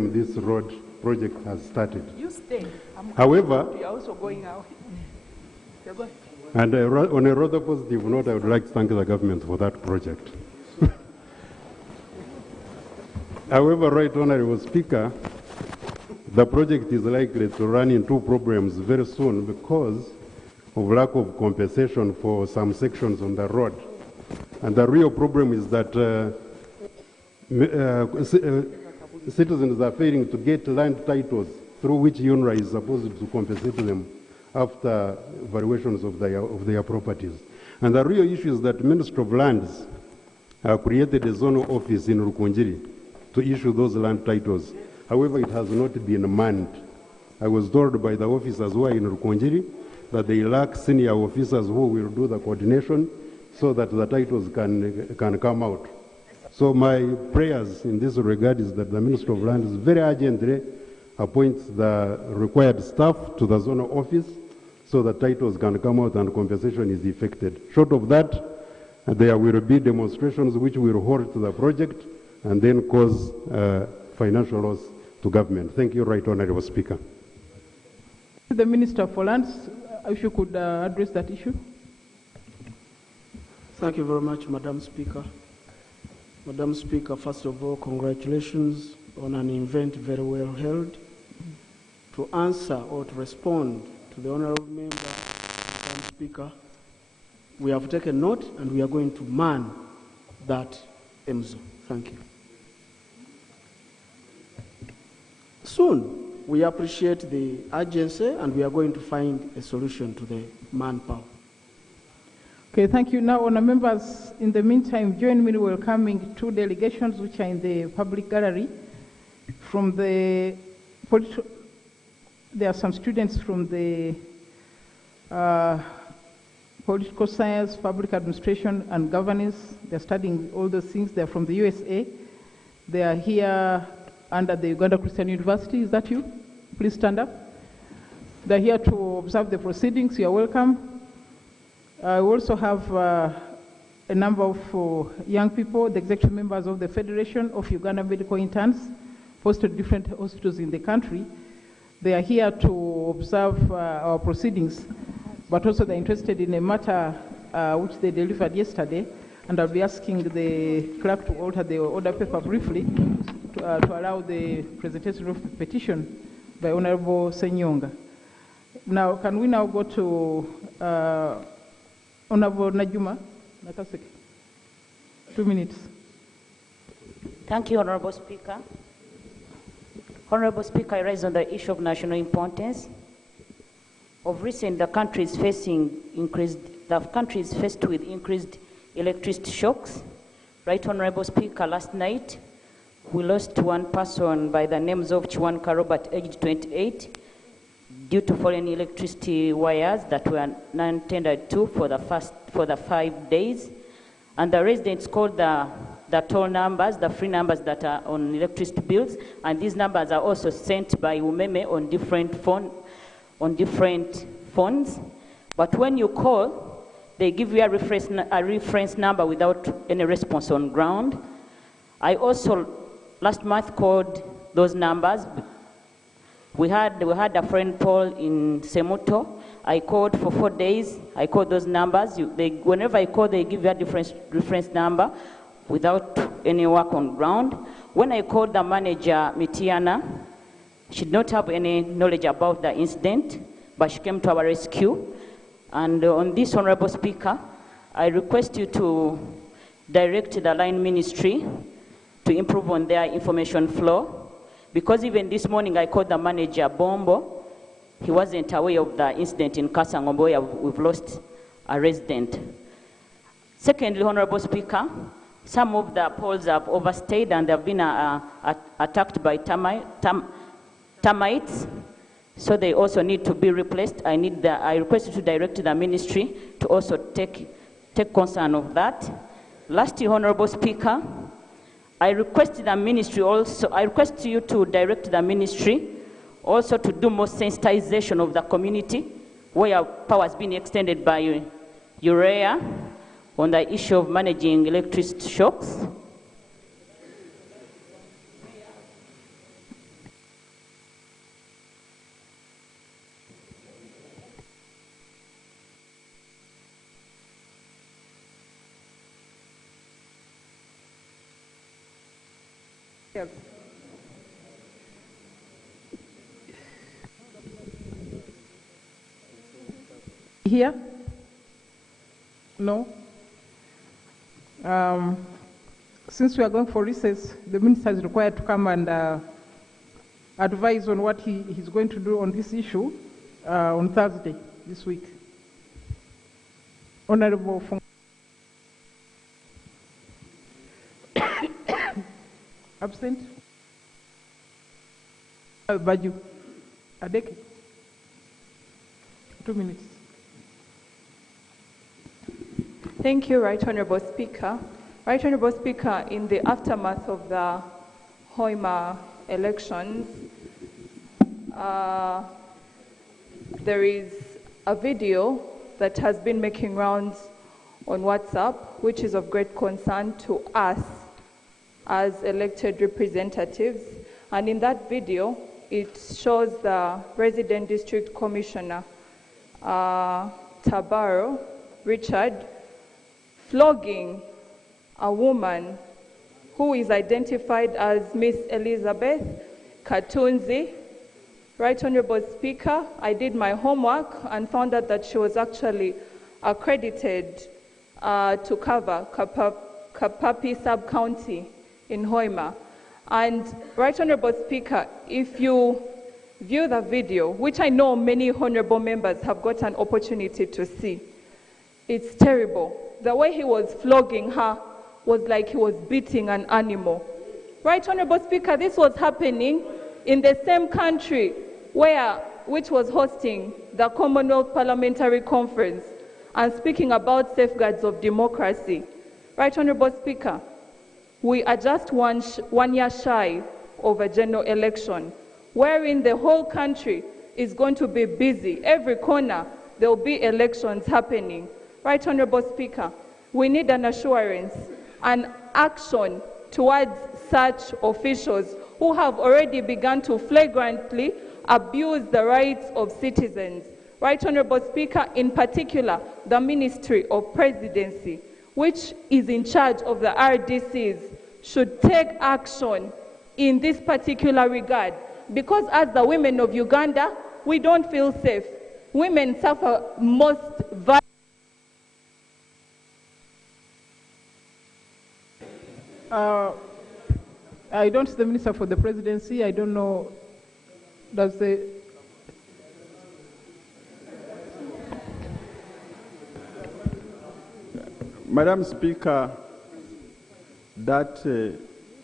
time this road project has started. You stay. However, you're also going out. You're going. And on a rather positive note, I would like to thank the government for that project. However, Right Honorable Speaker, the project is likely to run into problems very soon because of lack of compensation for some sections on the road. And the real problem is that citizens are failing to get land titles through which UNRWA is supposed to compensate them after valuations of their properties. And the real issue is that Ministry of Lands created a zonal office in Rukunjiri to issue those land titles. However, it has not been manned. I was told by the officers who are in Rukunjiri that they lack senior officers who will do the coordination so that the titles can come out. So my prayers in this regard is that the Ministry of Lands very urgently appoints the required staff to the zonal office so that titles can come out and compensation is effected. Short of that, there will be demonstrations which will halt the project and then cause financial loss to government. Thank you, Right Honorable Speaker. The Minister for Lands, if you could address that issue. Thank you very much, Madam Speaker. Madam Speaker, first of all, congratulations on an event very well held. To answer or to respond to the Honorable Member, Madam Speaker, we have taken note and we are going to man that EMZO. Thank you. Soon, we appreciate the urgency and we are going to find a solution to the manpower. Okay, thank you. Now, Honourable Members, in the meantime, join me in welcoming two delegations which are in the public gallery. From the there are some students from the political science, public administration, and governance. They're studying all those things. They're from the USA. They are here under the Uganda Christian University. Is that you? Please stand up. They're here to observe the proceedings. You are welcome. We also have a number of young people, the executive members of the Federation of Uganda Medical Interns, posted at different hospitals in the country. They are here to observe our proceedings, but also they're interested in a matter which they delivered yesterday, and I'll be asking the clerk to alter the order paper briefly to allow the presentation of the petition by Honorable Senyonga. Now, can we now go to Honorable Najuma Nakaseke? 2 minutes. Thank you, Honorable Speaker. Honorable Speaker, I rise on the issue of national importance. Of recent, the country is faced with increased electricity shocks. Right, Honorable Speaker, last night we lost one person by the names of Chiwanka Robert, aged 28, due to fallen electricity wires that were non-tended to for the 5 days. And the residents called the toll numbers, the free numbers that are on electricity bills, and these numbers are also sent by Umeme on different phones. But when you call, they give you a reference number without any response on ground. I also last month called those numbers. We had a friend Paul in Semuto. I called for 4 days. I called those numbers. Whenever I call, they give you a different reference number without any work on ground. When I called the manager, Mitiana, she did not have any knowledge about the incident, but she came to our rescue. And on this, Honorable Speaker, I request you to direct the line ministry to improve on their information flow, because even this morning I called the manager, Bombo. He wasn't aware of the incident in Kasangombe where we've lost a resident. Secondly, Honorable Speaker, some of the poles have overstayed and they've been attacked by termites, so they also need to be replaced. I request you to direct the ministry to also take concern of that. Lastly, Honorable Speaker, I request you to direct the ministry also to do more sensitization of the community where power has been extended by urea on the issue of managing electricity shocks. Yes. Here? No? Since we are going for recess, the minister is required to come and advise on what he's going to do on this issue on Thursday this week. Honorable Fung. Absent? Baju. Adeke. 2 minutes. Thank you, Right Honourable Speaker. Right Honourable Speaker, in the aftermath of the Hoima elections, there is a video that has been making rounds on WhatsApp, which is of great concern to us as elected representatives. And in that video, it shows the Resident District Commissioner, Tabaro Richard, flogging a woman who is identified as Miss Elizabeth Katunzi. Right Honourable Speaker, I did my homework and found out that she was actually accredited to cover Kapapi sub-county in Hoima. And Right Honourable Speaker, if you view the video, which I know many honourable members have got an opportunity to see, it's terrible. The way he was flogging her was like he was beating an animal. Right Honourable Speaker, this was happening in the same country which was hosting the Commonwealth Parliamentary Conference and speaking about safeguards of democracy. Right Honourable Speaker, we are just one year shy of a general election, wherein the whole country is going to be busy. Every corner, there will be elections happening. Right Honourable Speaker, we need an assurance and action towards such officials who have already begun to flagrantly abuse the rights of citizens. Right Honourable Speaker, in particular, the Ministry of Presidency, which is in charge of the RDCs, should take action in this particular regard. Because as the women of Uganda, we don't feel safe. Women suffer most violence. I don't see the Minister for the Presidency. I don't know, does the... Madam Speaker, that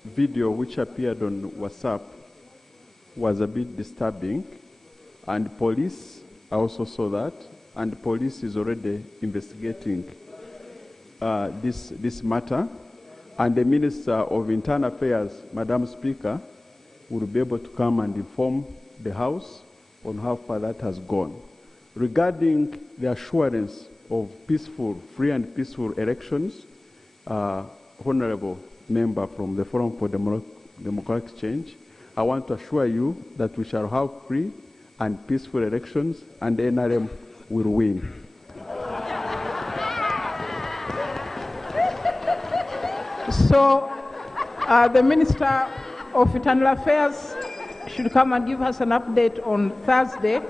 video which appeared on WhatsApp was a bit disturbing, and police also saw that, and police is already investigating this matter. And the Minister of Internal Affairs, Madam Speaker, will be able to come and inform the House on how far that has gone. Regarding the assurance of peaceful, free and peaceful elections, Honourable Member from the Forum for Democratic Change, I want to assure you that we shall have free and peaceful elections and the NRM will win. So, the Minister of Internal Affairs should come and give us an update on Thursday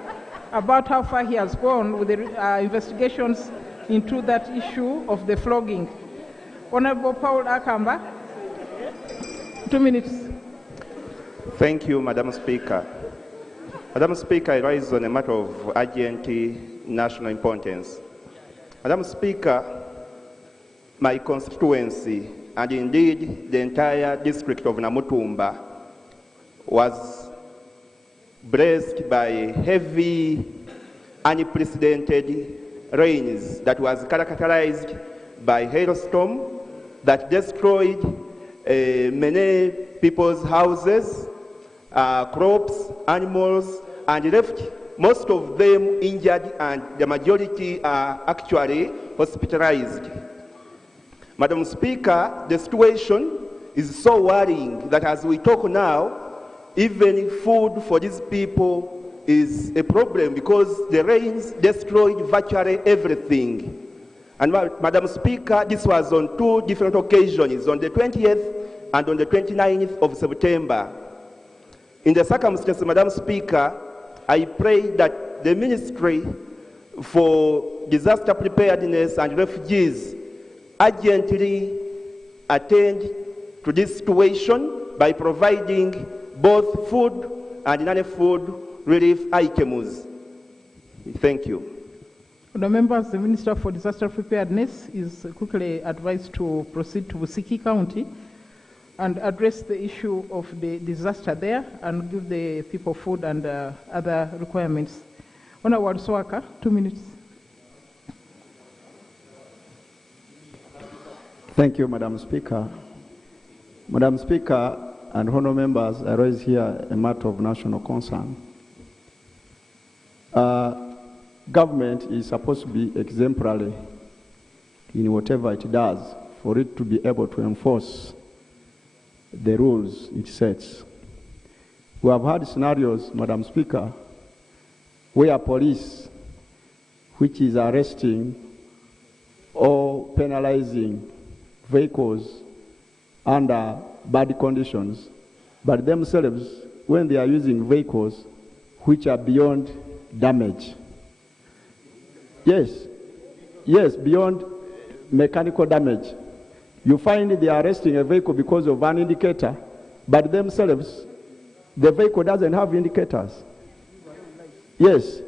about how far he has gone with the investigations into that issue of the flogging. Honourable Paul Akamba, 2 minutes. Thank you, Madam Speaker. Madam Speaker, I rise on a matter of urgent national importance. Madam Speaker, my constituency, and indeed the entire district of Namutumba, was blessed by heavy, unprecedented rains that was characterized by hailstorm that destroyed many people's houses, crops, animals, and left most of them injured, and the majority are actually hospitalized. Madam Speaker, the situation is so worrying that as we talk now, even food for these people is a problem because the rains destroyed virtually everything. And Madam Speaker, this was on 2 different occasions, on the 20th and on the 29th of September. In the circumstances, Madam Speaker, I pray that the Ministry for Disaster Preparedness and Refugees urgently attend to this situation by providing both food and non-food relief items. Thank you. The members, the Minister for Disaster Preparedness is quickly advised to proceed to Busiki County and address the issue of the disaster there and give the people food and other requirements. Honorable Swaka, 2 minutes. Thank you, Madam Speaker. Madam Speaker and honourable members, I raise here a matter of national concern. Government is supposed to be exemplary in whatever it does for it to be able to enforce the rules it sets. We have had scenarios, Madam Speaker, where police, which is arresting or penalizing vehicles under bad conditions, but themselves, when they are using vehicles which are beyond damage. Yes, beyond mechanical damage. You find they are arresting a vehicle because of an indicator, but themselves, the vehicle doesn't have indicators. Yes,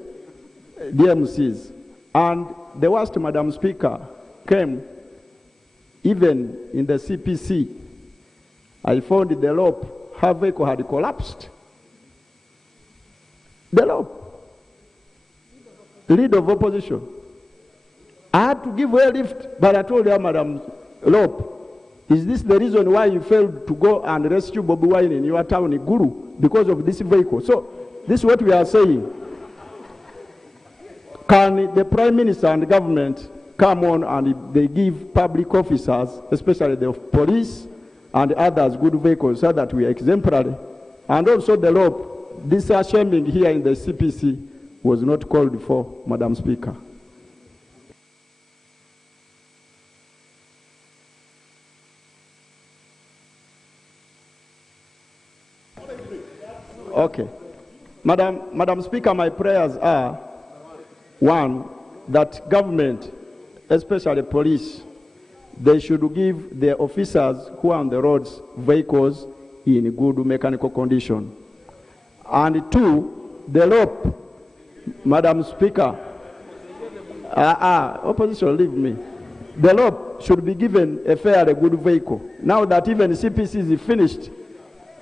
DMCs. And the worst, Madam Speaker, came even in the CPC. I found the loop, her vehicle had collapsed. The loop. Lead of opposition. I had to give her a lift, but I told her, Madam Lope, is this the reason why you failed to go and rescue Bobby Wine in your town, Guru, because of this vehicle? So, this is what we are saying. Can the Prime Minister and the government come on and they give public officers, especially the police and others, good vehicles so that we are exemplary? And also the Lope, this shaming here in the CPC was not called for, Madam Speaker. Okay. Madam Speaker, my prayers are, one, that government, especially police, they should give their officers who are on the roads vehicles in good mechanical condition. And two, the Lope, Madam Speaker, opposition, leave me. The Lope should be given a fairly good vehicle. Now that even CPC is finished,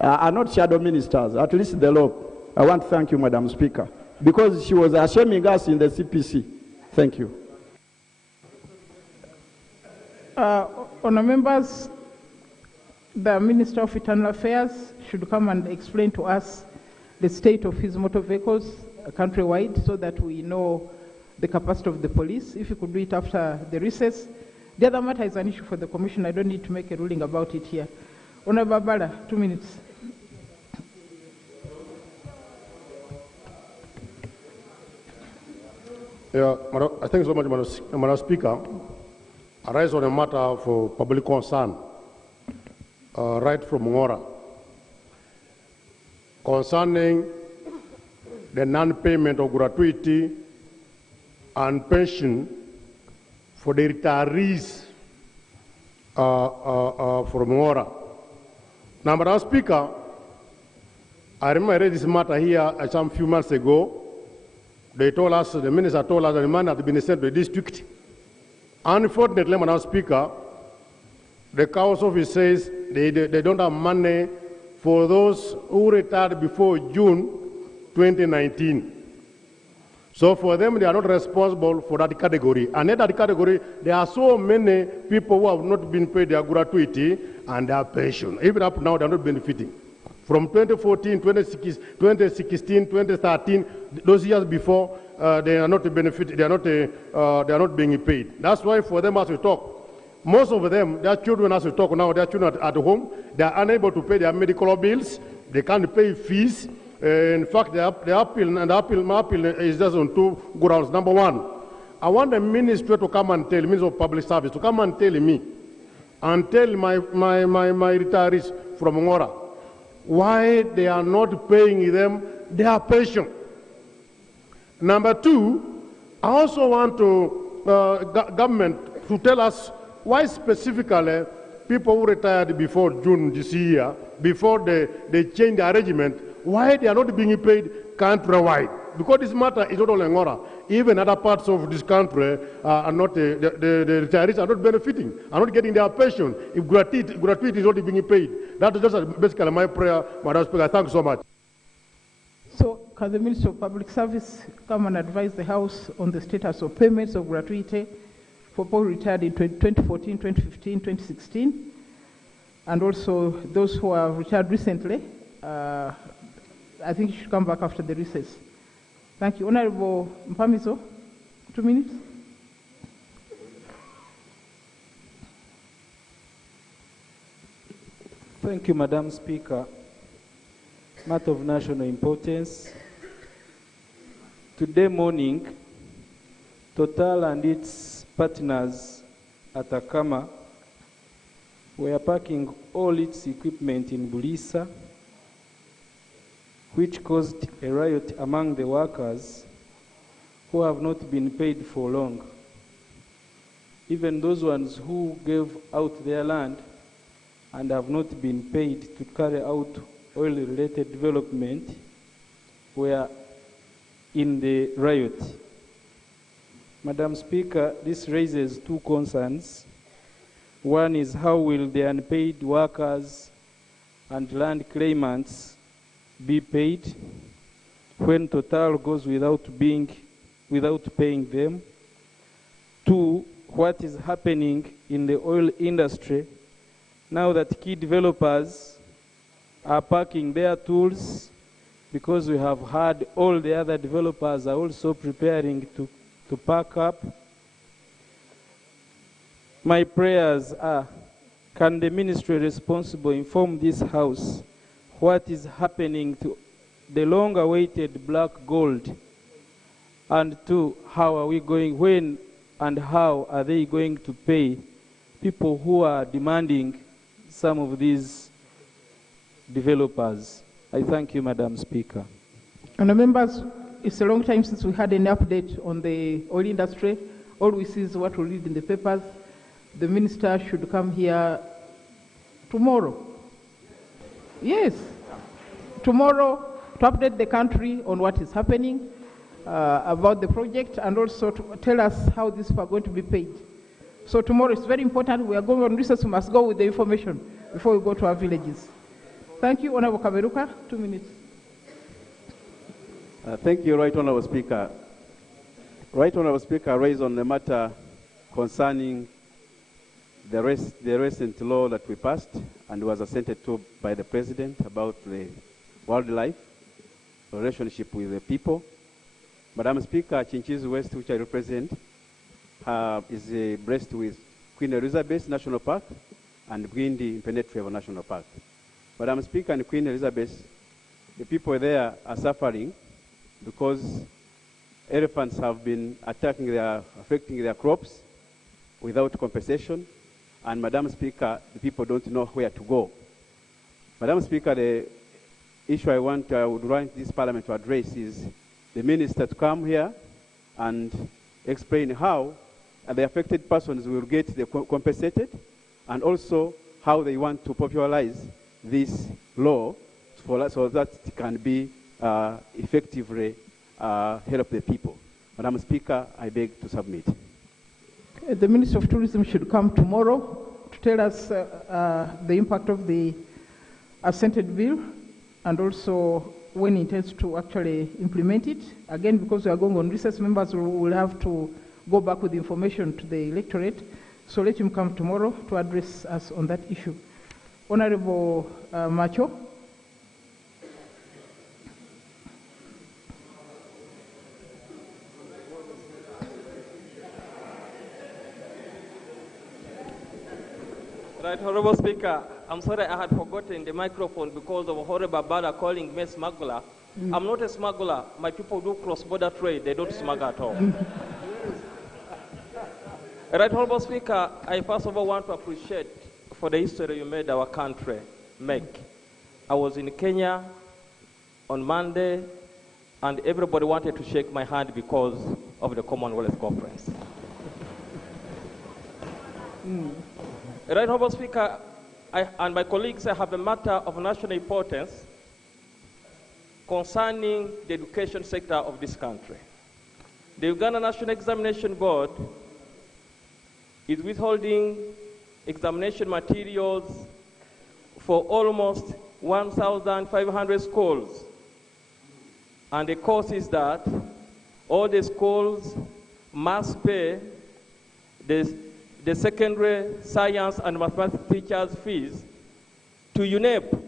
are not shadow ministers, at least the Lope. I want to thank you, Madam Speaker, because she was shaming us in the CPC. Thank you. Honourable members, the Minister of Internal Affairs should come and explain to us the state of his motor vehicles countrywide so that we know the capacity of the police. If you could do it after the recess. The other matter is an issue for the Commission. I don't need to make a ruling about it here. Honourable Barbara, 2 minutes. Yeah, I thank you so much, Madam Speaker. I rise on a matter for public concern, right from Ngora, concerning the non-payment of gratuity and pension for the retirees from Ngora. Now, Madam Speaker, I remember I read this matter here some few months ago. They told us, the minister told us that the man had been sent to the district. Unfortunately, Madam Speaker, the council office says they don't have money for those who retired before June 2019. So for them, they are not responsible for that category. And in that category, there are so many people who have not been paid their gratuity and their pension. Even up now, they are not benefiting. From 2014, 2016, 2013, those years before, they are not benefiting. They are not being paid. That's why for them, as we talk, most of them, their children, as we talk now, their children at home, they are unable to pay their medical bills. They can't pay fees. In fact, my appeal is just on two grounds. Number one, I want the ministry to come and tell me, Minister of Public Service, to come and tell me and tell my retirees from Ngora why they are not paying them their pension. Number two, I also want to government to tell us why specifically people who retired before June this year, before they changed the arrangement, why they are not being paid countrywide. Because this matter is not only Ngora, even other parts of this country are not, the retirees are not benefiting, are not getting their pension if gratuity is not being paid. That is just basically my prayer, Madam Speaker. Thank you so much. So, can the Minister of Public Service come and advise the House on the status of payments of gratuity for people retired in 2014, 2015, 2016, and also those who have retired recently? I think you should come back after the recess. Thank you. Honorable Mpamiso, 2 minutes. Thank you, Madam Speaker. Matter of national importance. Today morning, Total and its partners at Akama were packing all its equipment in Bulisa, which caused a riot among the workers who have not been paid for long. Even those ones who gave out their land and have not been paid to carry out oil-related development were in the riot. Madam Speaker, this raises two concerns. One is how will the unpaid workers and land claimants be paid when Total goes without paying them? Two, what is happening in the oil industry now that key developers are parking their tools, because we have heard all the other developers are also preparing to pack up? My prayers are, can the ministry responsible inform this House what is happening to the long-awaited black gold? And two, how are we going, when and how are they going to pay people who are demanding some of these developers? I thank you, Madam Speaker. And the members, it's a long time since we had an update on the oil industry. All we see is what we read in the papers. The minister should come here tomorrow. Yes, tomorrow, to update the country on what is happening about the project, and also to tell us how these are going to be paid. So tomorrow is very important. We are going on recess. We must go with the information before we go to our villages. Thank you, Honorable Kaberuka. 2 minutes. Thank you, Right Honorable Speaker. Right Honorable Speaker raised on the matter concerning the recent law that we passed and was assented to by the President about the wildlife relationship with the people. Madam Speaker, Chinchiz West, which I represent, is blessed with Queen Elizabeth National Park and Bwindi Impenetrable National Park. Madam Speaker, and Queen Elizabeth, the people there are suffering because elephants have been affecting their crops without compensation. And Madam Speaker, the people don't know where to go. Madam Speaker, the issue I would want this Parliament to address is the Minister to come here and explain how the affected persons will get compensated, and also how they want to popularize this law so that it can be effectively help the people. Madam Speaker, I beg to submit. The Minister of Tourism should come tomorrow to tell us the impact of the assented bill, and also when he intends to actually implement it. Again, because we are going on recess, members will have to go back with information to the electorate. So let him come tomorrow to address us on that issue. Honorable Macho. Right, Honorable Speaker, I'm sorry I had forgotten the microphone because of a horrible brother calling me smuggler. I'm not a smuggler. My people do cross-border trade. They don't smuggle at all. Right, Honorable Speaker, I first of all want to appreciate for the history you made our country make. I was in Kenya on Monday, and everybody wanted to shake my hand because of the Commonwealth Conference. Right Honorable Speaker, I and my colleagues, I have a matter of national importance concerning the education sector of this country. The Uganda National Examination Board is withholding examination materials for almost 1,500 schools. And the cause is that all the schools must pay the secondary science and mathematics teachers' fees to UNEP.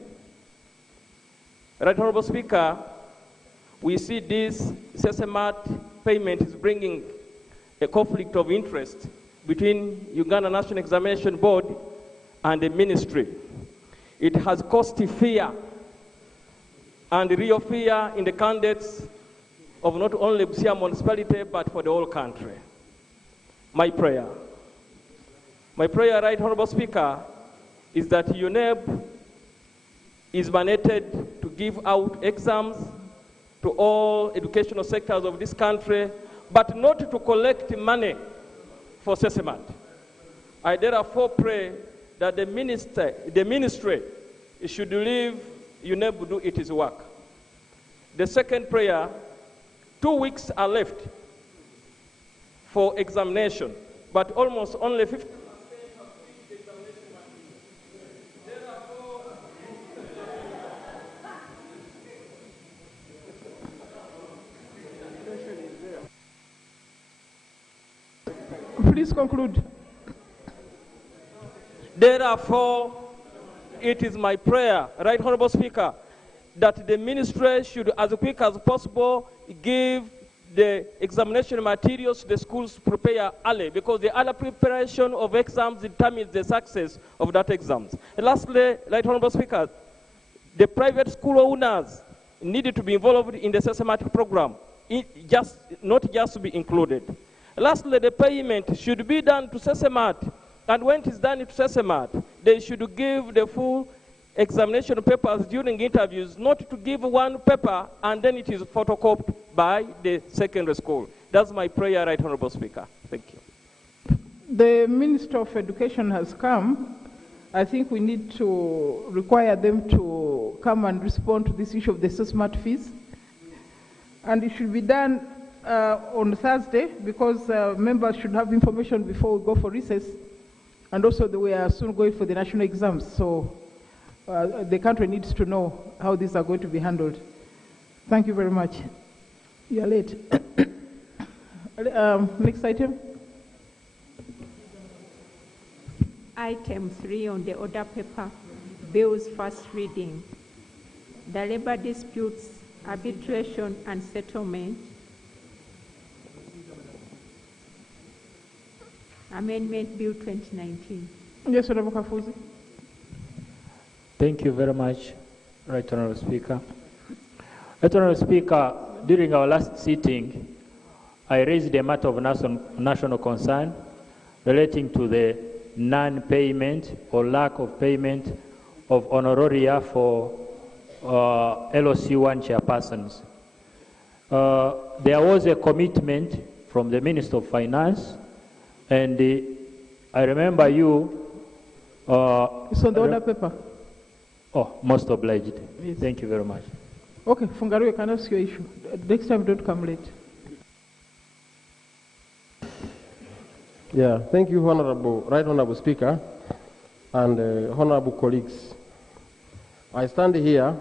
Right Honorable Speaker, we see this SESEMAT payment is bringing a conflict of interest between Uganda National Examination Board and the ministry. It has caused fear and real fear in the candidates of not only Busia municipality, but for the whole country. My prayer, Right Honorable Speaker, is that UNEP is mandated to give out exams to all educational sectors of this country, but not to collect money for SESEMAT. I therefore pray that the ministry should leave UNEP to do its work. The second prayer, 2 weeks are left for examination, but almost only 50% of the examination material. Therefore, please conclude. Therefore, it is my prayer, Right Honorable Speaker, that the ministry should, as quick as possible, give the examination materials to the schools to prepare early, because the early preparation of exams determines the success of that exams. And lastly, Right Honorable Speaker, the private school owners needed to be involved in the SESEMAT program, not just to be included. Lastly, the payment should be done to SESEMAT, and when it is done to SESEMAT, they should give the full examination papers during interviews, not to give one paper and then it is photocopied by the secondary school. That's my prayer, Right Honorable Speaker. Thank you. The Minister of Education has come. I think we need to require them to come and respond to this issue of the SESEMAT fees. And it should be done on Thursday, because members should have information before we go for recess. And also we are soon going for the national exams. So the country needs to know how these are going to be handled. Thank you very much. You are late. Next item. Item 3 on the order paper, bills first reading. The Labor Disputes, Arbitration and Settlement. Amendment Bill 2019. Yes, Honorable Kafuzi. Thank you very much, Right Honorable Speaker. Right Honorable Speaker, during our last sitting, I raised a matter of national concern relating to the non-payment or lack of payment of honoraria for LOC1 chairpersons. There was a commitment from the Minister of Finance, and I remember you... it's on the order paper. Oh, most obliged. Yes. Thank you very much. Okay, Fungaru, you can ask your issue. Next time, don't come late. Yeah, thank you, Right Honorable Speaker, and honorable colleagues. I stand here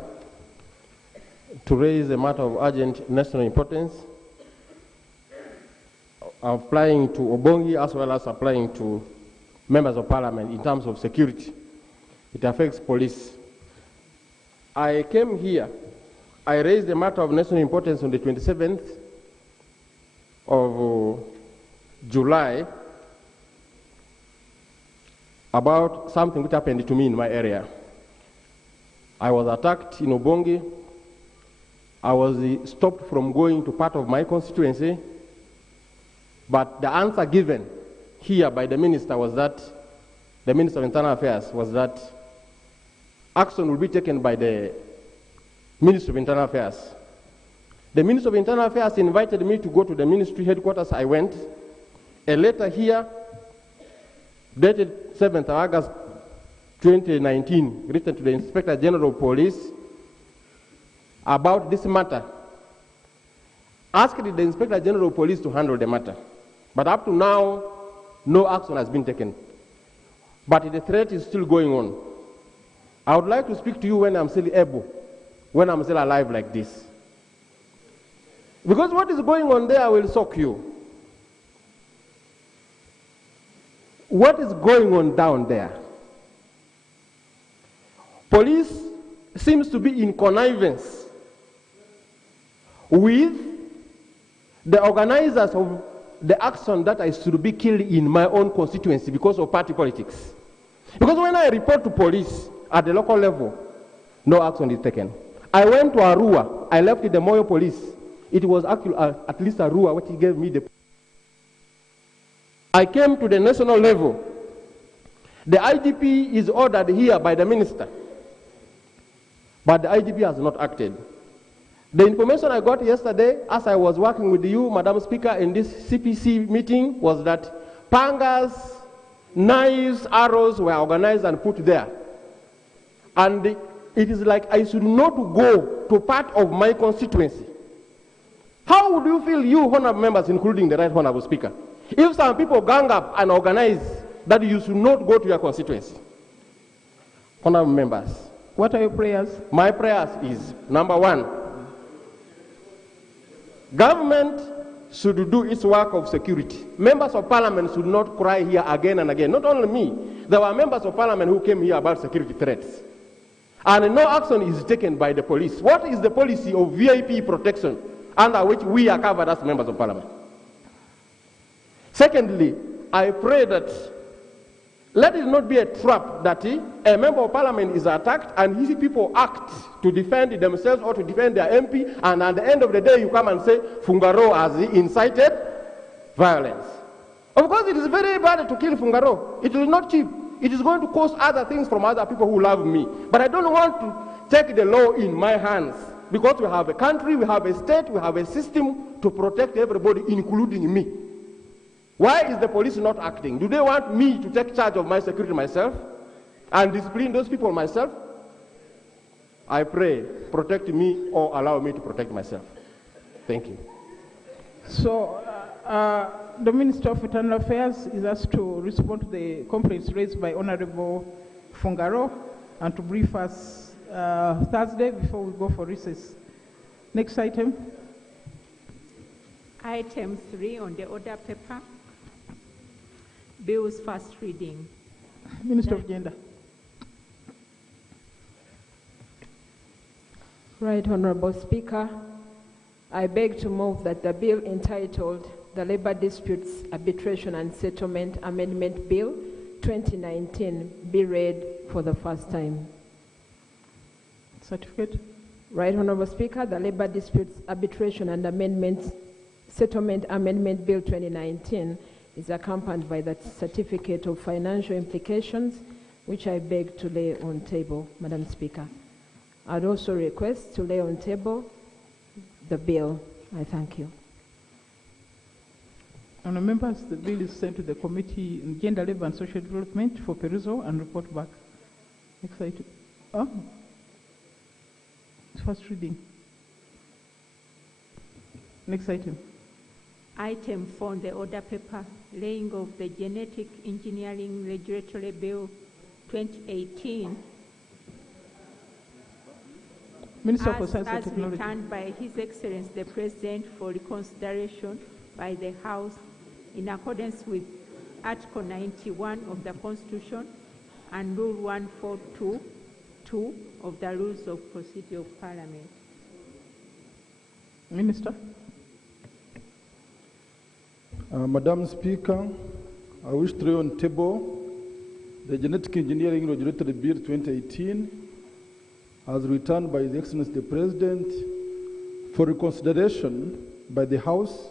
to raise a matter of urgent national importance, applying to Obongi as well as applying to members of parliament in terms of security. It affects police. I came here, I raised a matter of national importance on the 27th of July about something which happened to me in my area. I was attacked in Obongi. I was stopped from going to part of my constituency, but the answer given here by the minister was that the Minister of Internal Affairs was that action will be taken by the Ministry of Internal Affairs. The Ministry of Internal Affairs invited me to go to the ministry headquarters. I went. A letter here, dated 7th August 2019, written to the Inspector General of Police about this matter, asked the Inspector General of Police to handle the matter. But up to now, no action has been taken. But the threat is still going on. I would like to speak to you when I'm still able, when I'm still alive like this. Because what is going on there will shock you. What is going on down there? Police seems to be in connivance with the organizers of the action that I should be killed in my own constituency because of party politics. Because when I report to police at the local level, no action is taken. I went to Arua, I left the Moyo police. It was actually at least Arua what gave me the... I came to the national level. The IGP is ordered here by the minister, but the IGP has not acted. The information I got yesterday, as I was working with you, Madam Speaker, in this CPC meeting, was that pangas, knives, arrows were organized and put there. And it is like I should not go to part of my constituency. How would you feel, you honorable members, including the right honorable speaker, if some people gang up and organize that you should not go to your constituency? Honorable members. What are your prayers? My prayers is, number one, government should do its work of security. Members of parliament should not cry here again and again. Not only me, there were members of parliament who came here about security threats. And no action is taken by the police. What is the policy of VIP protection under which we are covered as members of parliament? Secondly, I pray that let it not be a trap that a member of parliament is attacked and his people act to defend themselves or to defend their MP, and at the end of the day you come and say Fungaro has incited violence. Of course, it is very bad to kill Fungaro. It is not cheap. It is going to cost other things from other people who love me. But I don't want to take the law in my hands, because we have a country, we have a state, we have a system to protect everybody, including me. Why is the police not acting? Do they want me to take charge of my security myself and discipline those people myself? I pray, protect me or allow me to protect myself. Thank you. So, the Minister of Internal Affairs is asked to respond to the complaints raised by Honorable Fungaro and to brief us Thursday before we go for recess. Next item. Item 3 on the order paper. Bills first reading. Minister of Gender. Right, Honorable Speaker, I beg to move that the bill entitled the Labor Disputes Arbitration and Settlement Amendment Bill 2019 be read for the first time. Certificate. Right, Honorable Speaker, the Labor Disputes Arbitration and Settlement Amendment Bill 2019 is accompanied by the Certificate of Financial Implications, which I beg to lay on table, Madam Speaker. I'd also request to lay on table the bill. I thank you. Honourable members, the bill is sent to the Committee on Gender, Labour and Social Development for perusal and report back. Next item. Oh. First reading. Next item. Item 4 on the order paper, laying of the Genetic Engineering Regulatory Bill 2018. Minister for Science and As Technology. returned by His Excellency the President for reconsideration by the House in accordance with Article 91 of the Constitution and Rule 142(2) of the Rules of Procedure of Parliament. Minister. Madam Speaker, I wish to lay on table the Genetic Engineering Regulatory Bill 2018 as returned by His Excellency the President for reconsideration by the House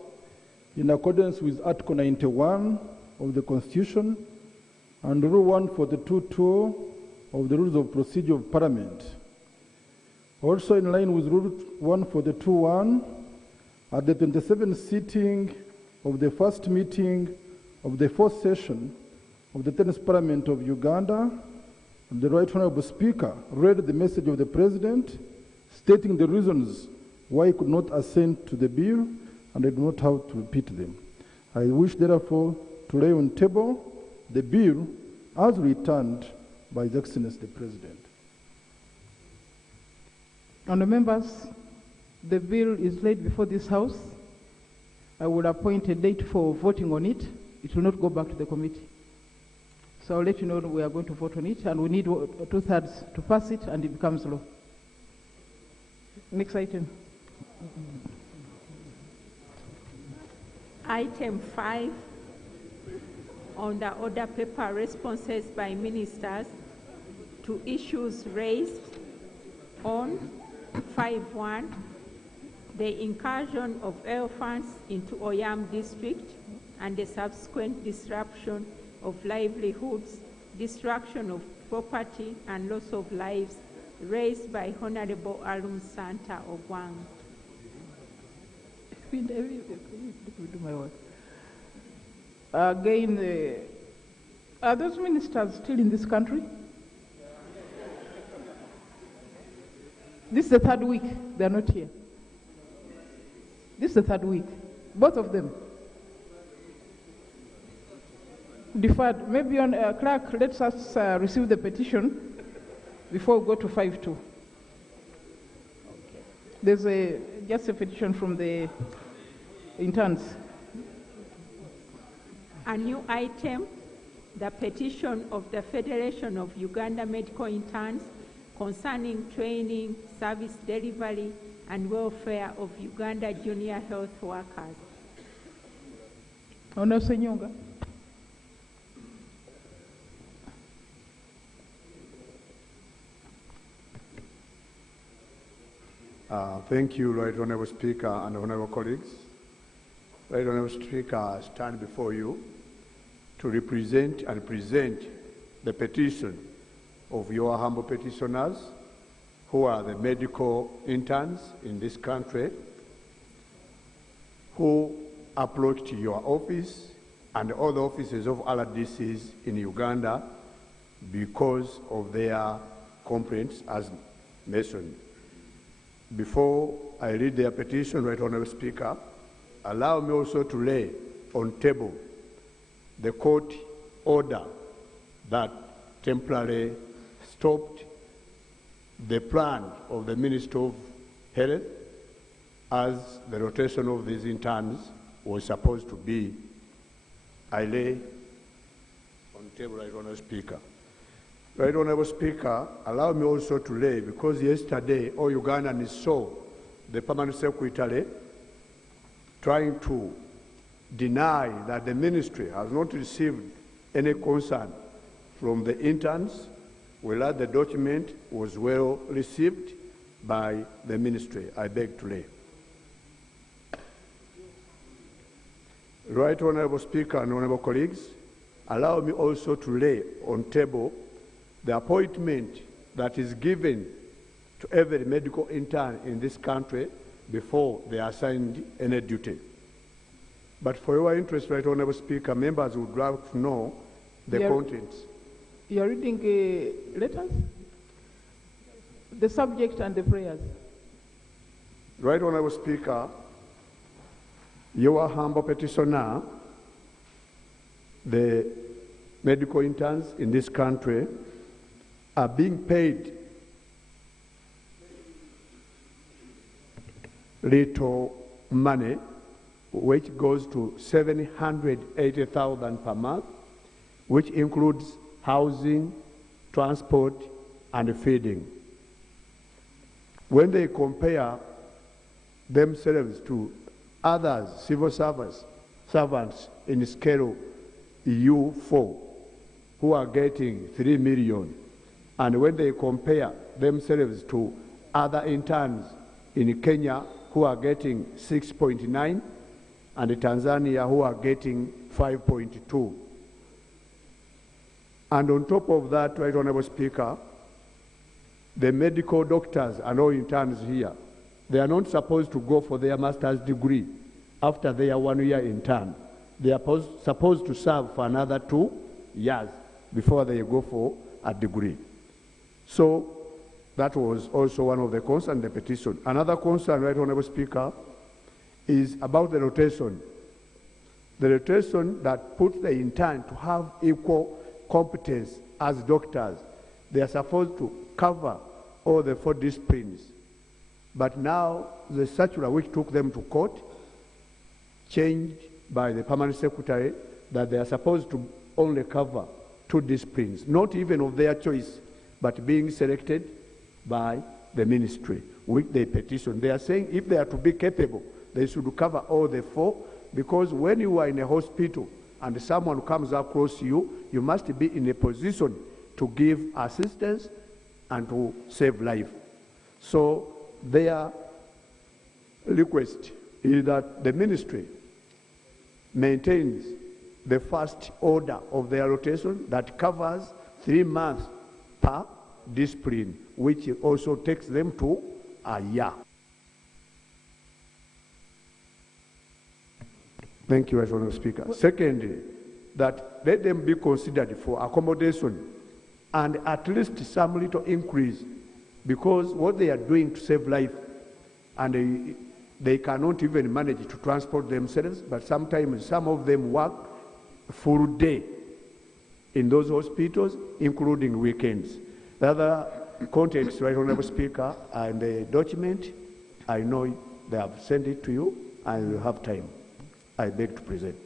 in accordance with Article 91 of the Constitution and Rule 142.2 of the Rules of Procedure of Parliament. Also in line with Rule 142.1, at the 27th sitting of the first meeting of the fourth session of the 10th Parliament of Uganda, the Right Honourable Speaker read the message of the President stating the reasons why he could not assent to the bill, and I do not have to repeat them. I wish, therefore, to lay on table the bill as returned by His Excellency the President. Honourable members, the bill is laid before this House. I will appoint a date for voting on it. It will not go back to the committee. So I'll let you know we are going to vote on it, and we need 2/3 to pass it, and it becomes law. Next item. Item 5, on the order paper, responses by ministers to issues raised on 5.1, the incursion of elephants into Oyam district and the subsequent disruption of livelihoods, destruction of property and loss of lives, raised by Honorable Alum Santa Ogwang. Again, are those ministers still in this country? This is the third week they are not here. This is the third week, both of them. Deferred. Maybe on clerk, let us receive the petition before we go to 5.2. There's just a petition from the interns. A new item, the petition of the Federation of Uganda Medical Interns concerning training, service delivery, and welfare of Uganda junior health workers. Honourable Senyonga. Thank you, Right Honourable Speaker and Honourable colleagues. Right Honourable Speaker, I stand before you to represent and present the petition of your humble petitioners, who are the medical interns in this country, who approached your office and all the offices of RDCs in Uganda because of their complaints as mentioned. Before I read their petition, Right Honourable Speaker, allow me also to lay on table the court order that temporarily stopped the plan of the Minister of Health as the rotation of these interns was supposed to be. I lay on table, Right Honourable Speaker. Right Honourable Speaker, allow me also to lay, because yesterday all Ugandans saw the Permanent Secretary trying to deny that the ministry has not received any concern from the interns, whereas the document was well received by the ministry. I beg to lay. Right Honourable Speaker and Honourable colleagues, allow me also to lay on table the appointment that is given to every medical intern in this country before they are assigned any duty. But for your interest, Right Honourable Speaker, members would like to know the contents. You are reading letters? The subject and the prayers. Right Honourable Speaker, your humble petitioner, the medical interns in this country, are being paid little money, which goes to 780,000 per month, which includes housing, transport, and feeding. When they compare themselves to others, civil servants in scale EU4, who are getting 3 million, and when they compare themselves to other interns in Kenya, who are getting 6.9, and Tanzania, who are getting 5.2. And on top of that, Right Honorable Speaker, the medical doctors and all interns here, they are not supposed to go for their master's degree after their 1 year intern. They are supposed to serve for another 2 years before they go for a degree. So that was also one of the concerns in the petition. Another concern, Right Honorable Speaker, is about the rotation. The rotation that puts the intern to have equal competence as doctors. They are supposed to cover all the 4 disciplines. But now the circular which took them to court changed by the permanent secretary that they are supposed to only cover 2 disciplines, not even of their choice, but being selected by the ministry, which they petition. They are saying if they are to be capable, they should cover all the 4, because when you are in a hospital and someone comes across you, you must be in a position to give assistance and to save life. So their request is that the ministry maintains the first order of their rotation that covers 3 months per discipline, which also takes them to a year. Thank you, Honourable Speaker. Secondly, that let them be considered for accommodation and at least some little increase, because what they are doing to save life, and they cannot even manage to transport themselves, but sometimes some of them work full day in those hospitals, including weekends. The other contents, Right Honourable Speaker, and the document, I know they have sent it to you, and you have time. I beg to present.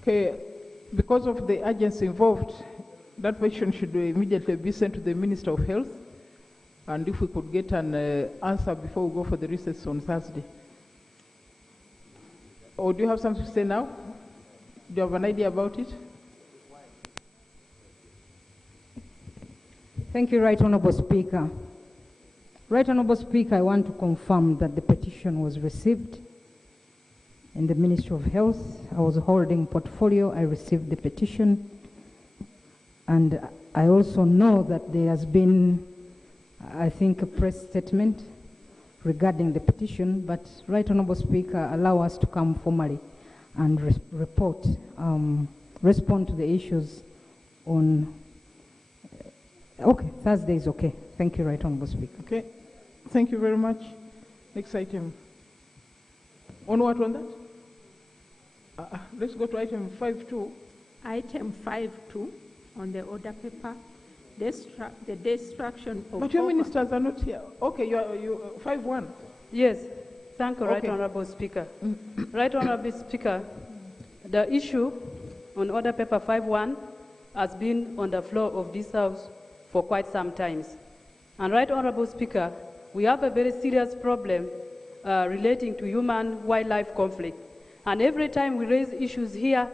Okay, because of the urgency involved, that question should immediately be sent to the Minister of Health, and if we could get an answer before we go for the recess on Thursday. Or do you have something to say now? Do you have an idea about it? Thank you, Right Honourable Speaker. Right Honourable Speaker, I want to confirm that the petition was received in the Ministry of Health. I was holding portfolio. I received the petition. And I also know that there has been, I think, a press statement regarding the petition, but Right Honourable Speaker, allow us to come formally and respond to the issues on, okay, Thursday is okay. Thank you, Right Honourable Speaker. Okay, thank you very much. Next item. On what on that? Let's go to item 5.2. Item 5.2 on the order paper, the destruction of... But your ministers are not here. Okay, you 5.1. Yes, thank you, Right Okay. Honourable Speaker. Right Honourable Speaker, the issue on order paper 5.1 has been on the floor of this House for quite some time. And Right Honourable Speaker, we have a very serious problem relating to human-wildlife conflict. And every time we raise issues here,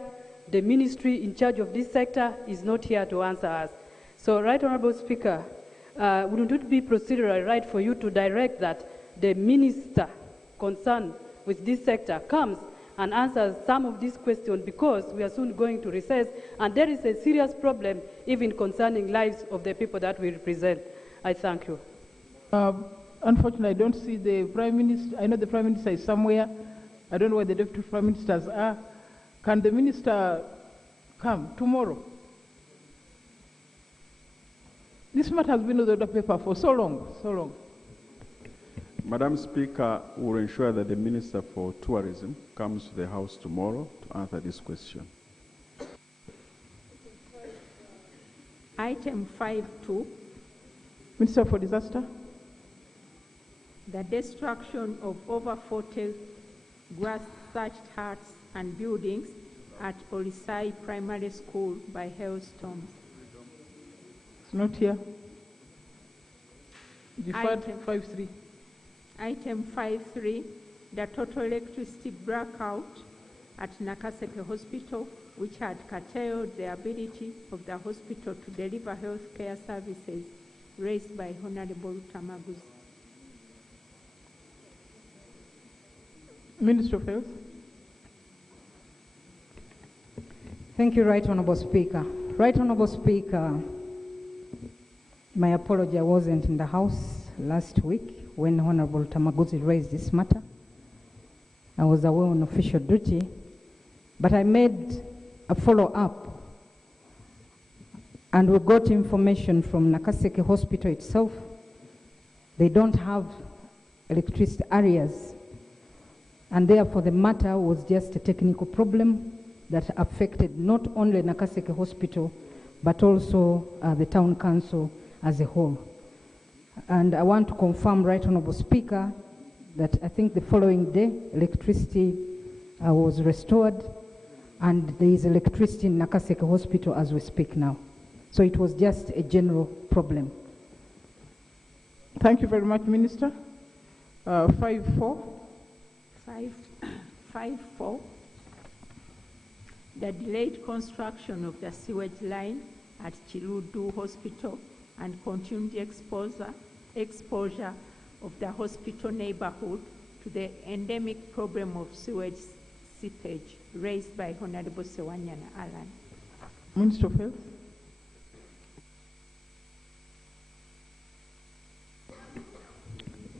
the ministry in charge of this sector is not here to answer us. So, Right Honourable Speaker, wouldn't it be procedurally right for you to direct that the minister concerned with this sector comes and answers some of these questions, because we are soon going to recess, and there is a serious problem even concerning lives of the people that we represent. I thank you. Unfortunately, I don't see the Prime Minister. I know the Prime Minister is somewhere. I don't know where the Deputy Prime Ministers are. Can the Minister come tomorrow? This matter has been on the order paper for so long. Madam Speaker, will ensure that the Minister for Tourism comes to the House tomorrow to answer this question. Item 5.2, Minister for Disaster. the destruction of over 40 grass-thatched huts and buildings at Olisai Primary School by hailstorms. It's not here. Deferred Item- 5.3. Item 5.3, the total electricity blackout at Nakaseke Hospital, which had curtailed the ability of the hospital to deliver health care services, raised by Honorable Tamaguzi. Minister of Health. Thank you, Right Honourable Speaker. Right Honorable Speaker, my apology, I wasn't in the House last week when Honorable Tamaguzi raised this matter. I was away on official duty, but I made a follow-up, and we got information from Nakaseke Hospital itself. They don't have electricity areas, and therefore the matter was just a technical problem that affected not only Nakaseke Hospital, but also the town council as a whole. And I want to confirm, Right Honorable Speaker, that I think the following day, electricity was restored, and there is electricity in Nakaseke Hospital as we speak now. So it was just a general problem. Thank you very much, Minister. 5-4. 5-4. The delayed construction of the sewage line at Chirudu Hospital and continued exposure of the hospital neighborhood to the endemic problem of sewage seepage raised by Honorable Sewanyana Alan. Minister of Health.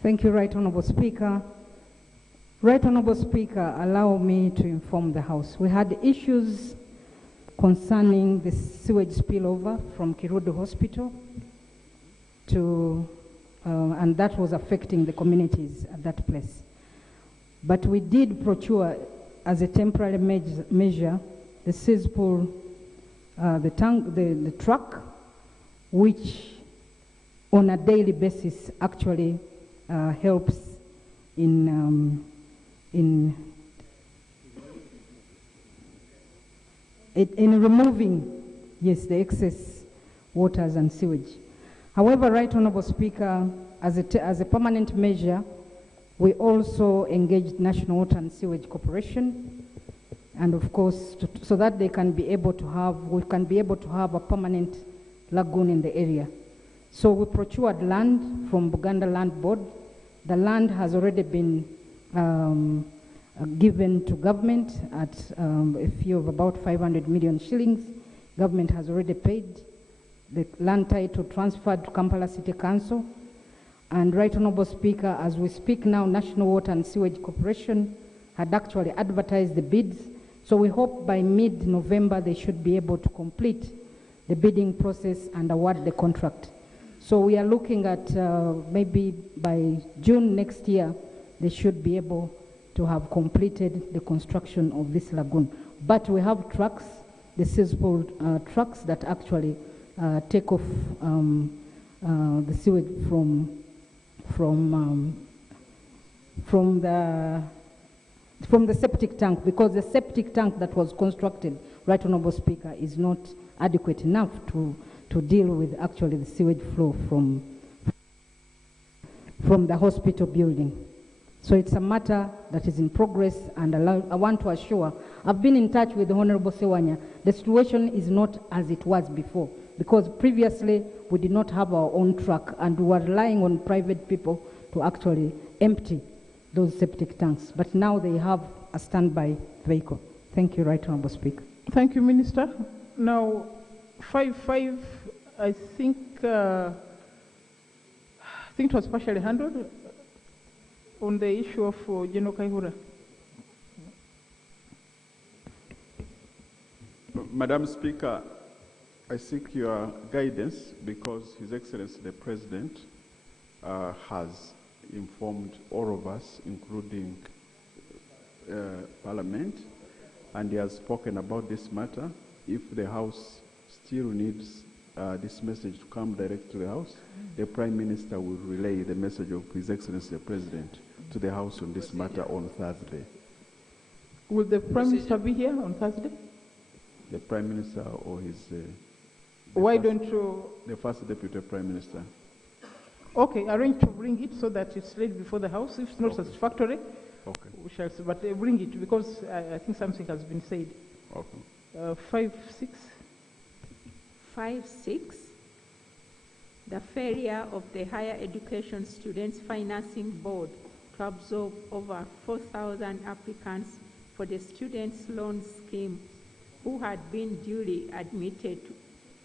Thank you, Right Honorable Speaker. Right Honorable Speaker, allow me to inform the House. We had issues concerning the sewage spillover from Kirudu Hospital to, and that was affecting the communities at that place. But we did procure, as a temporary measure, the cesspool, the truck, which on a daily basis actually helps in removing, yes, the excess waters and sewage. However, Right Honorable Speaker, as a permanent measure, we also engaged National Water and Sewage Corporation, and of course, so that they can be able to have, we can be able to have a permanent lagoon in the area. So we procured land from Buganda Land Board. The land has already been given to government at a fee of about 500 million shillings. Government has already paid. The land title transferred to Kampala City Council. And Right Honorable Speaker, as we speak now, National Water and Sewage Corporation had actually advertised the bids. So we hope by mid-November they should be able to complete the bidding process and award the contract. So we are looking at maybe by June next year, they should be able to have completed the construction of this lagoon. But we have trucks, the cesspool trucks that actually take off the sewage from the septic tank, because the septic tank that was constructed, Right Honorable Speaker, is not adequate enough to deal with actually the sewage flow from the hospital building. So it's a matter that is in progress, and I want to assure, I've been in touch with the Honorable Sewanya. The situation is not as it was before, because previously we did not have our own truck and we were relying on private people to actually empty those septic tanks. But now they have a standby vehicle. Thank you, Right Honorable Speaker. Thank you, Minister. Now, 5-5, I think it was partially handled on the issue of General Kaihura. Madam Speaker, I seek your guidance because His Excellency the President has informed all of us, including Parliament, and he has spoken about this matter. If the House still needs this message to come direct to the House, the Prime Minister will relay the message of His Excellency the President to the House on this matter on Thursday. Will the Prime Minister be here on Thursday? The Prime Minister or his... Why don't you... The First Deputy Prime Minister. Okay, arrange to bring it so that it's laid before the House. If it's not satisfactory, okay, we shall see. But bring it, because I think something has been said. Okay. 5-6. 5-6. The failure of the Higher Education Students Financing Board to absorb over 4,000 applicants for the Students' Loan Scheme who had been duly admitted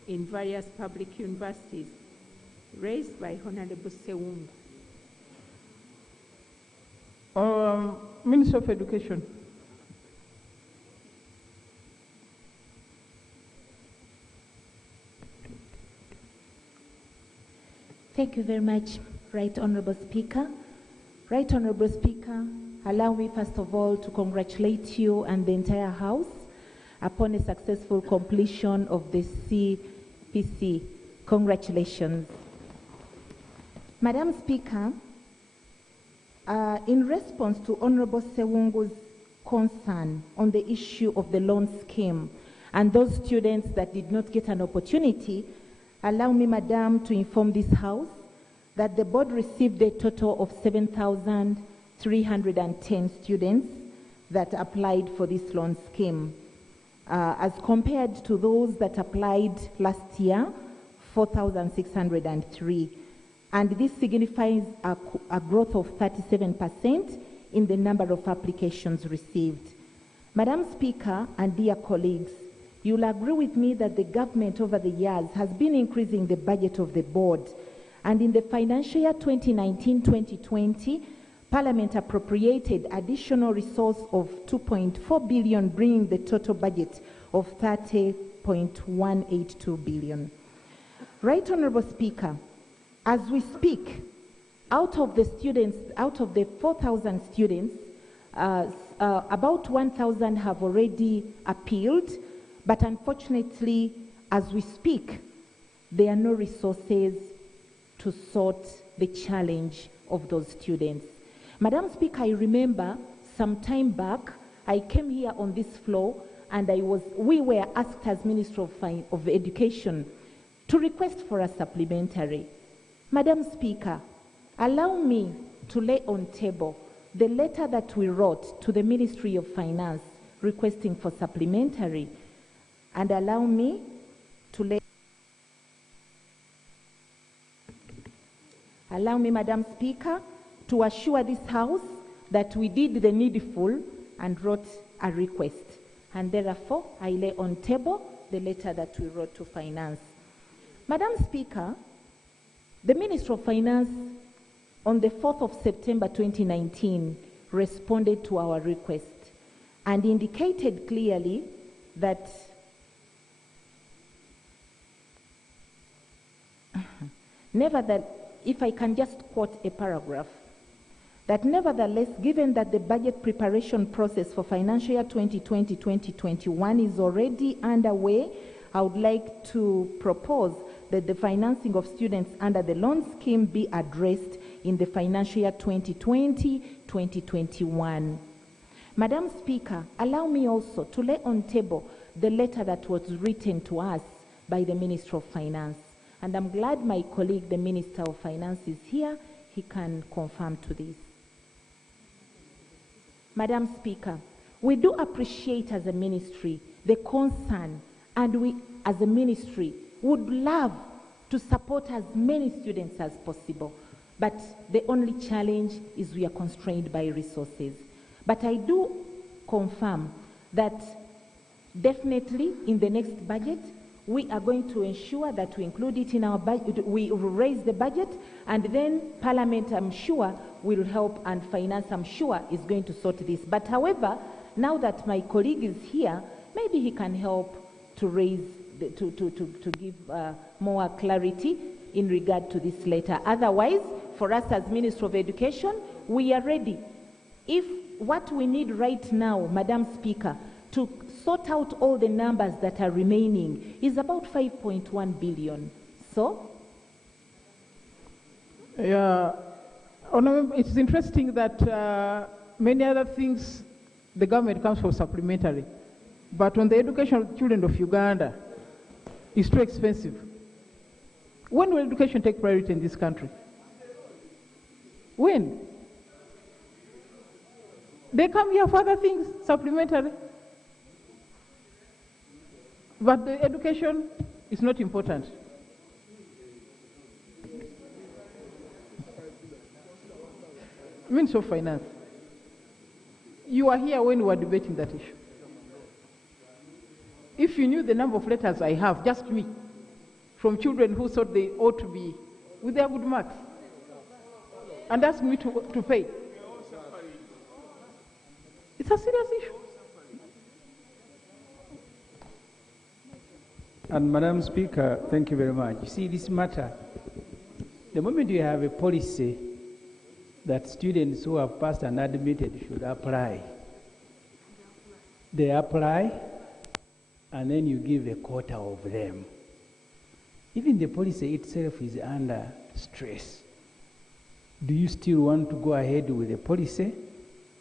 in various public universities, raised by Honorable Sewungu. Minister of Education. Thank you very much, Right Honorable Speaker. Right Honorable Speaker, allow me first of all to congratulate you and the entire House upon a successful completion of the CPC. Congratulations. Madam Speaker, in response to Honorable Sewungu's concern on the issue of the loan scheme and those students that did not get an opportunity, allow me, Madam, to inform this House that the board received a total of 7,310 students that applied for this loan scheme, as compared to those that applied last year, 4,603. And this signifies a growth of 37% in the number of applications received. Madam Speaker and dear colleagues, you'll agree with me that the government over the years has been increasing the budget of the board. And in the financial year 2019-2020, Parliament appropriated additional resource of 2.4 billion, bringing the total budget of 30.182 billion. Right Honorable Speaker, as we speak, out of the 4,000 students, about 1,000 have already appealed, but unfortunately, as we speak, there are no resources to sort the challenge of those students. Madam Speaker, I remember some time back, I came here on this floor and we were asked as Minister of Education to request for a supplementary. Madam Speaker, allow me to lay on table the letter that we wrote to the Ministry of Finance requesting for supplementary, and allow me to lay. Allow me, Madam Speaker, to assure this House that we did the needful and wrote a request. And therefore, I lay on table the letter that we wrote to Finance. Madam Speaker, the Minister of Finance on the 4th of September 2019 responded to our request and indicated clearly that if I can just quote a paragraph, that nevertheless, given that the budget preparation process for financial year 2020-2021 is already underway, I would like to propose that the financing of students under the loan scheme be addressed in the financial year 2020-2021. Madam Speaker, allow me also to lay on table the letter that was written to us by the Minister of Finance. And I'm glad my colleague, the Minister of Finance, is here. He can confirm to this. Madam Speaker, we do appreciate as a ministry the concern, and we as a ministry would love to support as many students as possible. But the only challenge is we are constrained by resources. But I do confirm that definitely in the next budget, we are going to ensure that we include it in our budget, we raise the budget, and then Parliament, I'm sure, will help, and Finance, I'm sure, is going to sort this. But however, now that my colleague is here, maybe he can help to raise, to give more clarity in regard to this letter. Otherwise, for us as Minister of Education, we are ready. If what we need right now, Madam Speaker, to sort out all the numbers that are remaining is about 5.1 billion. So? Yeah, it's interesting that many other things the government comes for supplementary. But on the education of children of Uganda, it's too expensive. When will education take priority in this country? When? They come here for other things, supplementary. But the education is not important. Minister of Finance, you were here when we were debating that issue. If you knew the number of letters I have, just me, from children who thought they ought to be with their good marks and ask me to pay. It's a serious issue. And Madam Speaker, thank you very much. You see, this matter, the moment you have a policy that students who have passed and admitted should apply, they apply, and then you give a quota of them. Even the policy itself is under stress. Do you still want to go ahead with the policy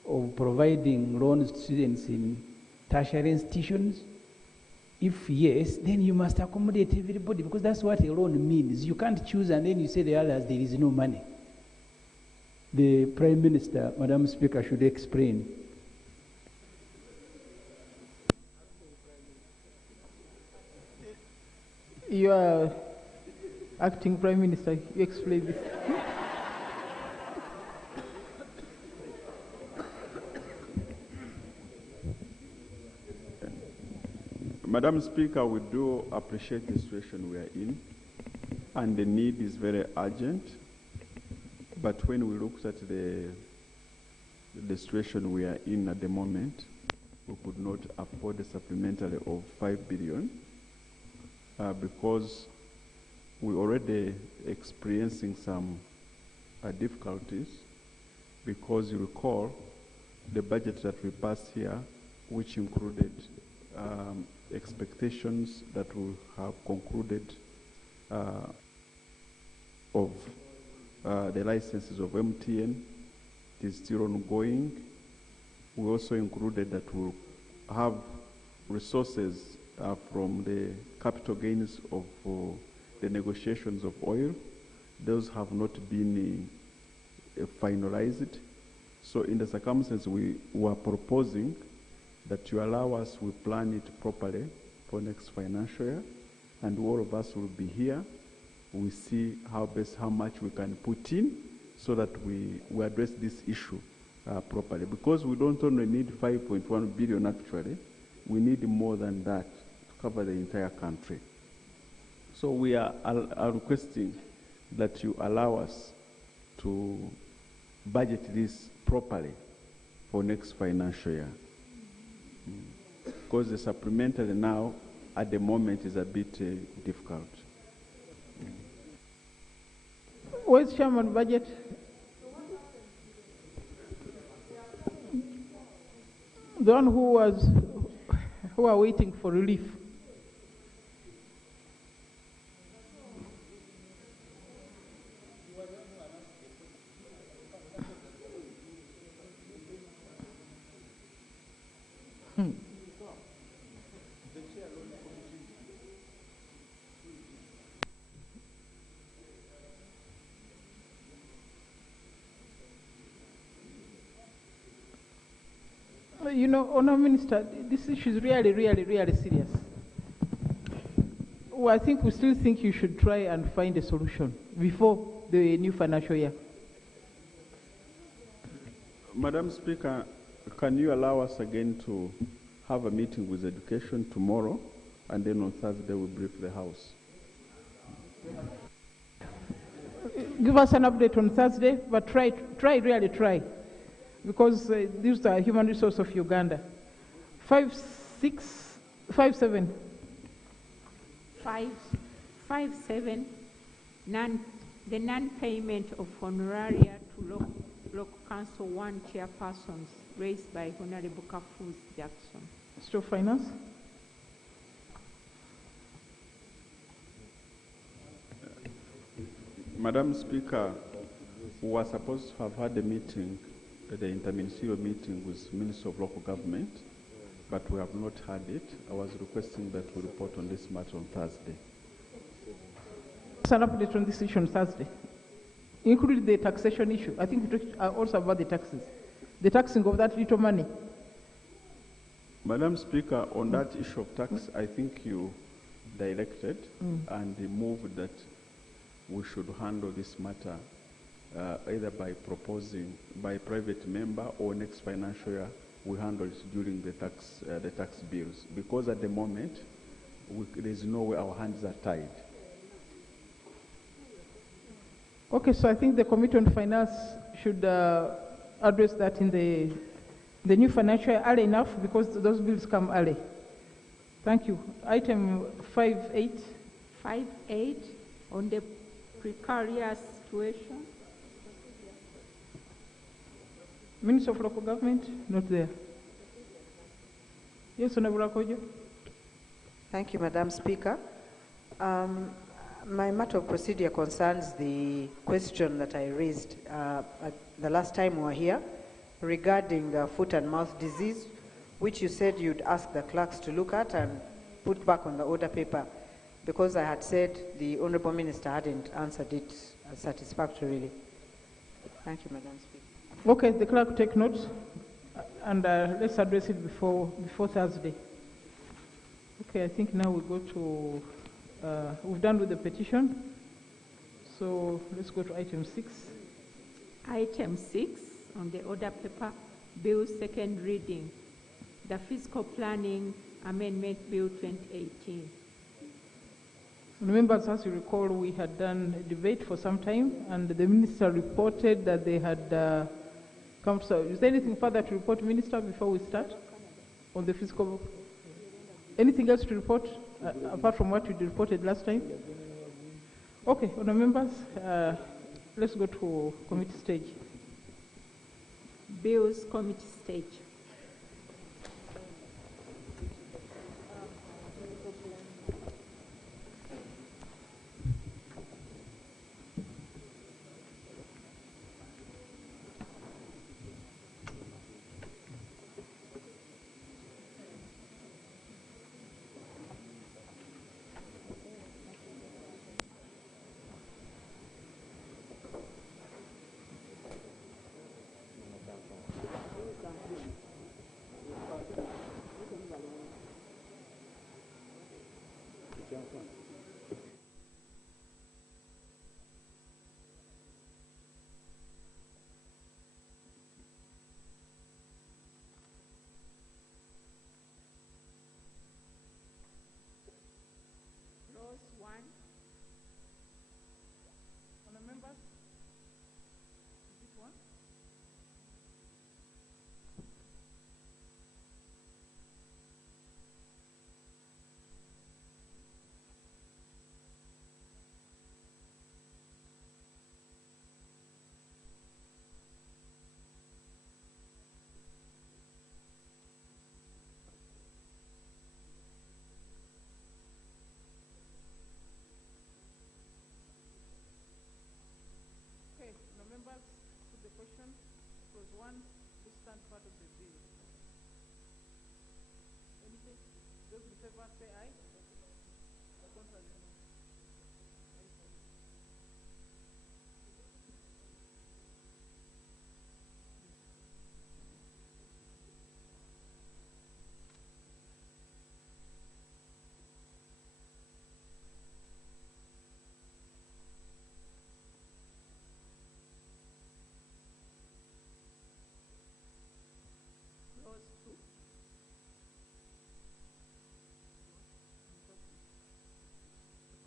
of providing loans to students in tertiary institutions? If yes, then you must accommodate everybody, because that's what a loan means. You can't choose and then you say the others, there is no money. The Prime Minister, Madam Speaker, should explain. You are acting Prime Minister, you explain this. Madam Speaker, we do appreciate the situation we are in, and the need is very urgent. But when we looked at the situation we are in at the moment, we could not afford a supplementary of 5 billion because we're already experiencing some difficulties, because you recall the budget that we passed here, which included expectations that we have concluded of the licenses of MTN. It is still ongoing. We also included that we'll have resources from the capital gains of the negotiations of oil. Those have not been finalized. So in the circumstances, we were proposing that you allow us, we plan it properly for next financial year, and all of us will be here. We see how much we can put in so that we address this issue properly. Because we don't only need 5.1 billion actually, we need more than that to cover the entire country. So we are requesting that you allow us to budget this properly for next financial year. Because the supplementary now, at the moment, is a bit difficult. Where's Chairman budget? The one who are waiting for relief. You know, Honourable Minister, this issue is really, really, really serious. Well, I think we still think you should try and find a solution before the new financial year. Madam Speaker, can you allow us again to have a meeting with Education tomorrow, and then on Thursday we'll brief the House? Give us an update on Thursday, but really try. Because these are human resource of Uganda. 5657. 557, the non-payment of honoraria to local council 1 chairpersons raised by Honorable Kafuz Jackson. Minister of Finance. Madam Speaker, we were supposed to have had a meeting, the interministerial meeting with Minister of Local Government, but we have not had it. I was requesting that we report on this matter on Thursday. An update on this issue on Thursday, including the taxation issue. I think we talked also about the taxes, the taxing of that little money. Madam Speaker, on that issue of tax, I think you directed and moved that we should handle this matter either by proposing by private member or next financial year we handle it during the tax bills, because at the moment there is no way our hands are tied. Okay, so I think the Committee on Finance should address that in the new financial year early enough, because those bills come early. Thank you. Item 5.8. 5.8 on the precarious situation. Minister of Local Government, not there. Yes, Honorable Akojo. Thank you, Madam Speaker. My matter of procedure concerns the question that I raised the last time we were here regarding foot and mouth disease, which you said you'd ask the clerks to look at and put back on the order paper, because I had said the Honorable Minister hadn't answered it satisfactorily. Thank you, Madam Speaker. Okay, the clerk will take notes, and let's address it before Thursday. Okay, I think now we go to, we've done with the petition, so let's go to item 6. Item 6 on the order paper, Bill second reading, the Fiscal Planning Amendment Bill 2018. Members, as you recall, we had done a debate for some time, and the Minister reported that they had come. So, is there anything further to report, Minister, before we start on the fiscal? Anything else to report apart from what you reported last time? Okay, honourable members, let's go to committee stage. Bills committee stage. Members, put the question. Clause 1, distant part of the bill. Anything? Those in favor say aye. Contrary, no.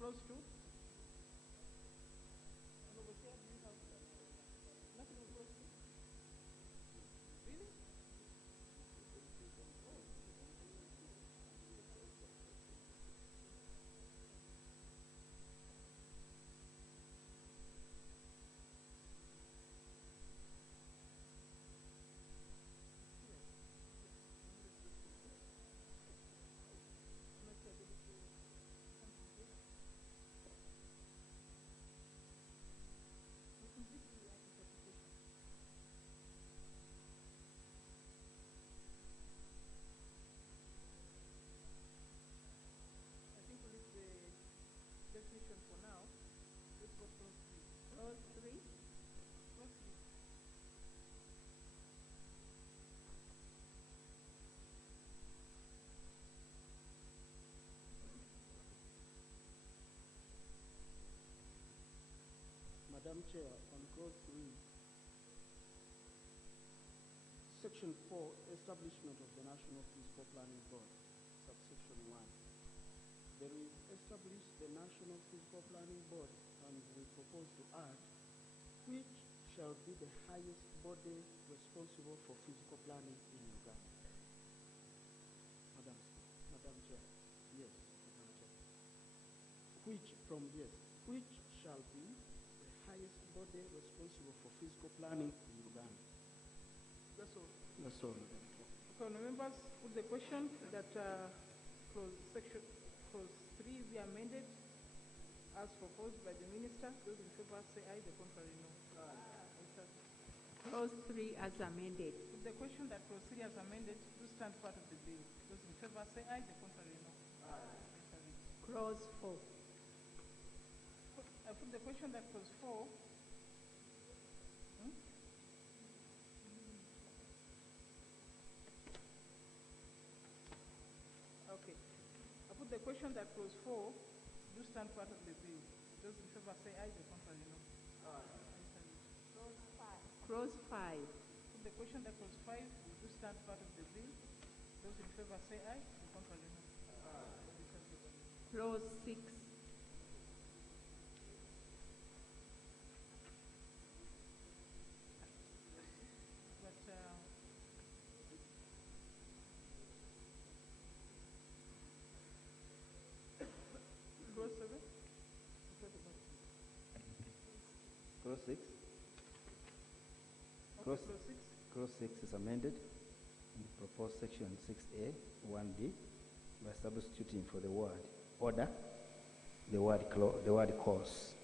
Close to? Really? Definition for now. Let's go clause 3. Clause 3. Clause 3. Madam Chair, on clause 3, section 4, establishment of the National Fiscal Planning Board, subsection 1. There is established the National Fiscal Planning Board, and we propose to add which shall be the highest body responsible for physical planning in Uganda? Madam Chair. Yes, Madam Chair. Which shall be the highest body responsible for physical planning in Uganda? That's all. That's all. Okay, members, put the question that clause 3 be amended as proposed by the minister. Those in favor say aye, the contrary no. Clause 3 as amended. Put the question that clause 3 as amended to stand part of the bill. Those in favor say aye, the contrary no. Clause 4. I put the question that clause 4. Okay. I put the question that clause 4 do stand part of the bill. Those in favor say aye, the contrary no. Clause 5. Put the question that clause 5 do stand part of the bill. Those in favor say aye, the contrary no. Clause 6. But clause 7. Clause 6. Clause 6. Clause 6 is amended in the proposed section 6A, 1D, by substituting for the word order, the word course.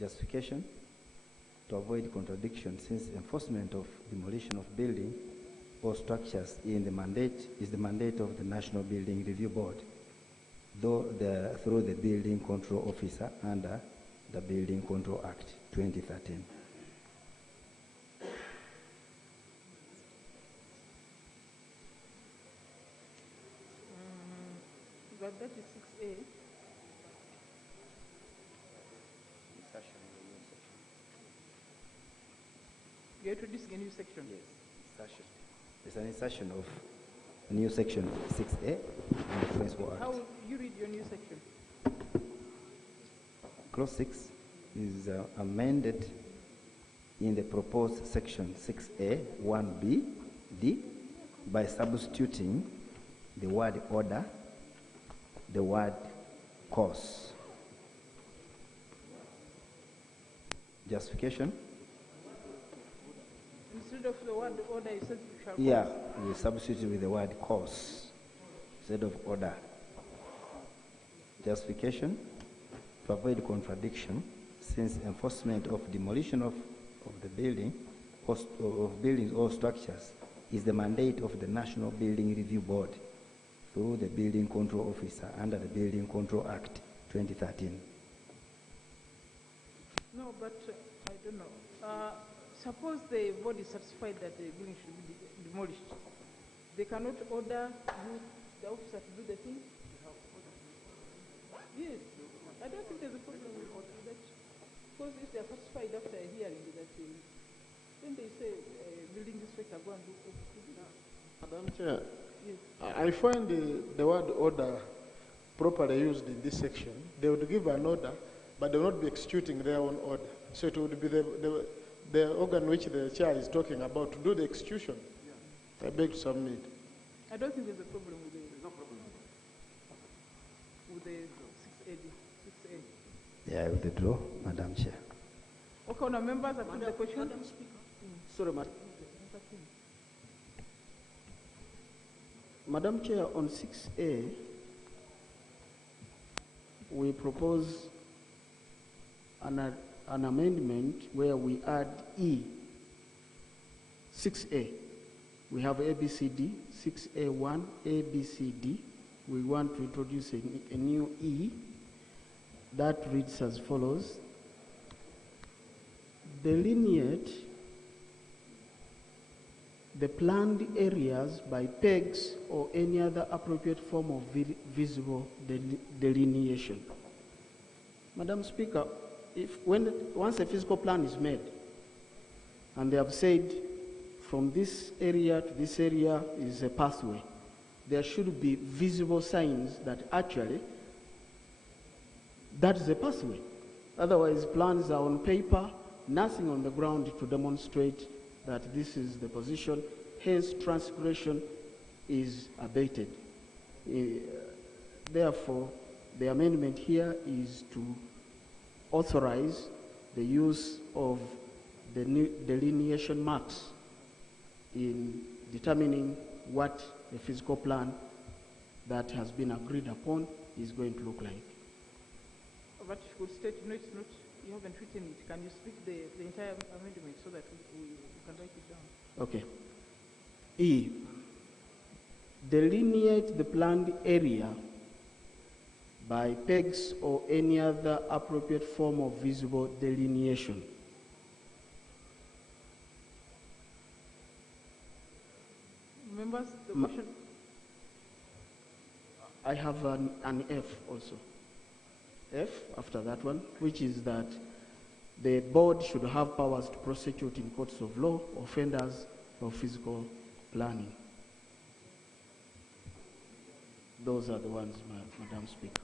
Justification: to avoid contradiction, since enforcement of demolition of building or structures is the mandate of the National Building Review Board, through the Building Control Officer under the Building Control Act 2013. But that is 6A. You introducing a new section? Yes, insertion. It's an insertion of a new section 6A in the Principal Act. How will you read your new section? Clause 6 is amended in the proposed section 6A, 1B, D, by substituting the word order, the word course. Justification? Instead of the word order, you said you shall. Yeah, we substitute with the word course instead of order. Justification: to avoid contradiction, since enforcement of demolition of the building or of buildings or structures is the mandate of the National Building Review Board through the Building Control Officer under the Building Control Act 2013. No, but I don't know. Suppose the board is satisfied that the building should be demolished. They cannot order you, the officer, to do the thing? Yes. I don't think there's a problem with that. Because if they are satisfied after hearing that, then they say, building inspector, go and do it. Madam Chair, Yes. I find the word order properly used in this section. They would give an order, but they will not be executing their own order. So it would be the organ which the chair is talking about to do the execution. I beg to submit. I don't think there's a problem with the... There's no problem. With the 6A. Yeah, I withdraw, Madam Chair. Okay, now members, I put the question. Madam Speaker. Sorry, Madam Chair, on 6A, we propose an amendment where we add E. 6A. We have ABCD, 6A1, ABCD. We want to introduce a new E that reads as follows: delineate the planned areas by pegs or any other appropriate form of visible delineation. Madam Speaker, once a physical plan is made and they have said from this area to this area is a pathway, there should be visible signs that actually that is a pathway. Otherwise, plans are on paper nothing on the ground to demonstrate that this is the position, hence transgression is abated. Therefore, the amendment here is to authorize the use of the new delineation marks in determining what the physical plan that has been agreed upon is going to look like. But you could state, no, it's not, you haven't written it. Can you speak the entire amendment so that we can write it down? Okay. E, delineate the planned area by pegs or any other appropriate form of visible delineation. Members, the question. I have an F also. F after that one, which is that the board should have powers to prosecute in courts of law offenders of physical planning. Those are the ones, Madam Speaker.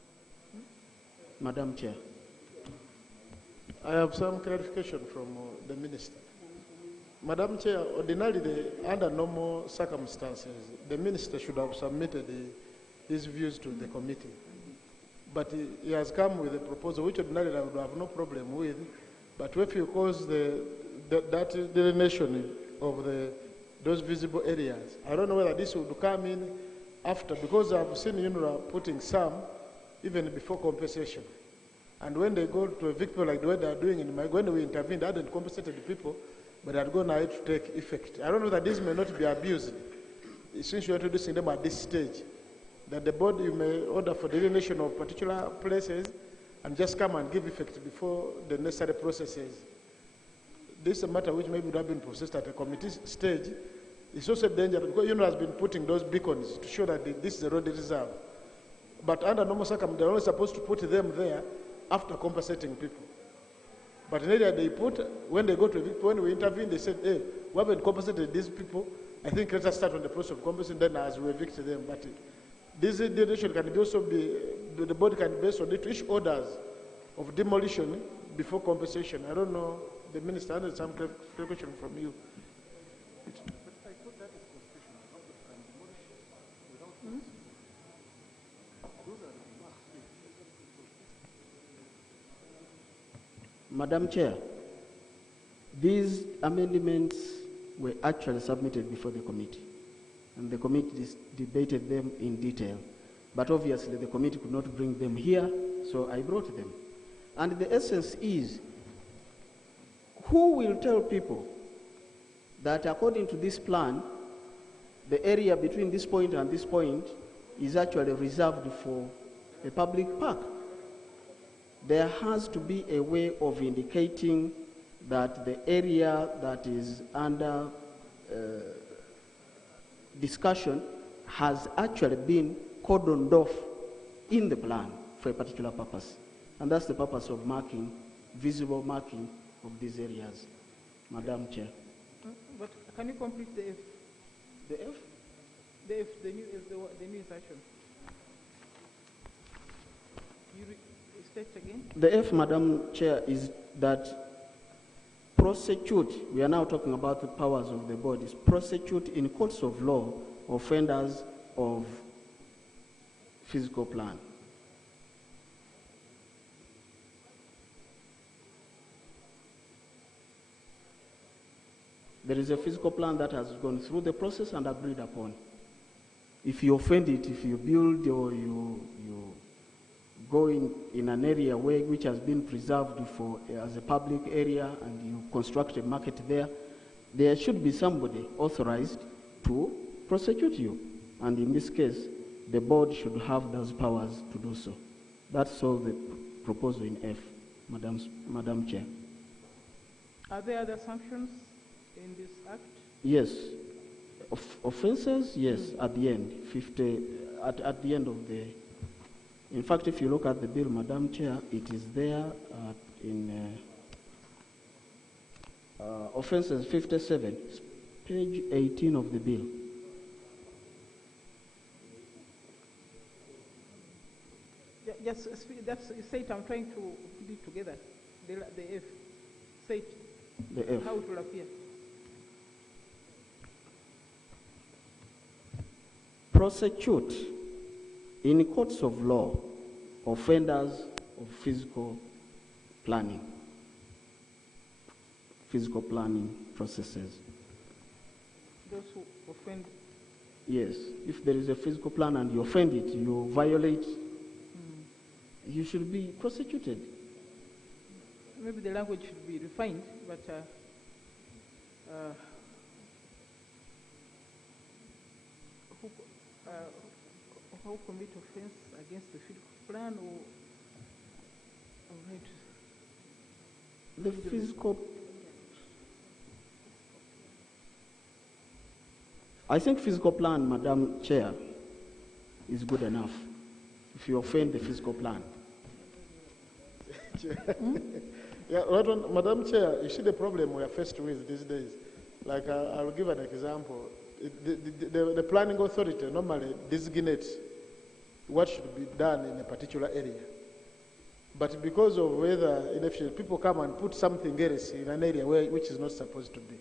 Madam Chair. I have some clarification from the Minister. Madam Chair, ordinarily, under normal circumstances, the Minister should have submitted his views to the committee. But he has come with a proposal which ordinarily I would have no problem with. But if you cause that delineation of those visible areas, I don't know whether this would come in after, because I've seen UNRWA putting some even before compensation. And when they go to evict people like the way they are doing in when we intervened, they hadn't compensated the people, but they had gone ahead to take effect. I don't know that these may not be abused, since you're introducing them at this stage, that the board, you may order for delineation of particular places and just come and give effect before the necessary processes. This is a matter which maybe would have been processed at a committee stage. It's also dangerous because UNRWA has been putting those beacons to show that this is a road reserve. But under normal circumstances, they're only supposed to put them there after compensating people. But in area they put, when they go to evict, when we intervene, they said, hey, we haven't compensated these people. I think let us start on the process of compensation, then as we evict them. But this delineation can also be, the board can base on it, issue orders of demolition before compensation. I don't know, the Minister, I had some clarification from you. Madam Chair, these amendments were actually submitted before the committee, and the committee debated them in detail. But obviously the committee could not bring them here, so I brought them. And the essence is, who will tell people that according to this plan, the area between this point and this point is actually reserved for a public park? There has to be a way of indicating that the area that is under discussion has actually been cordoned off in the plan for a particular purpose. And that's the purpose of marking, visible marking of these areas. Madam Chair. But can you complete the F? The F? The F, the new insertion. You state again? The F, Madam Chair, is that prosecute, we are now talking about the powers of the board, is prosecute in courts of law offenders of physical plan. There is a physical plan that has gone through the process and agreed upon. If you offend it, if you build or you go in an area which has been preserved for as a public area and you construct a market there, there should be somebody authorized to prosecute you. And in this case, the board should have those powers to do so. That's all the proposal in F, Madam Chair. Are there other sanctions in this act? Yes. Offenses, yes, at the end, 50, at the end of the, in fact, if you look at the bill, Madam Chair, it is there in offenses 57, page 18 of the bill. Just that's, say it, I'm trying to put it together, the F. Say it. The F. How it will appear? Prosecute in courts of law offenders of physical planning processes. Those who offend. Yes, if there is a physical plan and you offend it, you violate, you should be prosecuted. Maybe the language should be refined, but who commit offense against the physical plan or right? The physical. I think physical plan, Madam Chair, is good enough if you offend the physical plan. Yeah, right on, Madam Chair, you see the problem we are faced with these days. Like, I'll give an example. The planning authority normally designates what should be done in a particular area. But because of weather inefficiency, people come and put something else in an area which is not supposed to be,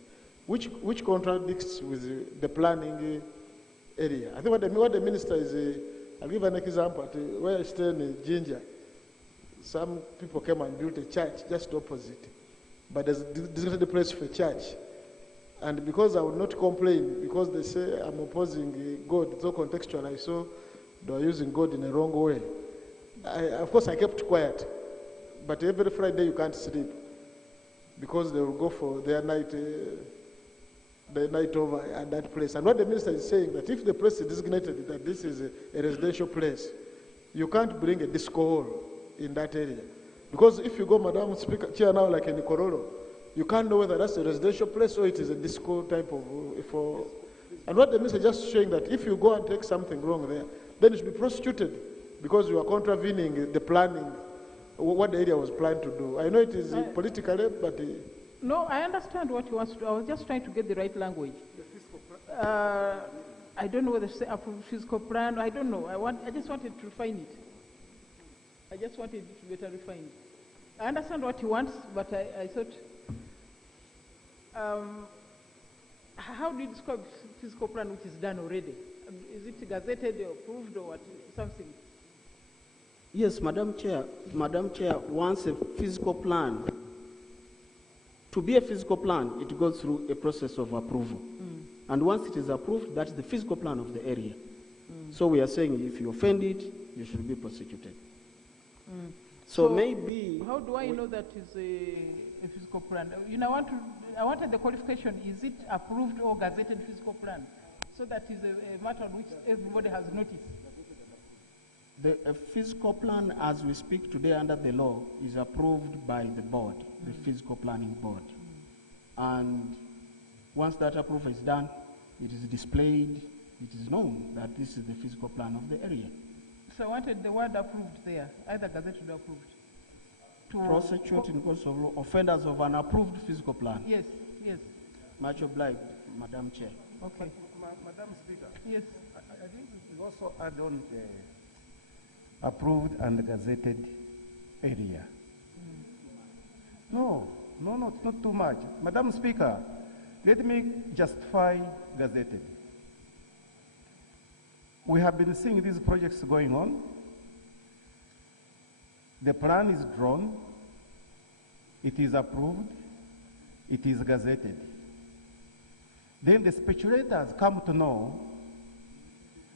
which contradicts with the planning area. I think what the minister is, I'll give an example. Where I stay in Ginger, some people came and built a church just opposite, but there's a designated place for a church. And because I would not complain, because they say I'm opposing God, so contextual, I saw they are using God in a wrong way. Of course, I kept quiet, but every Friday you can't sleep because they will go for their night over at that place. And what the minister is saying, that if the place is designated that this is a residential place, you can't bring a disco hall in that area. Because if you go, Madam Speaker, Chair, now like in Korolo, you can't know whether that's a residential place or it is a disco type of, and what the minister is just showing that if you go and take something wrong there, then you should be prosecuted because you are contravening the planning, what the area was planned to do. I know it is politically, but... No, I understand what you want to do. I was just trying to get the right language. I don't know whether to say approved physical plan. I don't know. I just wanted to refine it. I just wanted it to be better refined. I understand what he wants, but I thought... how do you describe physical plan which is done already? Is it gazetted or approved or what, something? Yes, Madam Chair. Madam Chair, once a physical plan, to be a physical plan, it goes through a process of approval. And once it is approved, that's the physical plan of the area. So we are saying if you offend it, you should be prosecuted. So maybe... How do I know that is a physical plan? You know, I wanted the qualification, is it approved or gazetted physical plan? So that is a matter on which everybody has noticed. The physical plan, as we speak today under the law, is approved by the board, the physical planning board. And once that approval is done, it is displayed, it is known that this is the physical plan of the area. So I wanted the word approved there, either gazetted or approved. To prosecute in courts of law offenders of an approved physical plan. Yes, yes. Much obliged, Madam Chair. Okay. Madam Speaker. Yes. I think we also add on the approved and gazetted area. No, it's not too much. Madam Speaker, let me justify gazetted. We have been seeing these projects going on. The plan is drawn, it is approved, it is gazetted. Then the speculators come to know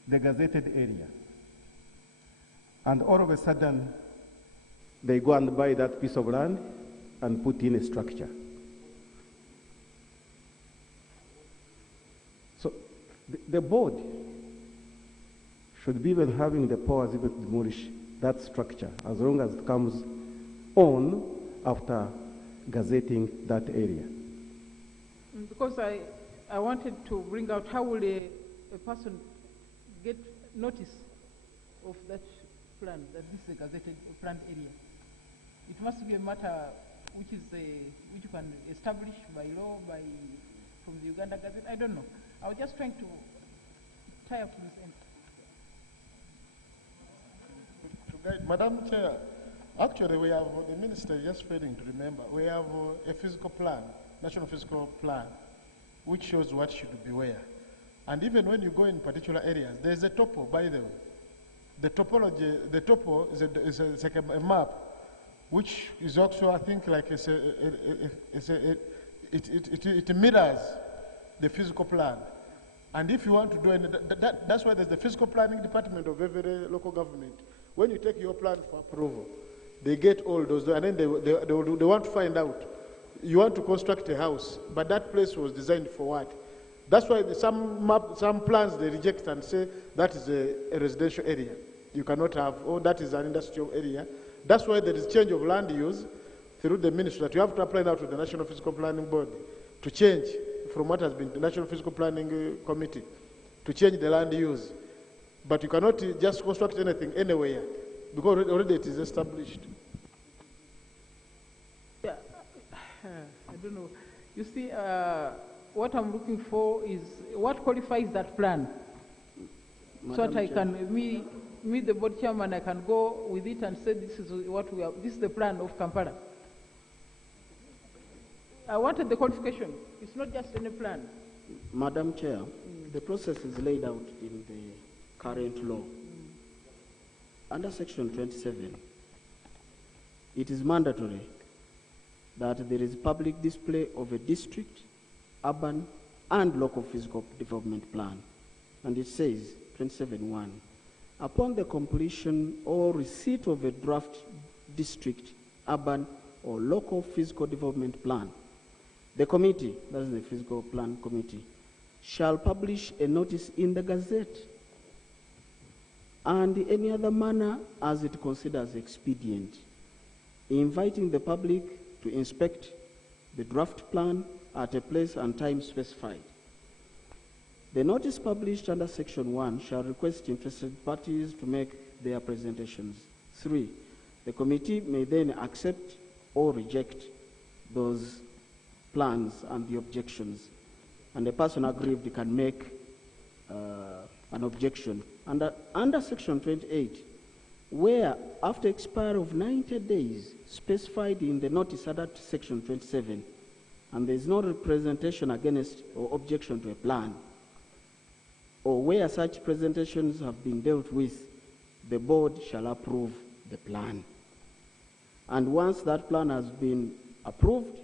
the gazetted area. And all of a sudden, they go and buy that piece of land and put in a structure. So the board should be even having the powers even to demolish that structure as long as it comes on after gazetting that area. Because I wanted to bring out how will a person get notice of that plan, that this is a gazetted planned area. It must be a matter which you can establish by law, from the Uganda Gazette. I don't know. I was just trying to tie up to this end. Madam Chair, actually we have, the minister is just failing to remember, we have a physical plan National Physical Plan, which shows what should be where. And even when you go in particular areas, there's a topo, by the way. The topology, the topo is like a map, which is also, I think, like it mirrors the physical plan. And if you want to do any, that's why there's the physical planning department of every local government. When you take your plan for approval, they get all those, and then they want to find out. You want to construct a house, but that place was designed for what? That's why some plans they reject and say that is a residential area. You cannot have, oh, that is an industrial area. That's why there is change of land use through the ministry that you have to apply now to the National Physical Planning Board to change from what has been the National Physical Planning Committee to change the land use. But you cannot just construct anything anywhere because already it is established. Yeah, I don't know. You see, what I'm looking for is what qualifies that plan. So that I can, me the board chairman, I can go with it and say this is what we have, this is the plan of Kampala. I wanted the qualification. It's not just any plan. Madam Chair, the process is laid out in the current law. Under Section 27, it is mandatory that there is public display of a district, urban, and local physical development plan. And it says, 27.1, upon the completion or receipt of a draft district, urban, or local physical development plan, the committee, that is the physical plan committee, shall publish a notice in the Gazette and any other manner as it considers expedient, inviting the public to inspect the draft plan at a place and time specified. The notice published under Section 1 shall request interested parties to make their presentations. 3, the committee may then accept or reject those plans and the objections, and the person aggrieved can make an objection. Under Section 28, where after expiry of 90 days specified in the notice under Section 27, and there is no representation against or objection to a plan, or where such presentations have been dealt with, the board shall approve the plan. And once that plan has been approved,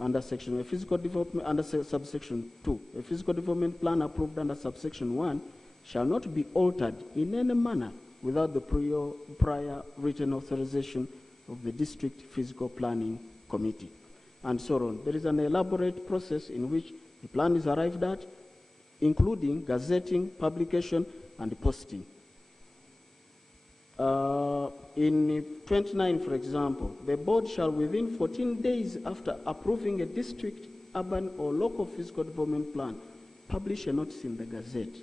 under section a physical development, under subsection 2, a physical development plan approved under subsection 1 shall not be altered in any manner without the prior written authorization of the district physical planning committee, and so on. There is an elaborate process in which the plan is arrived at, including gazetting, publication, and posting. In 29, for example, the board shall within 14 days after approving a district, urban, or local physical development plan, publish a notice in the Gazette,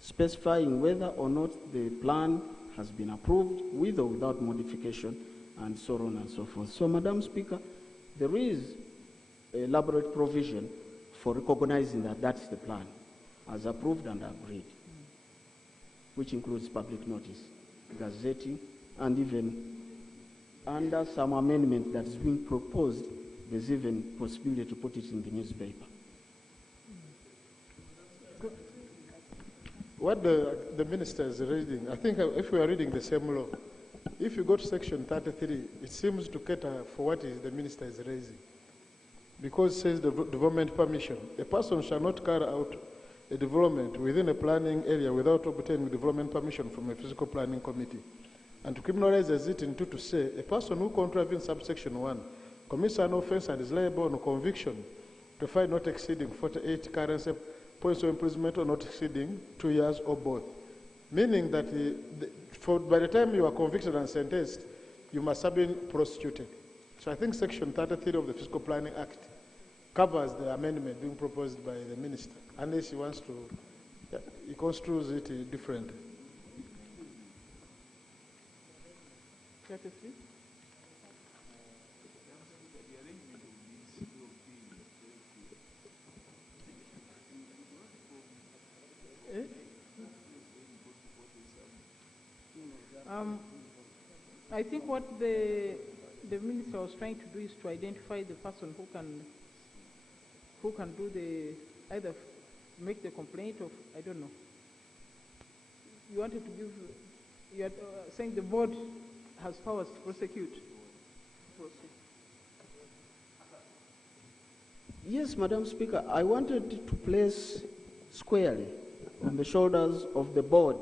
specifying whether or not the plan has been approved with or without modification, and so on and so forth. So, Madam Speaker, there is elaborate provision for recognizing that that's the plan, as approved and agreed, which includes public notice, gazetting, and even under some amendment that is being proposed, there's even possibility to put it in the newspaper. What the minister is reading, I think if we are reading the same law, if you go to section 33, it seems to cater for what the minister is raising. Because it says the development permission, a person shall not carry out a development within a planning area without obtaining development permission from a physical planning committee. And to criminalize as it into to say, a person who contravenes subsection 1 commits an offense and is liable on conviction to fine not exceeding 48 currency points of imprisonment or not exceeding 2 years or both. Meaning that by the time you are convicted and sentenced, you must have been prosecuted. So I think section 33 of the Physical Planning Act covers the amendment being proposed by the minister, unless he wants to, he construes it differently. I think what the the minister was trying to do is to identify the person who can do the, either make the complaint of, I don't know. You wanted to give, you are saying the board has powers to prosecute. Yes, Madam Speaker, I wanted to place squarely on the shoulders of the board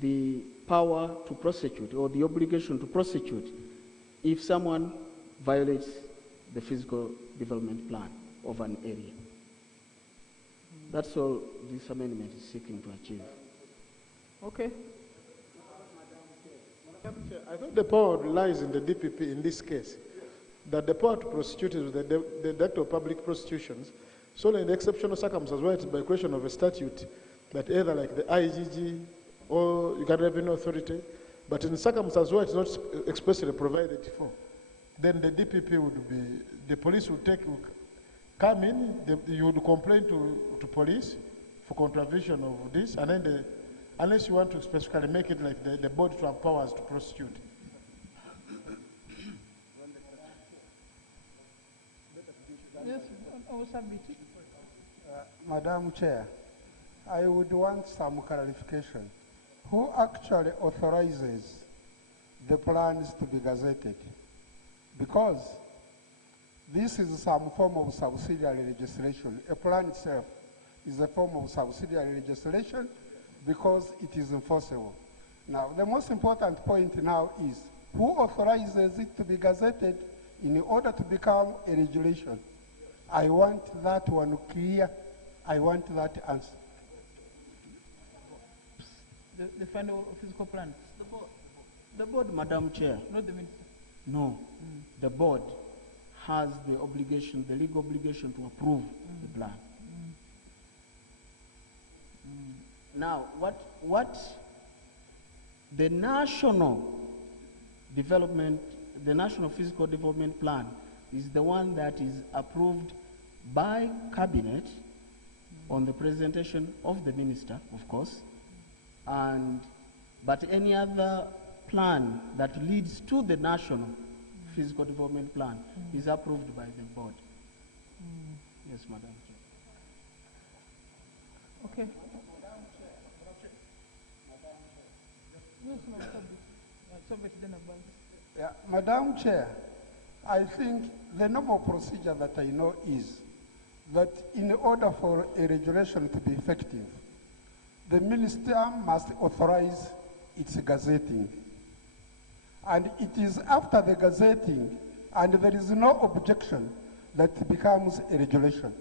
the power to prosecute or the obligation to prosecute if someone violates the physical development plan of an area. That's all this amendment is seeking to achieve. Okay. I thought the power lies in the DPP in this case, that the power to prosecute is with the Director of Public Prosecutions. So in the exceptional circumstances where it's by question of a statute, that either like the IGG or Uganda Revenue Authority, but in circumstances where it's not expressly provided for, then the DPP would be, the police would come in, you would complain to police for contravention of this, and then unless you want to specifically make it like the board to have powers to prosecute. Yes, Madam Chair, I would want some clarification. Who actually authorizes the plans to be gazetted? Because this is some form of subsidiary legislation. A plan itself is a form of subsidiary legislation because it is enforceable. Now, the most important point now is who authorizes it to be gazetted in order to become a regulation? I want that one clear. I want that answer. The final physical plan. The board, Madam Chair. Not the minister. No. The board has the obligation, the legal obligation to approve the plan. Now, what the national development, the national physical development plan is the one that is approved by cabinet on the presentation of the minister, of course, but any other plan that leads to the national physical development plan is approved by the board. Yes, Madam Chair. Okay. Yeah, Madam Chair, I think the normal procedure that I know is that in order for a regulation to be effective, the minister must authorize its gazetting. And it is after the gazetting, and there is no objection, that it becomes a regulation.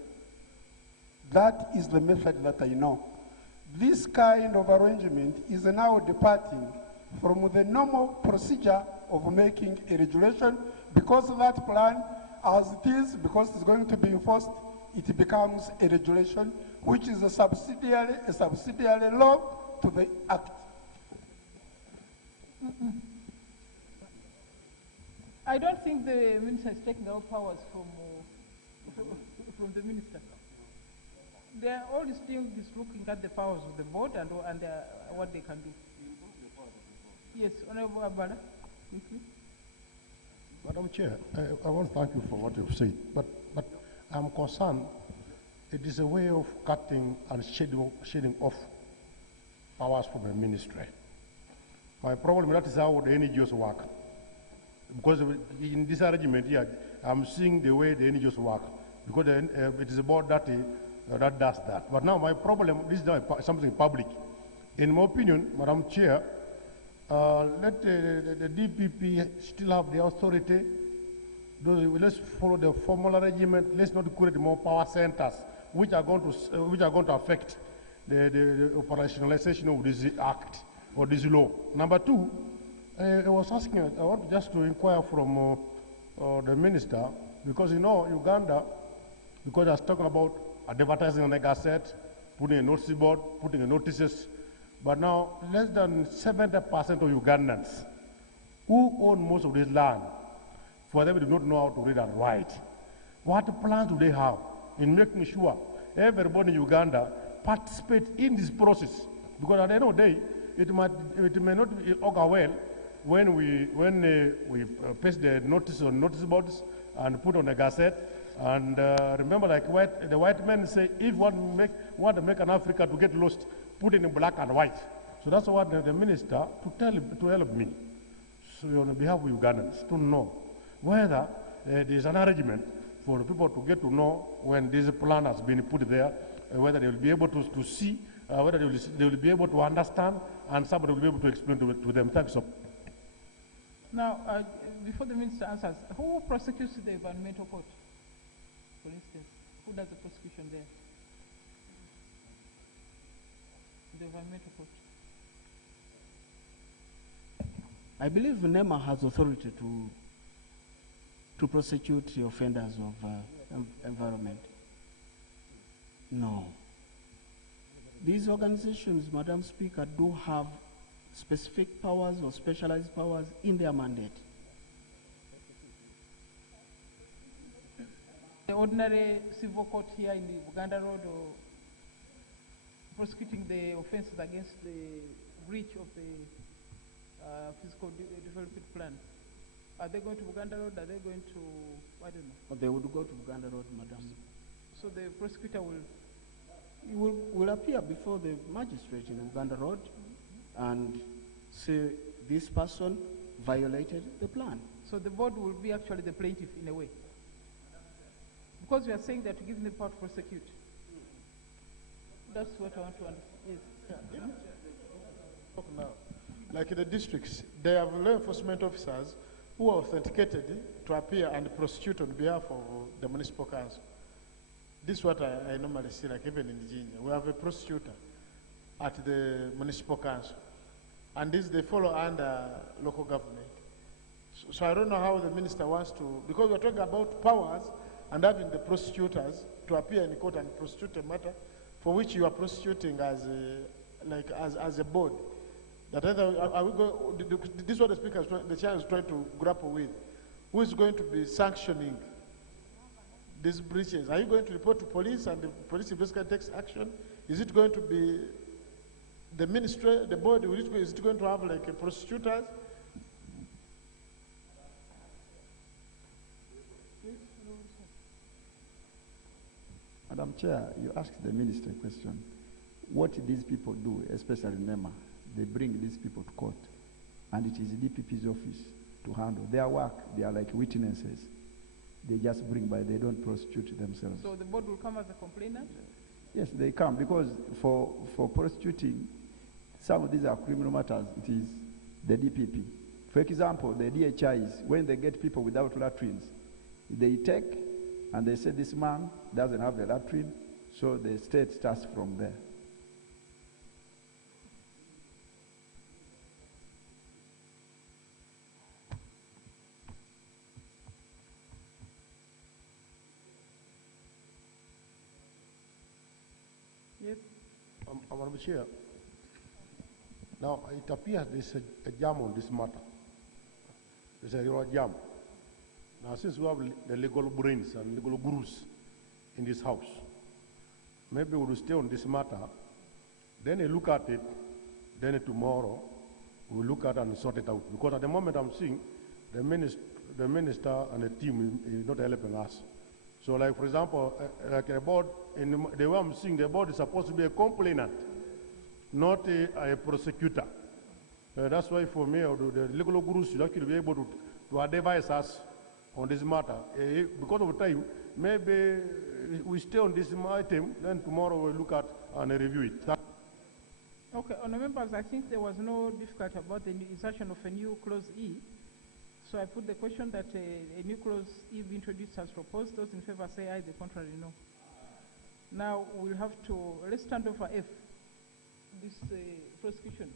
That is the method that I know. This kind of arrangement is now departing from the normal procedure of making a regulation, because that plan, as it is, because it's going to be enforced, it becomes a regulation, which is a subsidiary law to the act. I don't think the minister is taking out powers from the minister. They are all still just looking at the powers of the board and what they can do. Yes, Honorable Abala. Madam Chair, I want to thank you for what you've said, but I'm concerned it is a way of cutting and shading off powers from the ministry. My problem, that is how the NGOs work. Because in this arrangement here, I'm seeing the way the NGOs work, because it is a board that does that. But now my problem, this is not something public. In my opinion, Madam Chair, let the DPP still have the authority. Let's follow the formal arrangement. Let's not create more power centers, which are going to affect the operationalization of this act or this law. Number two, I want just to inquire from the minister, because you know Uganda, because I was talking about advertising on the gazette, putting a notice board, putting a notices. But now, less than 70% of Ugandans who own most of this land, for them do not know how to read and write. What plans do they have in making sure everybody in Uganda participates in this process? Because at the end of the day, it may not augur well when we paste the notice on notice boards and put on a gazette. And remember, like the white men say, if want to make an Africa to get lost, put it in black and white. So that's what the minister to help me. So on behalf of Ugandans to know whether there is an arrangement for people to get to know when this plan has been put there, whether they will be able to see, whether they will be able to understand, and somebody will be able to explain to them. Thanks. Now, before the minister answers, who prosecutes the environmental court? For instance, who does the prosecution there? The environmental court. I believe NEMA has authority to prosecute the offenders of environment. No. These organizations, Madam Speaker, do have specific powers or specialized powers in their mandate. The ordinary civil court here in the Uganda Road or prosecuting the offenses against the breach of the physical development plan. Are they going to Uganda Road? Are they going to, I don't know. They would go to Uganda Road, Madam. So the prosecutor will appear before the magistrate in Uganda Road and say this person violated the plan. So the board will be actually the plaintiff in a way. Because we are saying that to give them the power to prosecute. That's what I want to understand. Yes. Now, like in the districts, they have law enforcement officers who are authenticated to appear and prosecute on behalf of the municipal council. This is what I normally see, like even in Virginia. We have a prosecutor at the municipal council. And this, they follow under local government. So I don't know how the minister wants to, because we're talking about powers and having the prosecutors to appear in court and prosecute a matter for which you are prosecuting as a board. That either are we going, this is what the speaker, the chair is trying to grapple with. Who is going to be sanctioning these breaches? Are you going to report to police and the police investigation takes action? Is it going to be the ministry, the board? Is it going to have like a prosecutors? Madam Chair, you asked the minister a question. What these people do, especially NEMA, they bring these people to court, and it is DPP's office to handle their work. They are like witnesses. They just bring by, they don't prosecute themselves. So the board will come as a complainant? Yes, they come, because for prosecuting, some of these are criminal matters. It is the DPP. For example, the DHIs, when they get people without latrines, they take and they say this man doesn't have a latrine, so the state starts from there. Yes. Madam Chair, now it appears there's a jam on this matter. There's a real jam. Now, since we have the legal brains and legal gurus in this house, maybe we will stay on this matter, then we look at it, then tomorrow we'll look at it and sort it out. Because at the moment I'm seeing the minister and the team is not helping us. So like, for example, like a board, in the way I'm seeing, the board is supposed to be a complainant, not a prosecutor. That's why for me, the legal gurus should actually be able to advise us on this matter. Because of time, maybe we stay on this item, then tomorrow we'll look at and review it. Okay, honourable members, I think there was no difficulty about the insertion of a new clause E. So I put the question that a new clause E be introduced as proposed. Those in favour say aye, the contrary no. Now we'll have to, let's stand over F, this prosecution.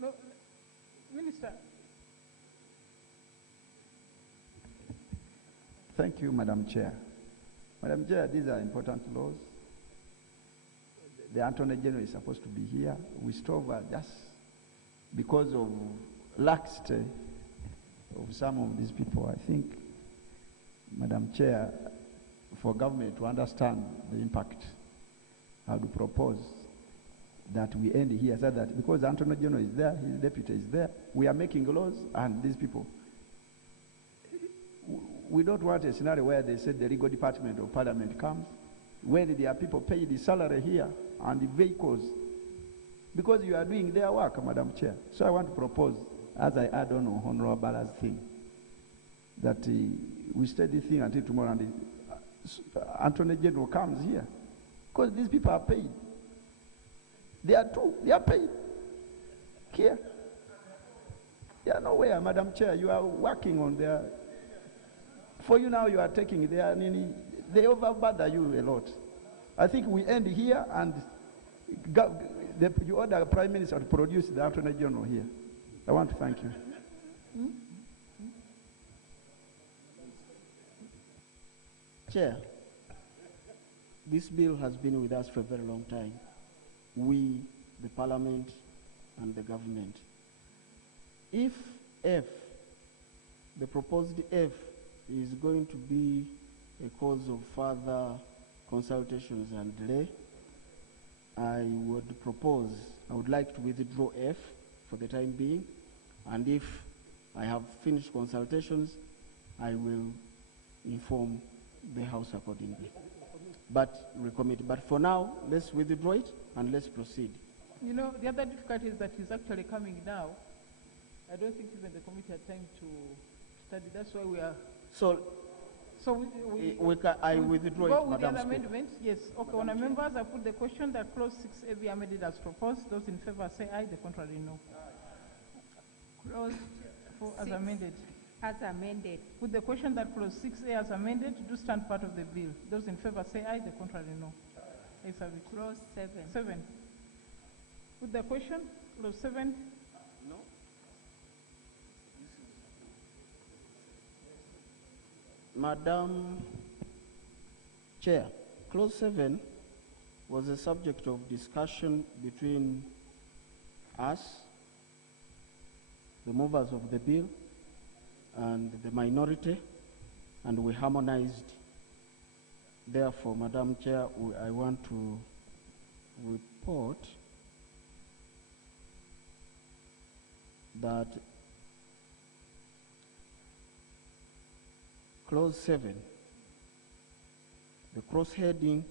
No, Minister. Thank you, Madam Chair. Madam Chair, these are important laws. The Attorney General is supposed to be here. We strove just because of laxity of some of these people. I think, Madam Chair, for government to understand the impact, I would propose that we end here, so that because the Attorney General is there, his deputy is there, we are making laws, and these people, we don't want a scenario where they said the legal department of parliament comes, when there are people paid the salary here and the vehicles, because you are doing their work, Madam Chair. So I want to propose, as I add on Honorable Bala's thing, that we stay this thing until tomorrow, and the Attorney General comes here, because these people are paid. They are paid here. They are nowhere, Madam Chair. You are working on their. For you now, you are taking their. They overburden you a lot. I think we end here, and you order the Prime Minister to produce the Attorney General here. I want to thank you. Chair, this bill has been with us for a very long time. We, the Parliament, and the government. If F, the proposed F, is going to be a cause of further consultations and delay, I would like to withdraw F for the time being, and if I have finished consultations, I will inform the House accordingly. But recommit. But for now, let's withdraw it and let's proceed. You know, the other difficulty is that he's actually coming now. I don't think even the committee had time to study. That's why we are. I withdraw go it, with Madam the Speaker. amendment. Yes. Okay. On members, I put the question that clause 6A be amended as proposed. Those in favor say aye. The contrary, no. Clause As 6 amended. As amended. Put the question that clause 6A as amended do stand part of the bill. Those in favor say aye. The contrary, no. Ayes have it. Clause 7. 7. Put the question, clause 7. No. Madam Chair, clause 7 was a subject of discussion between us, the movers of the bill, and the minority, and we harmonized. Therefore, Madam Chair, I want to report that clause 7, the cross-heading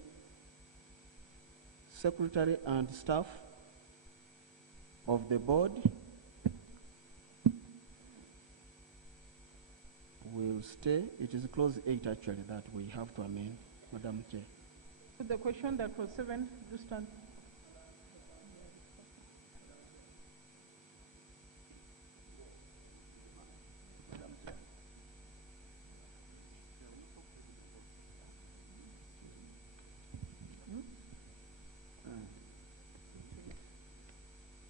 secretary and staff of the board will stay. It is clause 8 actually that we have to amend, Madam Chair. Put the question that clause 7 do stand.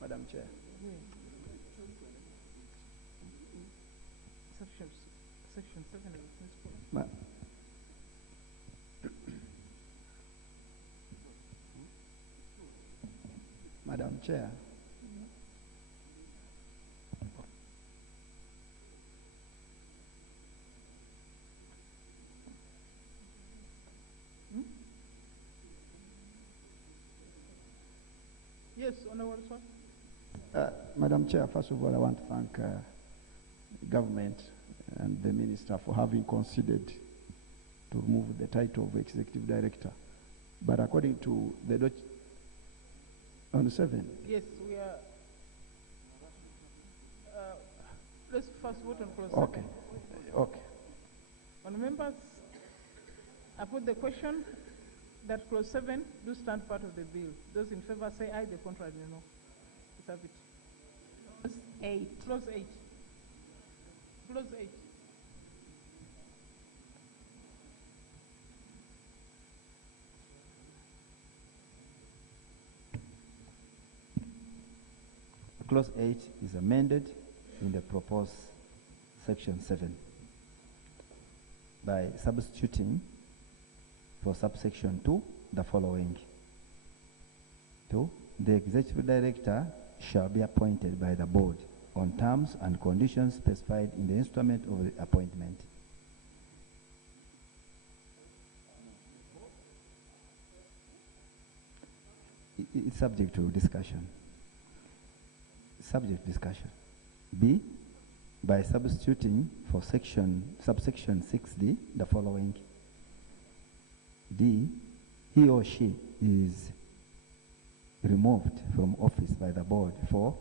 Madam Chair. Section 7 of the principle. Madam Chair. Yes, Honorable Sir. Madam Chair, first of all, I want to thank the government and the minister for having considered to remove the title of executive director. But according to the on the 7th. Yes, we are. Let's first vote on clause 7. Okay. On members, I put the question that clause 7 do stand part of the bill. Those in favor say aye, the contrary no. Let's have it. Clause 8. Clause 8. Clause 8. Clause 8 is amended in the proposed section 7 by substituting for subsection 2 the following. 2. The executive director shall be appointed by the board on terms and conditions specified in the instrument of the appointment. It's subject to discussion. Subject discussion. B, by substituting for subsection 6D the following. D, he or she is removed from office by the board for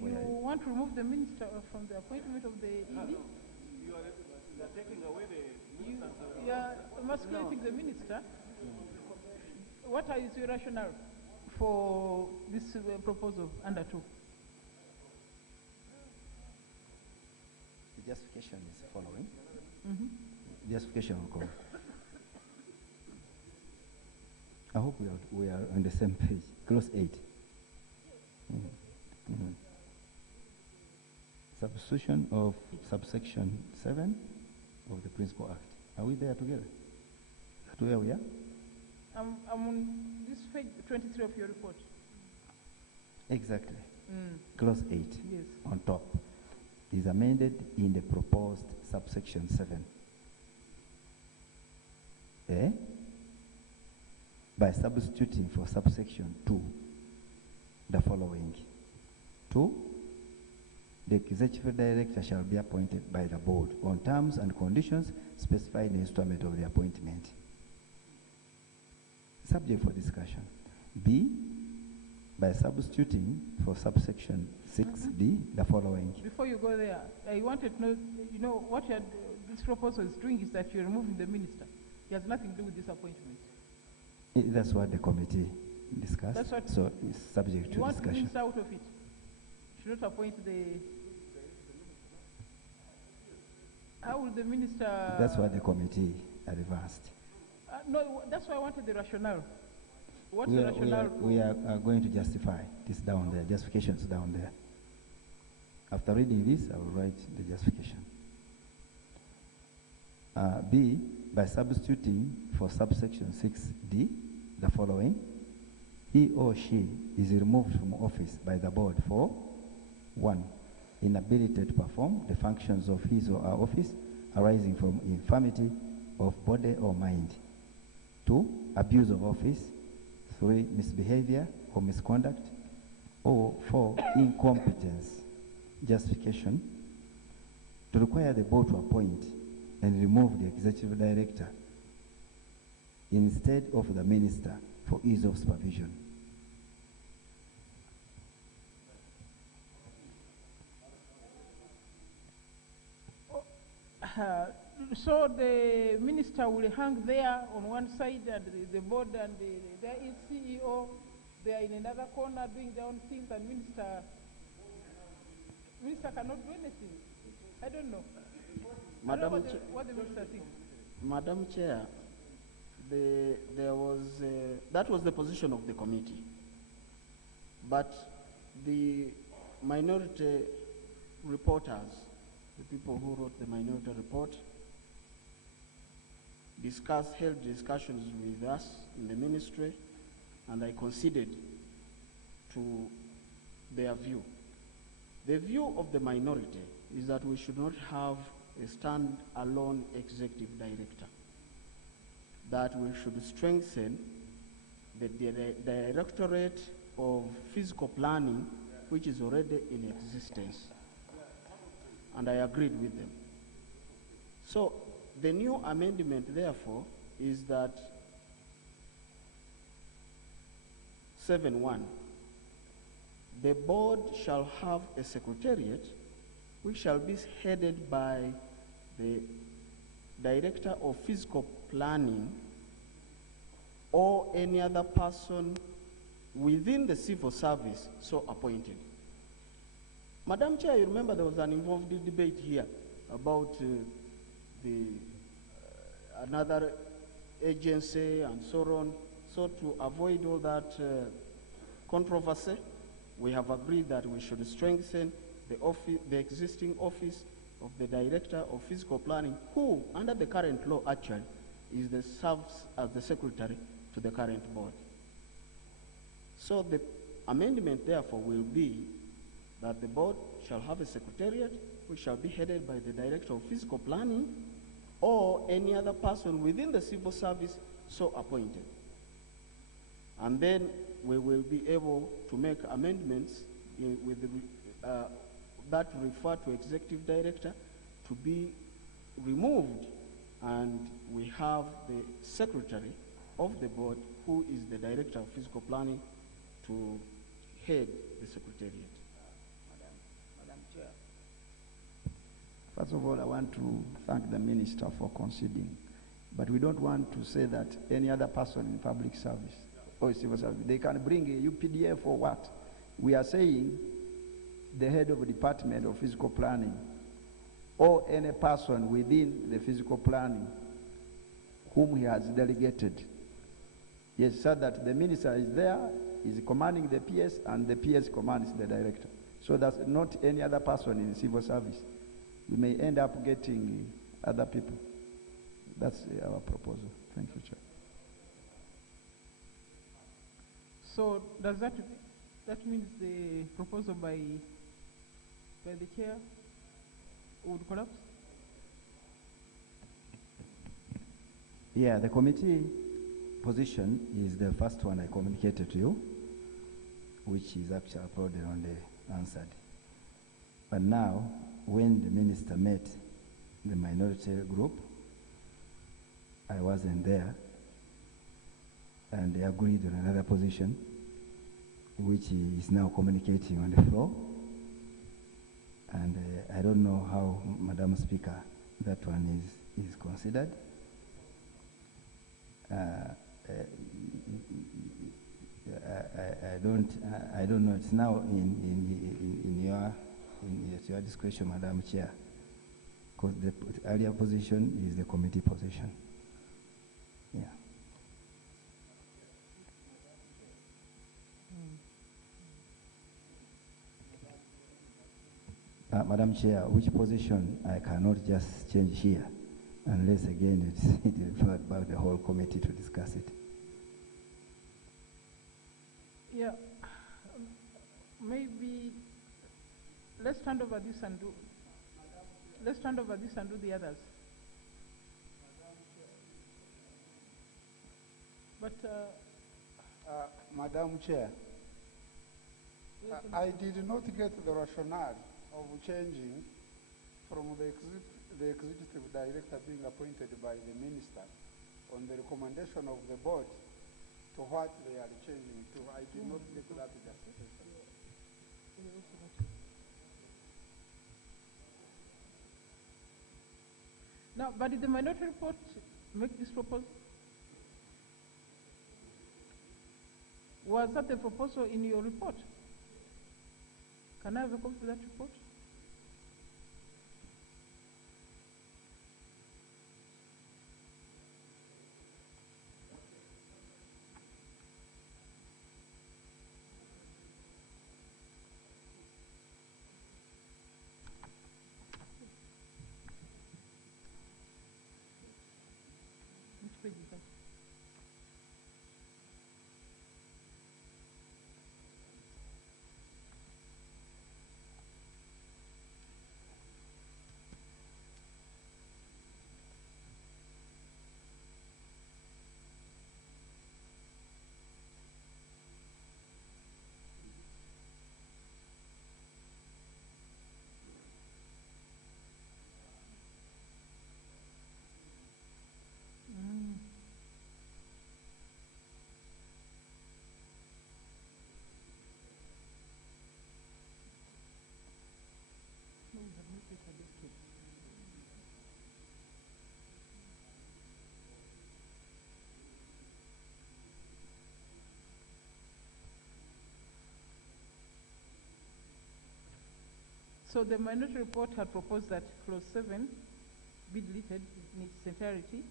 You want to remove the minister from the appointment of the ED? You are taking away the You are emasculating the minister. What is your rationale for this proposal under 2? The justification is following. Mm-hmm. Justification will come. I hope we are on the same page. Clause 8. Substitution of subsection 7 of the Principal Act. Are we there together? Is that where we are? I'm on this page 23 of your report. Exactly. Mm. Clause 8 Yes. on top is amended in the proposed subsection 7. By substituting for subsection 2 the following. 2, the executive director shall be appointed by the board on terms and conditions specified in the instrument of the appointment. Subject for discussion. B, by substituting for subsection 6D the following. Before you go there, I wanted to know, you know, what this proposal is doing is that you're removing the minister. He has nothing to do with this appointment. That's what the committee discussed. That's what so it's subject to you want the discussion. minister out of it. You should not appoint the... How will the minister... That's what the committee advanced. No, that's why I wanted the rationale. What's We the are, rationale? we are going to justify this down there. Justification is down there. After reading this, I will write the justification. B, by substituting for subsection 6D the following. He or she is removed from office by the board for 1, inability to perform the functions of his or her office arising from infirmity of body or mind. 2, abuse of office. 3, misbehavior or misconduct. Or 4, incompetence. Justification. To require the board to appoint and remove the executive director instead of the minister for ease of supervision. So the minister will hang there on one side and the board and the CEO, they are in another corner doing their own things, and minister cannot do anything. I don't know. I don't know what the minister thinks. Madam Chair, that was the position of the committee. But the minority reporters, the people who wrote the minority report, held discussions with us in the ministry, and I conceded to their view. The view of the minority is that we should not have a stand-alone executive director, that we should strengthen the Directorate of Physical Planning, which is already in existence. And I agreed with them. So the new amendment, therefore, is that 7.1, the board shall have a secretariat which shall be headed by the Director of Physical Planning or any other person within the civil service so appointed. Madam Chair, you remember there was an involved debate here about another agency and so on. So to avoid all that controversy, we have agreed that we should strengthen the existing office of the Director of Physical Planning, who, under the current law, actually, serves as the secretary to the current board. So the amendment, therefore, will be that the board shall have a secretariat which shall be headed by the Director of Physical Planning or any other person within the civil service so appointed. And then we will be able to make amendments with that refer to executive director to be removed, and we have the secretary of the board, who is the director of physical planning, to head the secretariat. Madam Chair. First of all, I want to thank the minister for conceding, but we don't want to say that any other person in public service or civil service, they can bring a UPDF or what. We are saying the head of the department of physical planning or any person within the physical planning whom he has delegated. Yes, so that the minister is there, is commanding the PS, and the PS commands the director. So that's not any other person in the civil service. We may end up getting other people. That's our proposal. Thank you, Chair. So does that means the proposal by the chair would collapse? Yeah, the committee position is the first one I communicated to you, which is actually uploaded on the answered. But now, when the minister met the minority group, I wasn't there, and they agreed on another position, which he is now communicating on the floor. And I don't know how, Madam Speaker, that one is considered. I don't know. It's now in your discretion, Madam Chair, because the earlier position is the committee position. Yeah. Madam Chair, which position I cannot just change here, unless again it is referred back the whole committee to discuss it. Yeah, maybe let's stand over this and do. Let's stand over this and do the others. But Madam Chair, I did not get the rationale of changing from the executive director being appointed by the minister on the recommendation of the board to what they are changing to. I did not get that justification. Now, but did the minority report make this proposal? Was that the proposal in your report? Can I have a copy of that report? Which page is that? So the minority report had proposed that clause 7 be deleted in its entirety.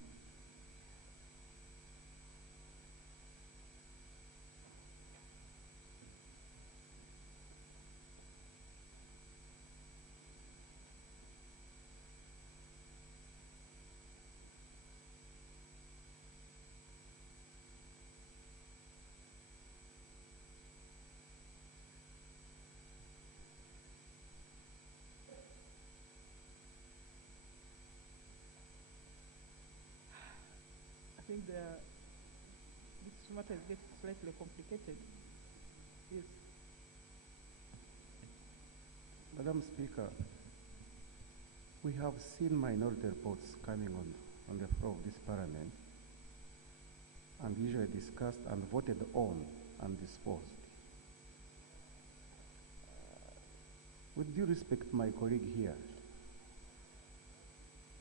think this matter gets slightly complicated. Yes. Madam Speaker, we have seen minority reports coming on the floor of this parliament and usually discussed and voted on and disposed. With due respect to my colleague here,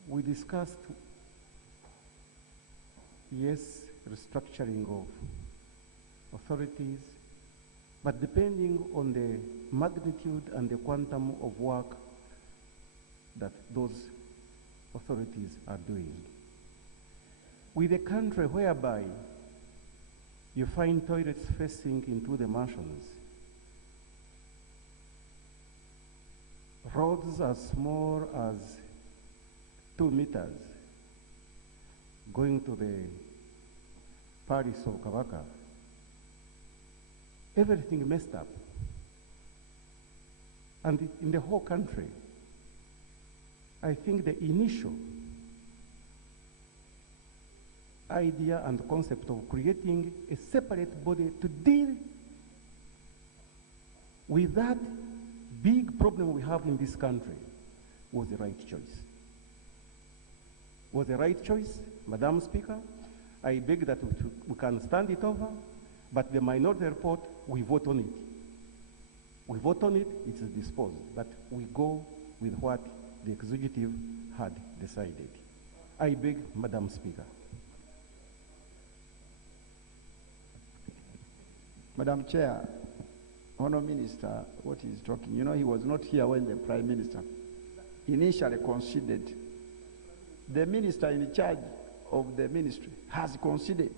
we discussed, yes, restructuring of authorities, but depending on the magnitude and the quantum of work that those authorities are doing. With a country whereby you find toilets facing into the mansions, roads as small as 2 meters going to the Paris of Kabaka, everything messed up. And in the whole country, I think the initial idea and concept of creating a separate body to deal with that big problem we have in this country was the right choice. Was the right choice, Madam Speaker? I beg that we can stand it over, but the minority report, we vote on it. We vote on it, it is disposed, but we go with what the executive had decided. I beg, Madam Speaker. Madam Chair, Honourable Minister, what he's talking, you know, he was not here when the Prime Minister initially conceded. The minister in charge of the ministry has conceded.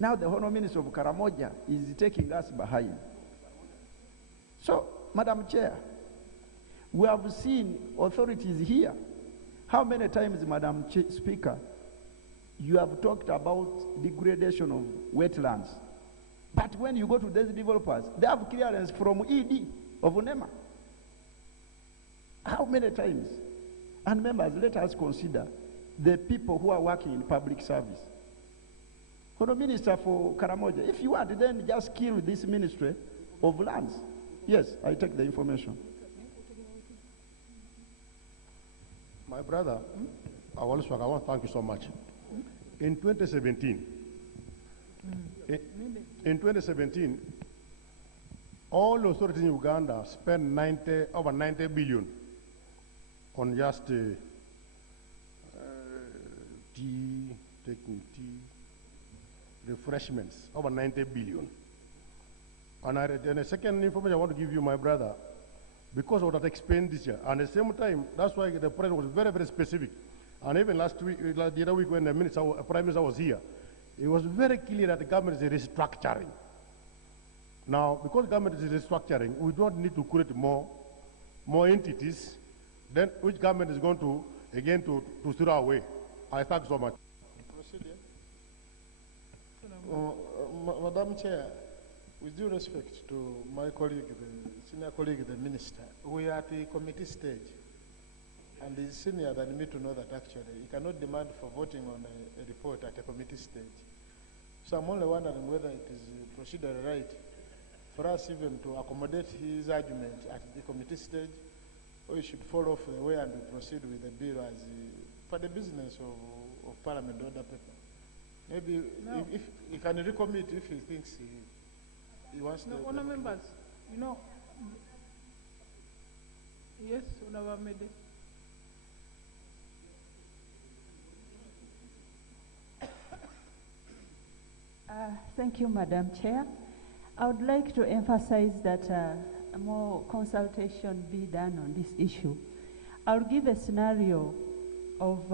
Now the Honourable Minister of Karamoja is taking us behind. So, Madam Chair, we have seen authorities here. How many times, Madam Speaker, you have talked about degradation of wetlands? But when you go to these developers, they have clearance from ED of UNEMA. How many times? And members, let us consider the people who are working in public service. Honourable Minister for Karamoja, if you want, then just kill this ministry of lands. Yes, I take the information. My brother, I want to thank you so much. In 2017, in 2017, all authorities in Uganda spent over 90 billion on just tea, taking tea, refreshments, over 90 billion. And the second information I want to give you, my brother, because of that expenditure, and at the same time, that's why the president was very, very specific. And even last week, the other week when the Prime Minister was here, it was very clear that the government is restructuring. Now, because the government is restructuring, we don't need to create more entities, then which government is going to, again, to throw away. I thank you so much. Madam Chair, with due respect to my colleague, the senior colleague, the minister, we are at the committee stage. And he's senior than me to know that actually he cannot demand for voting on a report at a committee stage. So I'm only wondering whether it is procedurally right for us even to accommodate his argument at the committee stage, or he should follow off the way and proceed with the bill as for the business of Parliament order paper. Maybe No. if he can recommit if he thinks he wants to. No, honourable members, you know, yes, Honourable Mede. Thank you, Madam Chair. I would like to emphasize that more consultation be done on this issue. I'll give a scenario of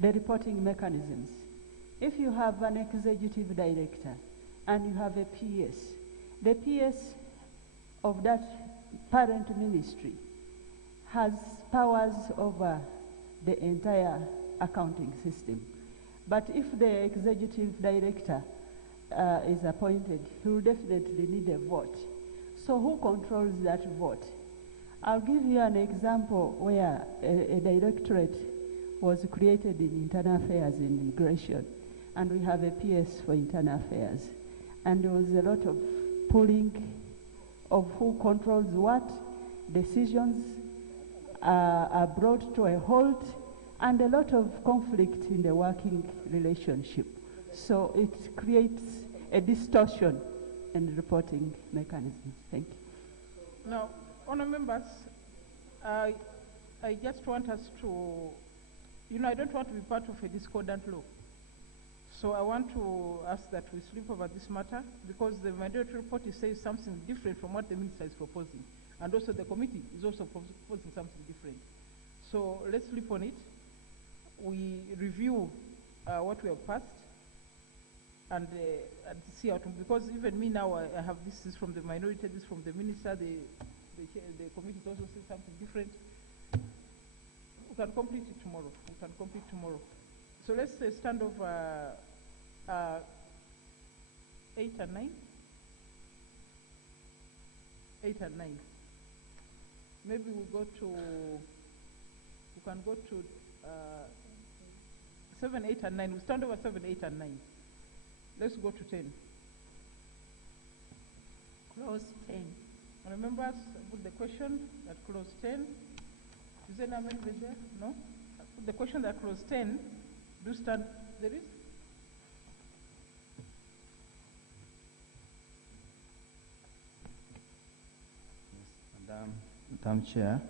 the reporting mechanisms. If you have an executive director and you have a PS, the PS of that parent ministry has powers over the entire accounting system. But if the executive director is appointed, he will definitely need a vote. So who controls that vote? I'll give you an example where a directorate was created in Internal Affairs and Immigration, and we have a PS for Internal Affairs. And there was a lot of pulling of who controls what, decisions are brought to a halt, and a lot of conflict in the working relationship. So it creates a distortion in the reporting mechanism. Thank you. Now, honour members, I just want us to, I don't want to be part of a discordant law. So I want to ask that we sleep over this matter, because the minority report says something different from what the minister is proposing. And also the committee is also proposing something different. So let's sleep on it. We review what we have passed and see how to, because even me now, I have this is from the minority, this is from the minister, the committee also says something different. We can complete it tomorrow. We can complete tomorrow. So let's stand over 8 and 9. 8 and 9. Maybe we can go to 7, 8, and 9. We'll stand over 7, 8, and 9. Let's go to 10. Clause 10. Remember, put the question at clause 10. Is there an amendment there? No? Put the question that clause 10. Do stand. There is? Madam Chair,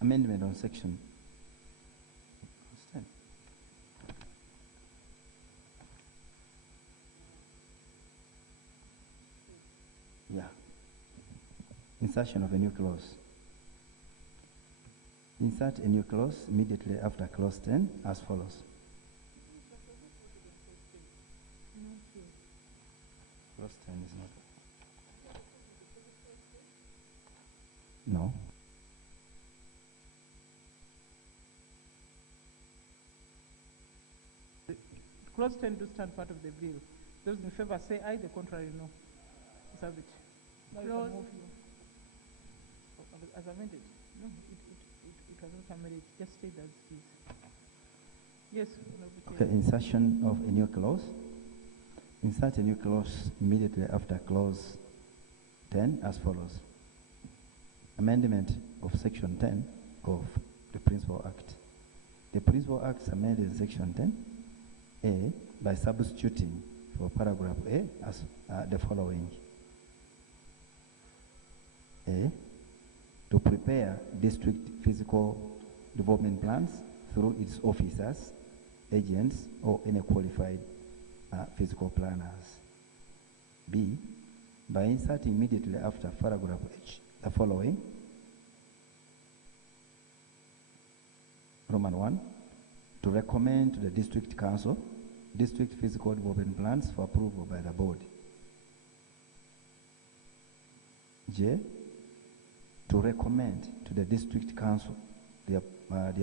amendment on section. Yeah. Insertion of a new clause. Insert a new clause immediately after clause 10 as follows. Clause 10 is not. No. Clause 10 do stand part of the bill. Those in favor say aye, the contrary no. Let's have it. Now you can move as amended. No, it was not amended. Just stay as it is. Yes. Okay, insertion of a new clause. Insert a new clause immediately after clause 10 as follows. Amendment of section 10 of the Principal Act. The Principal Act amended section 10A by substituting for paragraph A as the following. A, to prepare district physical development plans through its officers, agents, or any qualified physical planners. B, by inserting immediately after paragraph H the following. Roman 1, to recommend to the district council district physical development plans for approval by the board. J, to recommend to the district council the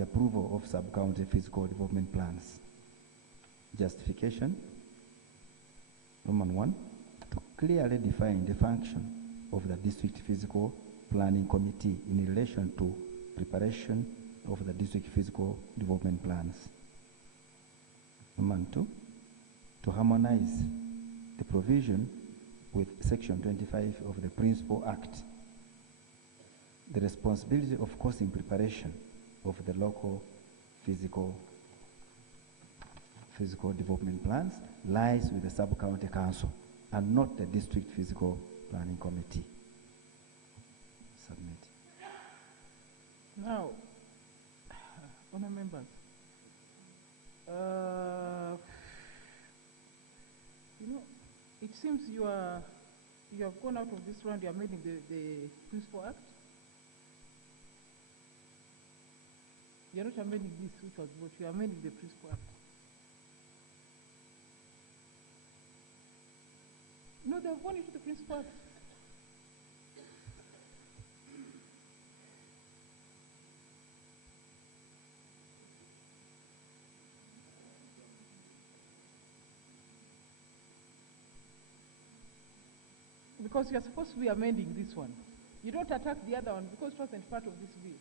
approval of sub-county physical development plans. Justification. Roman 1, to clearly define the function of the district physical planning committee in relation to preparation of the district physical development plans. Roman 2, to harmonize the provision with section 25 of the Principal Act. The responsibility of costing preparation of the local physical development plans lies with the sub-county council and not the district physical planning committee. Submit. Now, honour members, it seems you have gone out of this round. You are amending the Principal Act. You are not amending this, which was what you are amending the Principal Act. No, they have gone into the Principal Act. Because you are supposed to be amending this one. You don't attack the other one because it wasn't part of this bill.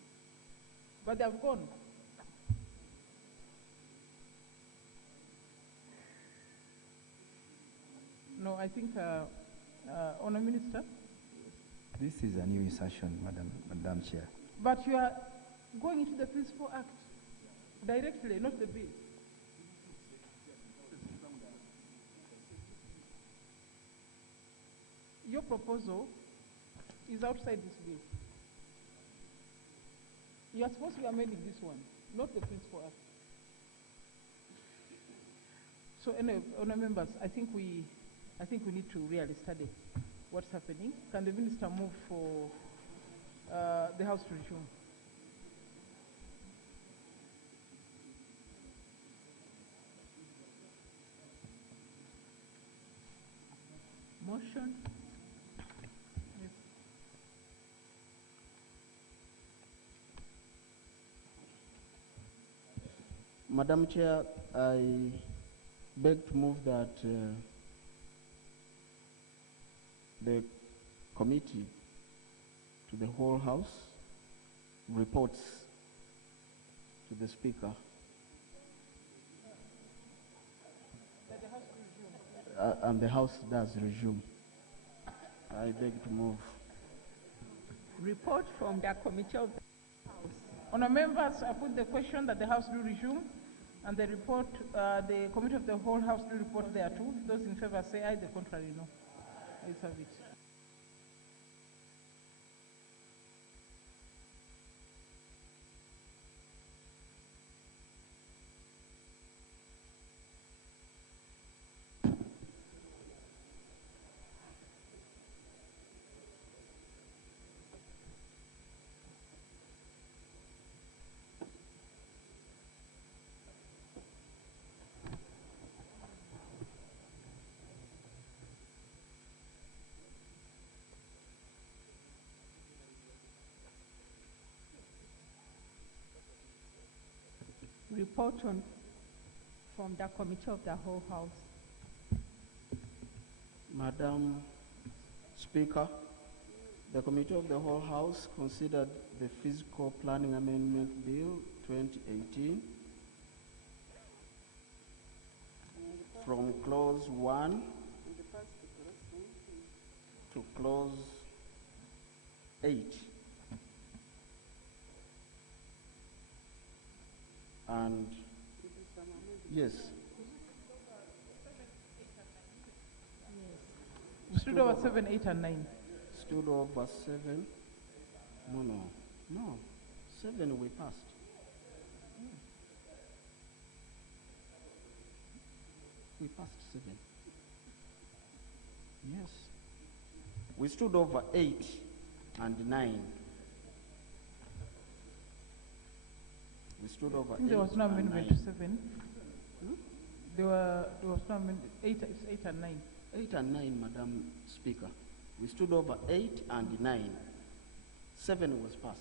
But they have gone. I think, Honour Minister. This is a new insertion, Madam Chair. But you are going into the Principal Act directly, not the bill. Your proposal is outside this bill. You are supposed to be amending this one, not the Principal Act. So, anyway, honourable members, I think we need to really study what's happening. Can the Minister move for the House to resume? Motion. Yes. Madam Chair, I beg to move that the committee to the whole House reports to the Speaker. And the House does resume. I beg to move. Report from the Committee of the House. Honour members, I put the question that the House do resume, and the report, the Committee of the whole House do report there too. Those in favour say aye, the contrary no. I have it. Report on from the Committee of the whole House. Madam Speaker, the Committee of the whole House considered the Physical Planning Amendment Bill 2018 from clause 1 to clause 8. And yes, stood over 7, 8, and 9. Stood over 7. No. 7 we passed. We passed 7. Yes. We stood over 8 and 9. We stood over 8. There was no amendment to 7. There was no amendment. 8 and 9. 8 and 9, Madam Speaker. We stood over 8 and 9. 7 was passed.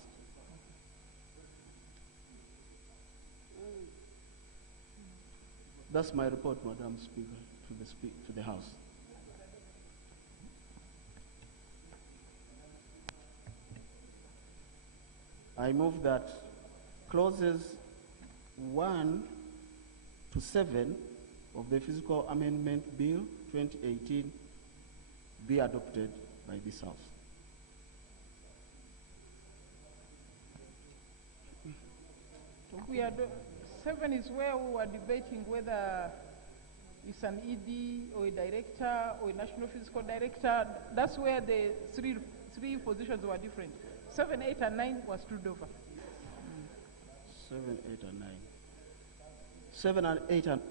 That's my report, Madam Speaker, to the House. I move that clauses 1 to 7 of the Physical Amendment Bill 2018 be adopted by this House. We are 7 is where we were debating whether it's an ED or a director or a national physical director. That's where the three positions were different. 7, 8, and 9 was stood over. 7, 8, and 9. 7 and 8, and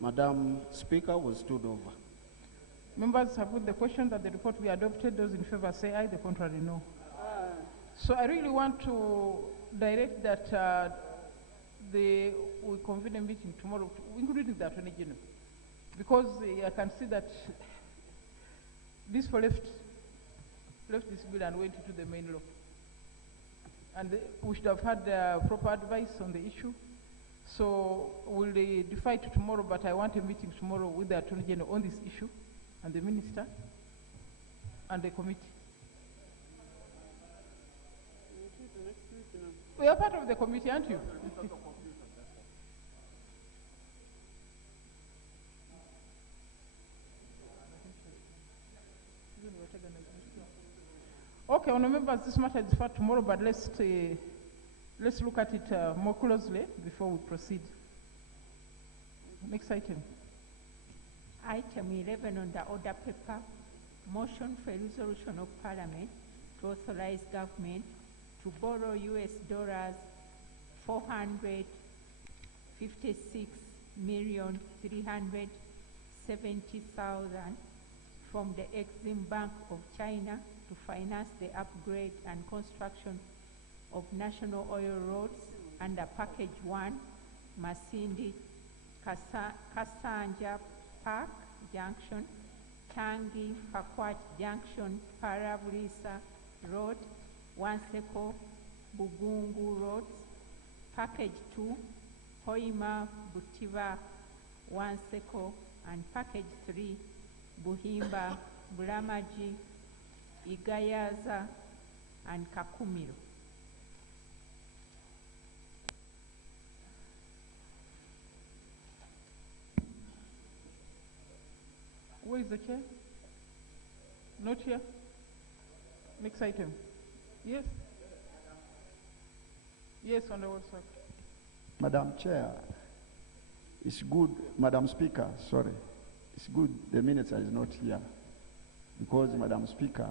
Madam Speaker, was stood over. Members have put the question that the report be adopted. Those in favor say aye, the contrary no. So I really want to direct that we convene a meeting tomorrow, including the Attorney General, because I can see that this for left this bill and went into the main law. And we should have had proper advice on the issue. So we'll defer to tomorrow, but I want a meeting tomorrow with the Attorney General on this issue, and the Minister, and the committee. We are part of the committee, aren't you? Okay, honourable members, this matter is for tomorrow, but let's look at it more closely before we proceed. Next item. Item 11 on the order paper, motion for a resolution of Parliament to authorize government to borrow US dollars 456,370,000 from the Exim Bank of China to finance the upgrade and construction of National Oil Roads under Package 1, Masindi, Kasanja Park Junction, Changi, Pakwat Junction, Paravulisa Road, Wanseko, Bugungu Roads, Package 2, Hoima, Butiva, Wanseko, and Package 3, Buhimba, Bulamaji, Igayaza, and Kakumiro. Where is the chair? Not here. Next item. Yes. Yes, on the WhatsApp. Madam Chair, it's good, Madam Speaker, sorry. It's good the minister is not here because, Madam Speaker,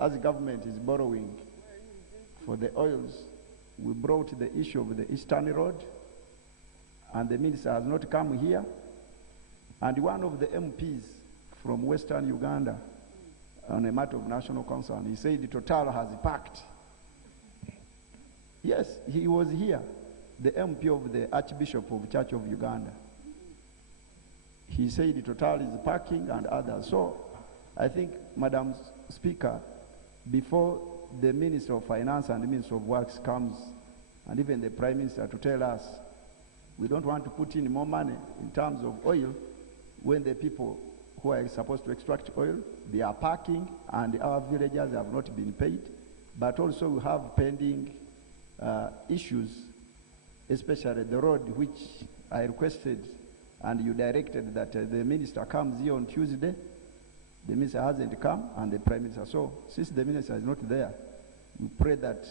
as the government is borrowing for the oils, we brought the issue of the Eastern Road and the minister has not come here. And one of the MPs from Western Uganda on a matter of national concern, he said Total has packed. Yes, he was here, the MP of the Archbishop of Church of Uganda. He said Total is packing and others. So I think, Madam Speaker, before the Minister of Finance and the Minister of Works comes, and even the Prime Minister to tell us, we don't want to put in more money in terms of oil when the people who are supposed to extract oil, they are packing and our villagers have not been paid. But also we have pending issues, especially the road which I requested and you directed that the minister comes here on Tuesday. The minister hasn't come and the Prime Minister. So since the minister is not there, we pray that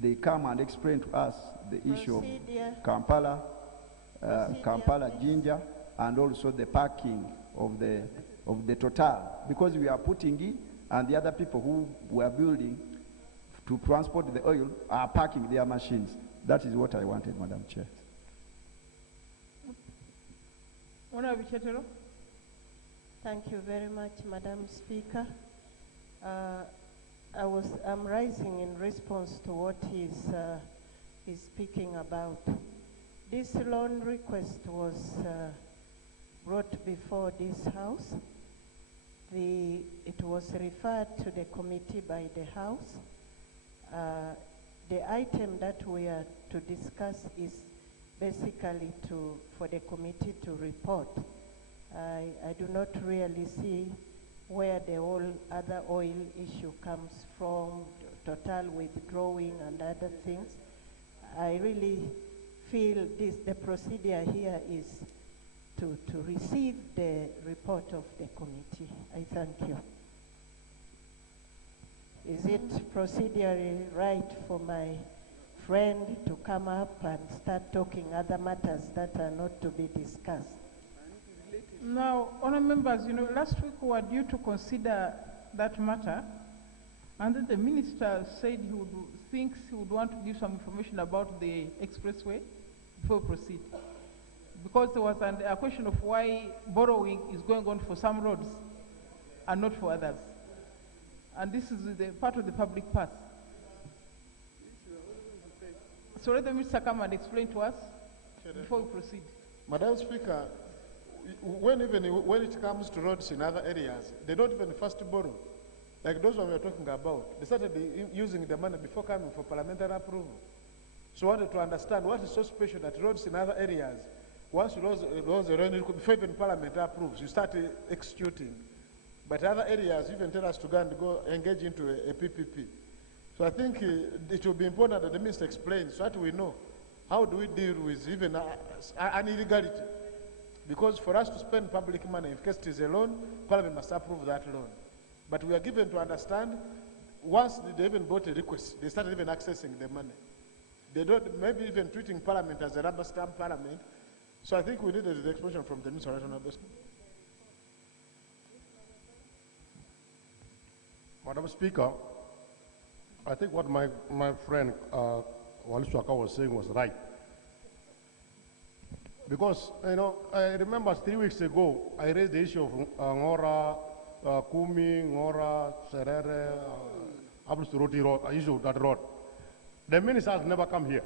they come and explain to us the issue of Kampala, Kampala Ginger, and also the parking of the Total, because we are putting in and the other people who were building to transport the oil are parking their machines. That is what I wanted, Madam Chair. Thank you very much, Madam Speaker. I'm rising in response to what he's speaking about. This loan request was brought before this House. It was referred to the committee by the House. The item that we are to discuss is basically for the committee to report. I do not really see where the whole other oil issue comes from, Total withdrawing and other things. I really feel the procedure here is to receive the report of the committee. I thank you. Is it procedurally right for my friend to come up and start talking other matters that are not to be discussed? Now, honourable members, last week we were due to consider that matter, and then the minister said he would want to give some information about the expressway before we proceed. Because there was a question of why borrowing is going on for some roads and not for others. And this is the part of the public path. So let the minister come and explain to us before we proceed. Madam Speaker, when it comes to roads in other areas, they don't even first borrow. Like those one we are talking about, they started using the money before coming for parliamentary approval. So I wanted to understand what is so special that roads in other areas, once roads are before even parliament approves, you start executing. But other areas even tell us to go and engage into a PPP. So I think it will be important that the minister explains so that we know how do we deal with even an illegality. Because for us to spend public money, in case it is a loan, Parliament must approve that loan. But we are given to understand once they even brought a request, they started even accessing the money. They don't, maybe even treating Parliament as a rubber stamp Parliament. So I think we needed the explanation from the Minister of National Investment. Madam Speaker, I think what my friend Wallace Chwaka was saying was right. Because, you know, I remember 3 weeks ago, I raised the issue of Ngora, Kumi, Ngora, Serere, Ablusuroti Road, issue of that road. The minister has never come here.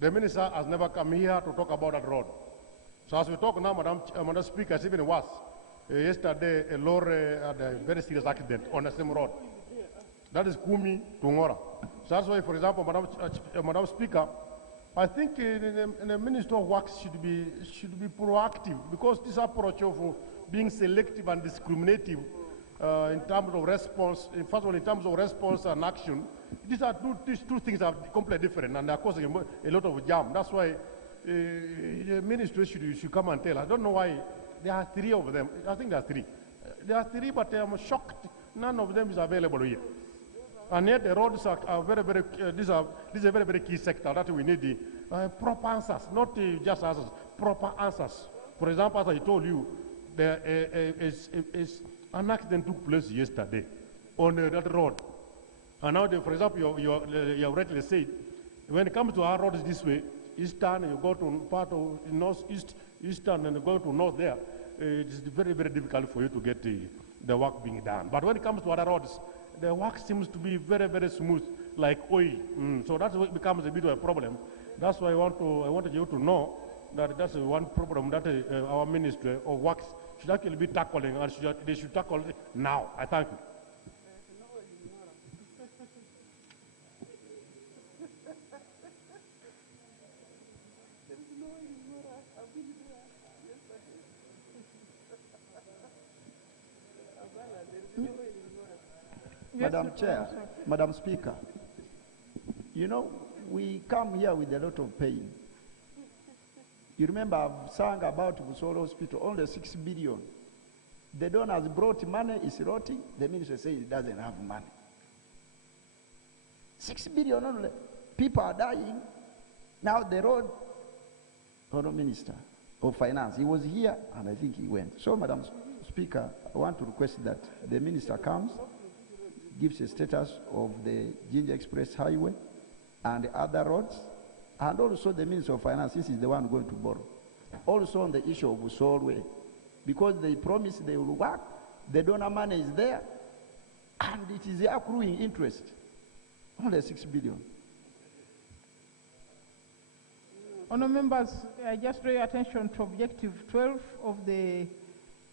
The minister has never come here to talk about that road. So as we talk now, Madam Speaker, it's even worse. Yesterday, a lorry had a very serious accident on the same road. That is Kumi to Ngora. So that's why, for example, Madam Speaker, I think the Minister of Works should be proactive, because this approach of being selective and discriminative in terms of response, first of all, in terms of response and action, these two things are completely different, and they're causing a lot of jam. That's why the ministry should come and tell. I don't know why there are 3 of them. I think there are 3. There are 3, but I'm shocked none of them is available here. And yet the roads are very, very, this is a very, very key sector that we need the proper answers, not just answers, proper answers. For example, as I told you, there is an accident took place yesterday on that road. And now, for example, you rightly said, when it comes to our roads this way, eastern, you go to part of northeast, eastern, and you go to north there, it is very, very difficult for you to get the work being done. But when it comes to other roads, the work seems to be very, very smooth, like oil. So that's what becomes a bit of a problem. That's why I wanted you to know that that's one problem that our Ministry of Works should actually be tackling, and they should tackle it now. I thank you. Madam Chair, Madam Speaker, you know, we come here with a lot of pain. You remember I've sung about Busoro Hospital, only 6 billion. The donors brought money, it's rotting. The minister says it doesn't have money. 6 billion only. People are dying. Now the road, Honourable Minister of Finance, he was here and I think he went. So, Madam Speaker, I want to request that the minister comes, gives a status of the Ginger Express Highway and the other roads, and also the Minister of Finance, this is the one going to borrow. Also on the issue of Usolwe, because they promised they will work, the donor money is there, and it is accruing interest, only 6 billion. Honourable members, I just draw your attention to Objective 12 of the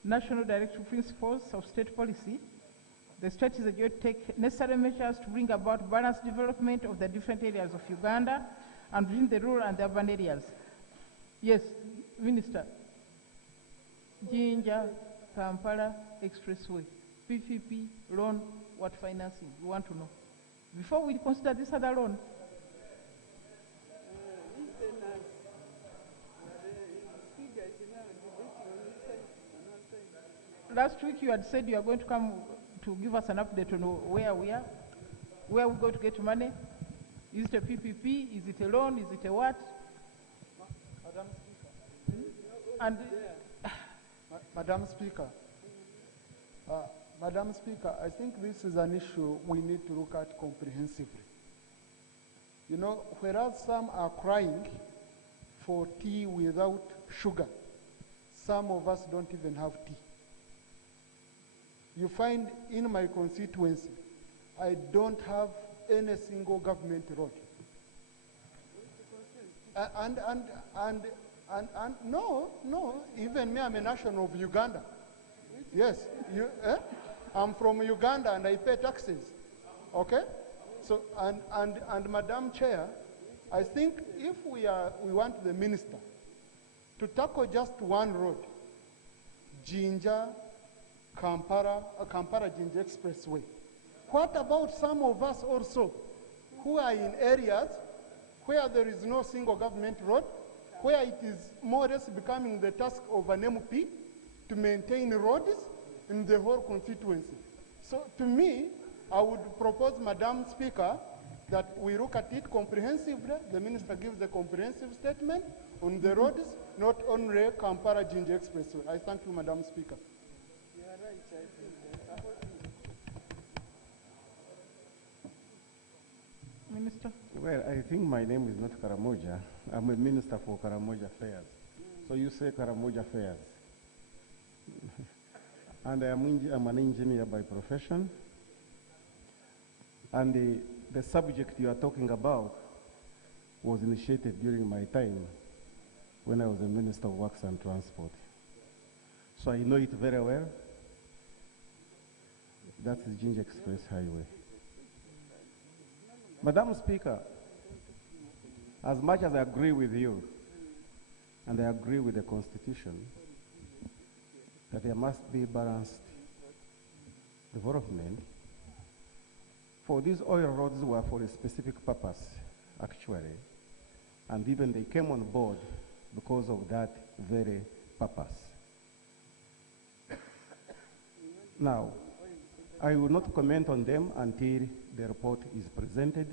National Directive Principles of State Policy. The state is to take necessary measures to bring about balanced development of the different areas of Uganda and within the rural and the urban areas. Yes, Minister. Jinja, Kampala Expressway, PPP, loan, what financing? We want to know. Before we consider this other loan, last week you had said you are going to come to give us an update on where we are, where we're going to get money. Is it a PPP? Is it a loan? Is it a what? Madam Speaker. And Madam Speaker, I think this is an issue we need to look at comprehensively. You know, whereas some are crying for tea without sugar, some of us don't even have tea. You find in my constituency, I don't have any single government road. No, even me, I'm a national of Uganda. Yes, I'm from Uganda and I pay taxes, okay? So, and Madam Chair, I think if we want the minister to tackle just one road, Jinja, Kampala Jinja Expressway. What about some of us also who are in areas where there is no single government road, where it is more or less becoming the task of an MP to maintain roads in the whole constituency? So to me, I would propose, Madam Speaker, that we look at it comprehensively. The minister gives a comprehensive statement on the roads, not only Kampala-Jinja Expressway. I thank you, Madam Speaker. You are right, I think. Minister. Well, I think my name is not Karamoja. I'm a minister for Karamoja Affairs. So you say Karamoja Affairs. And I'm an engineer by profession. And the subject you are talking about was initiated during my time when I was the Minister of Works and Transport. So I know it very well. That's the Jinja Express Highway. Madam Speaker, as much as I agree with you, and I agree with the Constitution, that there must be balanced development, for these oil roads were for a specific purpose, actually, and even they came on board because of that very purpose. Now, I will not comment on them until the report is presented.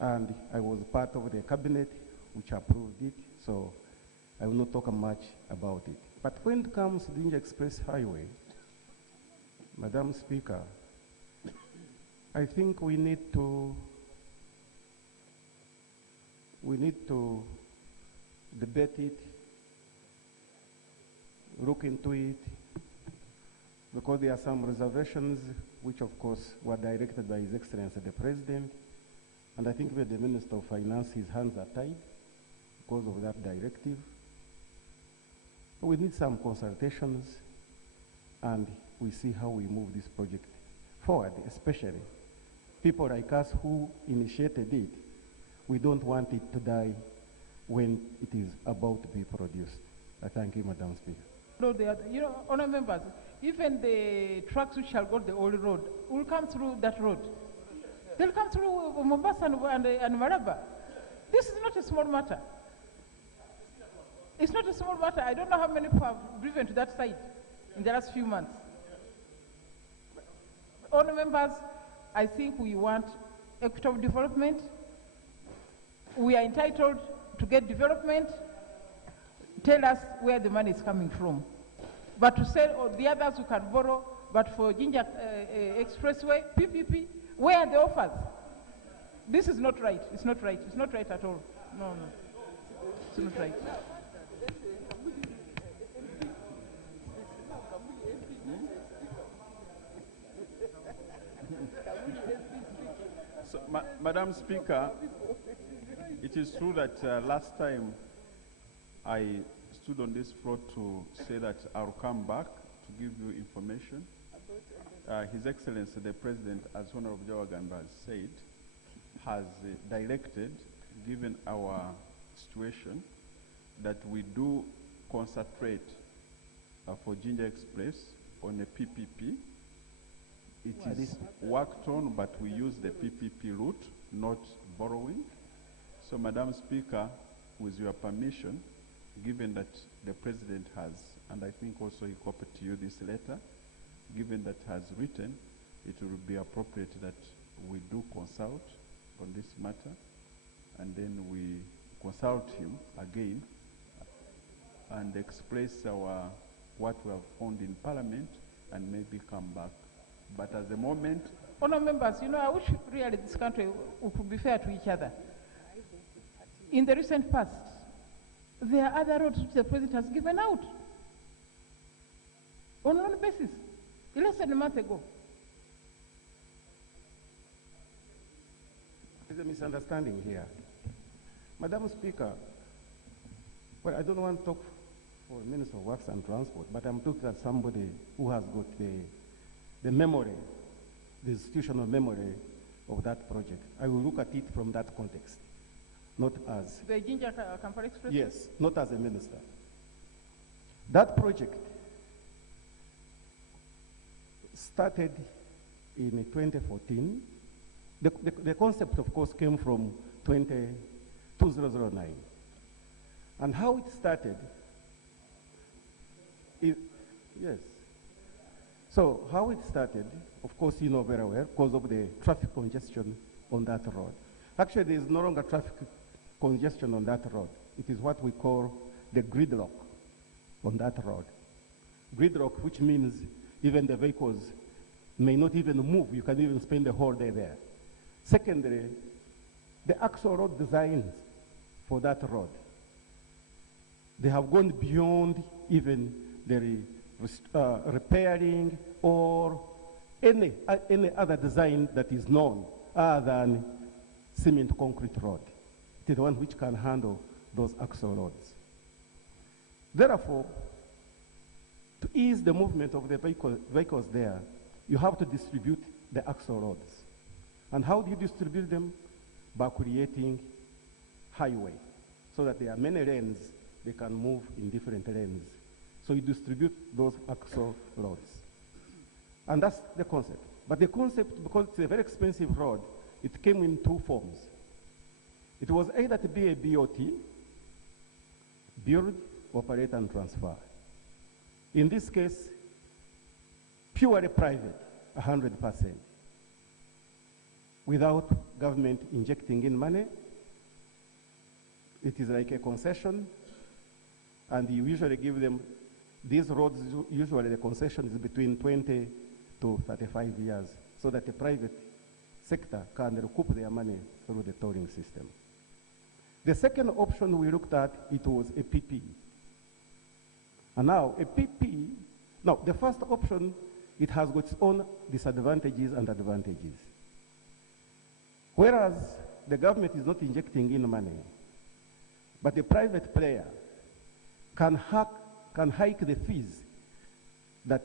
And I was part of the cabinet which approved it, so I will not talk much about it. But when it comes to the Jinja Express Highway, Madam Speaker, I think we need to debate it, look into it, because there are some reservations which of course were directed by His Excellency the President, and I think with the Minister of Finance, his hands are tied because of that directive. We need some consultations, and we see how we move this project forward, especially people like us who initiated it. We don't want it to die when it is about to be produced. I thank you, Madam Speaker. No, you know, honourable members, even the trucks which shall go the old road will come through that road. They'll come through Mombasa and Maraba. This is not a small matter. It's not a small matter. I don't know how many people have driven to that site in the last few months. Honourable members, I think we want equitable development. We are entitled to get development. Tell us where the money is coming from. But to say, oh, the others we can borrow, but for Jinja Expressway, PPP, where are the offers? This is not right. It's not right. It's not right at all. No, no. It's not right. So, Madam Speaker, it is true that last time I stood on this floor to say that I'll come back to give you information. His Excellency the President, as Honorable Jawagamba has said, has directed, given our situation, that we do concentrate for Jinja Express on a PPP. It is worked on, but we use the PPP route, not borrowing. So, Madam Speaker, with your permission, given that the President has, and I think also he copied to you this letter, given that has written, it will be appropriate that we do consult on this matter, and then we consult him again and express what we have found in Parliament and maybe come back. But at the moment... Honourable members, you know, I wish really this country would be fair to each other. In the recent past, there are other roads which the President has given out on one basis, less than a month ago. There's a misunderstanding here. Madam Speaker, well, I don't want to talk for Minister of Works and Transport, but I'm talking to somebody who has got the memory, the institutional memory of that project. I will look at it from that context, not as... The Jinja Kampala Express? Yes, not as a minister. That project started in 2014. The concept, of course, came from 2009. And how it started, yes. So how it started, of course you know very well, because of the traffic congestion on that road. Actually, there is no longer traffic congestion on that road. It is what we call the gridlock on that road. Gridlock, which means even the vehicles may not even move. You can even spend the whole day there. Secondly, the actual road designs for that road, they have gone beyond even the repairing or any other design that is known other than cement concrete road. It is the one which can handle those axle roads. Therefore, to ease the movement of the vehicles there, you have to distribute the axle roads. And how do you distribute them? By creating highway, so that there are many lanes, they can move in different lanes. So you distribute those axle roads. And that's the concept. But the concept, because it's a very expensive road, it came in two forms. It was either to be a BOT, build, operate, and transfer. In this case, purely private, 100%. Without government injecting in money. It is like a concession, and you usually give them, these roads, usually the concession is between 20 to 35 years, so that the private sector can recoup their money through the tolling system. The second option we looked at, it was a PP. And now, a PP, now the first option, it has got its own disadvantages and advantages. Whereas the government is not injecting in money, but the private player can hike the fees that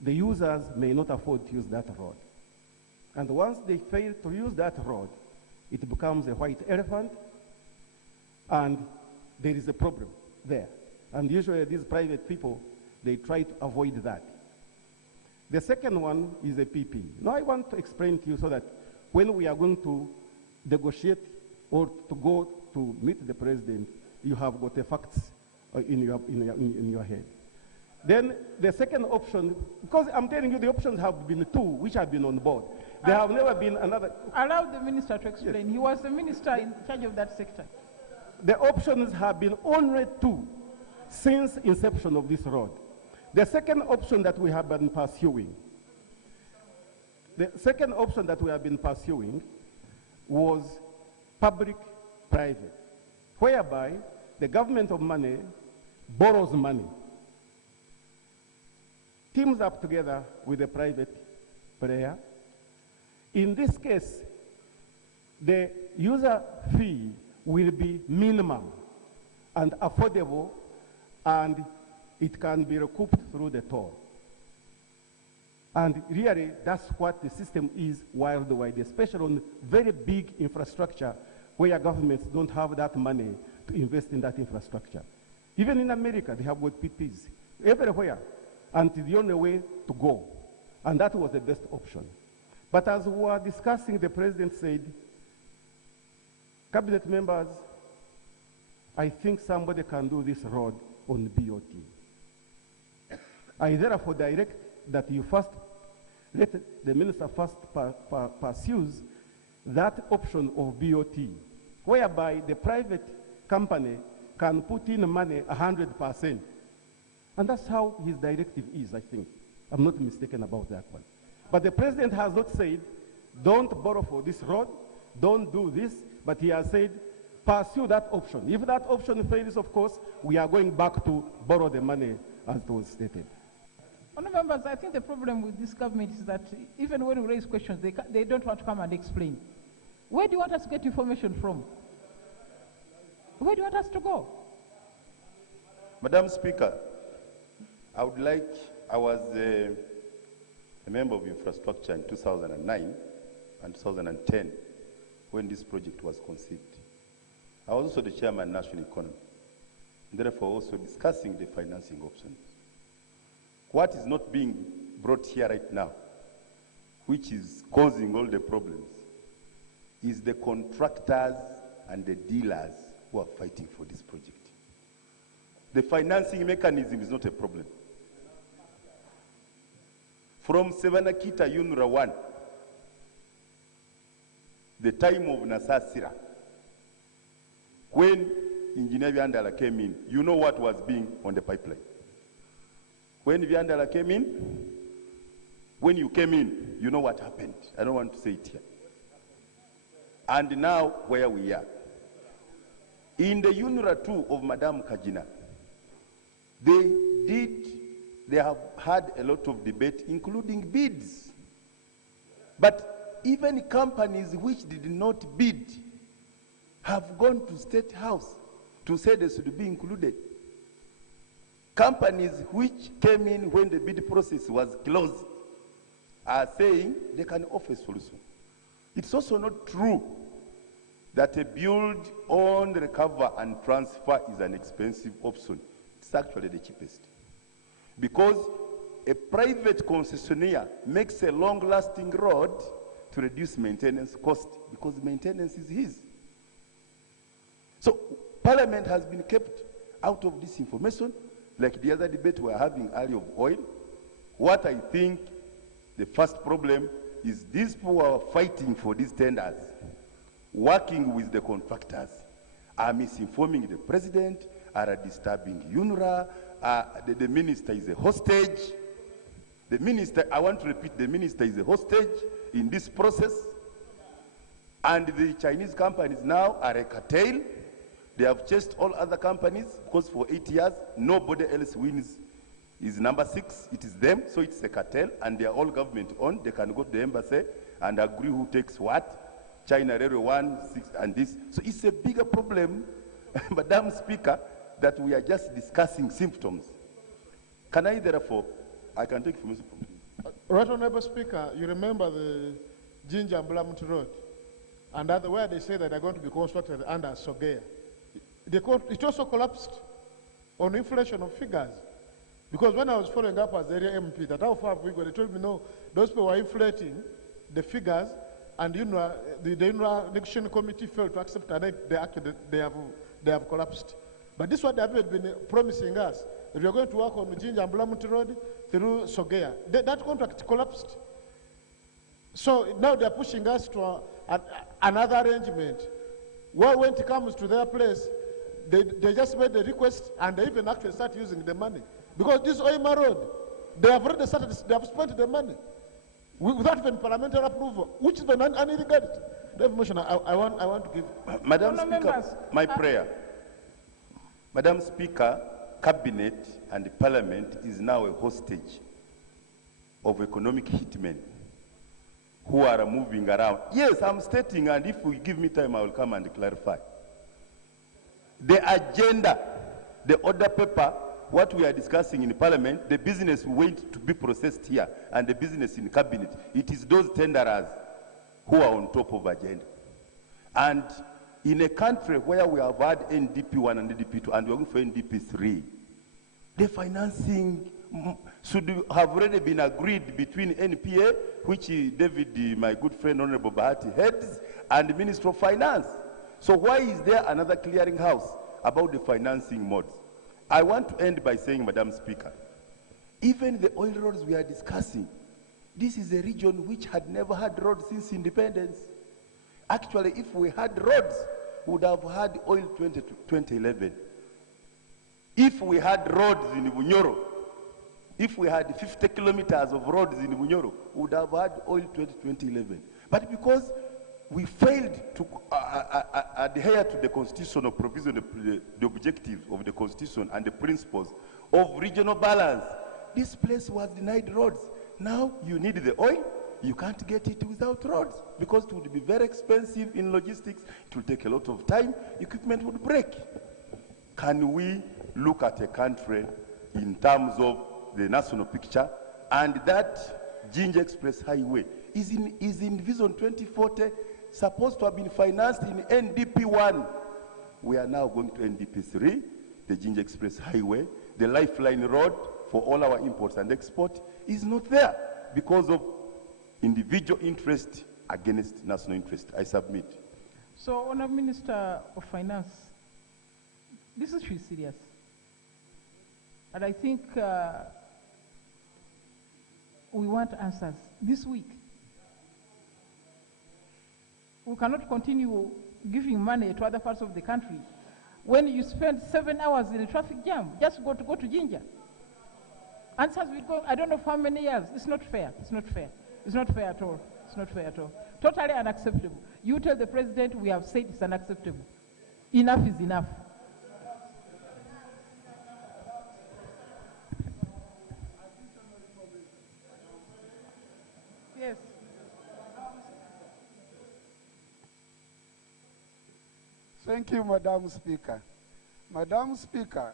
the users may not afford to use that road. And once they fail to use that road, it becomes a white elephant, and there is a problem there. And usually these private people, they try to avoid that. The second one is a PP. Now I want to explain to you so that when we are going to negotiate or to go to meet the president, you have got the facts in your head. Then the second option, because I'm telling you the options have been two which have been on board. There have never been another. Allow the minister to explain. Yes. He was the minister in charge of that sector. The options have been only two since inception of this road. The second option that we have been pursuing, was public-private, whereby the government of money borrows money, teams up together with a private player. In this case, the user fee will be minimum and affordable, and it can be recouped through the toll. And really, that's what the system is worldwide, especially on very big infrastructure where governments don't have that money to invest in that infrastructure. Even in America, they have got PPs everywhere, and it's the only way to go. And that was the best option. But as we were discussing, the president said, cabinet members, I think somebody can do this road on BOT. I therefore direct that you first, let the minister first pursues that option of BOT, whereby the private company can put in money 100%. And that's how his directive is, I think. I'm not mistaken about that one. But the president has not said, don't borrow for this road, don't do this, but he has said, pursue that option. If that option fails, of course, we are going back to borrow the money as it was stated. Honourable members, I think the problem with this government is that even when we raise questions, they don't want to come and explain. Where do you want us to get information from? Where do you want us to go? Madam Speaker, I was a member of infrastructure in 2009 and 2010 when this project was conceived. I was also the chairman of National Economy, and therefore also discussing the financing options. What is not being brought here right now, which is causing all the problems, is the contractors and the dealers who are fighting for this project. The financing mechanism is not a problem. from Sevanakita Unra 1, the time of Nasasira, when Engineer Vyandala came in, you know what was being on the pipeline. When Vyandala came in, when you came in, you know what happened. I don't want to say it here. And now, where we are. In the UNRA 2 of Madam Kajina, they have had a lot of debate, including bids. But even companies which did not bid have gone to State House to say they should be included. Companies which came in when the bid process was closed are saying they can offer solution. It's also not true that a build, own, recover, and transfer is an expensive option. It's actually the cheapest. Because a private concessionaire makes a long-lasting road to reduce maintenance cost, because maintenance is his. So Parliament has been kept out of this information, like the other debate we are having earlier of oil. What I think the first problem is these people who are fighting for these tenders, working with the contractors, are misinforming the president, are disturbing UNRA, the minister is a hostage. The minister, I want to repeat, the minister is a hostage in this process. And the Chinese companies now are a cartel. They have chased all other companies because for 8 years, nobody else wins. Is number 6, it is them, so it's a cartel, and they are all government owned. They can go to the embassy and agree who takes what. China Railway 1, 6, and this. So it's a bigger problem, Madam Speaker, that we are just discussing symptoms. Can I therefore, I can take from Right Honorable Speaker, you remember the Ginger and Blamut Road, and where they say that they're going to be constructed under Sogea. It also collapsed on inflation of figures. Because when I was following up as area MP, that how far we go, they told me no, those people were inflating the figures, and the UNRWA negotiation committee failed to accept, and they have collapsed. But this is what they have been promising us, that we are going to work on Jinja and Blamut Road through Sogea. That contract collapsed. So now they are pushing us to another arrangement. Well, when it comes to their place, they just made the request, and they even actually start using the money. Because this Oima Road, they have already started, they have spent the money without even parliamentary approval, which is unirrigated. The information I want to give. Madam Speaker, my prayer. Madam Speaker, Cabinet and Parliament is now a hostage of economic hitmen who are moving around. Yes, I'm stating, and if you give me time, I will come and clarify. The agenda, the order paper, what we are discussing in Parliament, the business wait to be processed here, and the business in Cabinet, it is those tenderers who are on top of agenda. And in a country where we have had NDP1 and NDP2, and we're going for NDP3, the financing should have already been agreed between NPA, which David, my good friend, Honorable Bahati, heads, and the Minister of Finance. So why is there another clearinghouse about the financing modes? I want to end by saying, Madam Speaker, even the oil roads we are discussing, this is a region which had never had roads since independence. Actually, if we had roads, we would have had oil 2011. If we had roads in Bunyoro, if we had 50 kilometers of roads in Bunyoro, we would have had oil 2011. But because we failed to adhere to the constitutional provision, the objectives of the constitution and the principles of regional balance, this place was denied roads. Now you need the oil, you can't get it without roads because it would be very expensive in logistics, it will take a lot of time, equipment would break. Can we look at a country in terms of the national picture, and that Ginger Express Highway is in Vision 2040, supposed to have been financed in NDP1. We are now going to NDP3, the Ginger Express Highway, the lifeline road for all our imports and export is not there because of individual interest against national interest. I submit. So, Honourable Minister of Finance, this issue is serious. And I think we want answers this week. We cannot continue giving money to other parts of the country when you spend 7 hours in a traffic jam just to go to Jinja. Answers will go, I don't know for how many years. It's not fair. It's not fair. It's not fair at all. It's not fair at all. Totally unacceptable. You tell the president we have said it's unacceptable. Enough is enough. Yes. Thank you, Madam Speaker. Madam Speaker,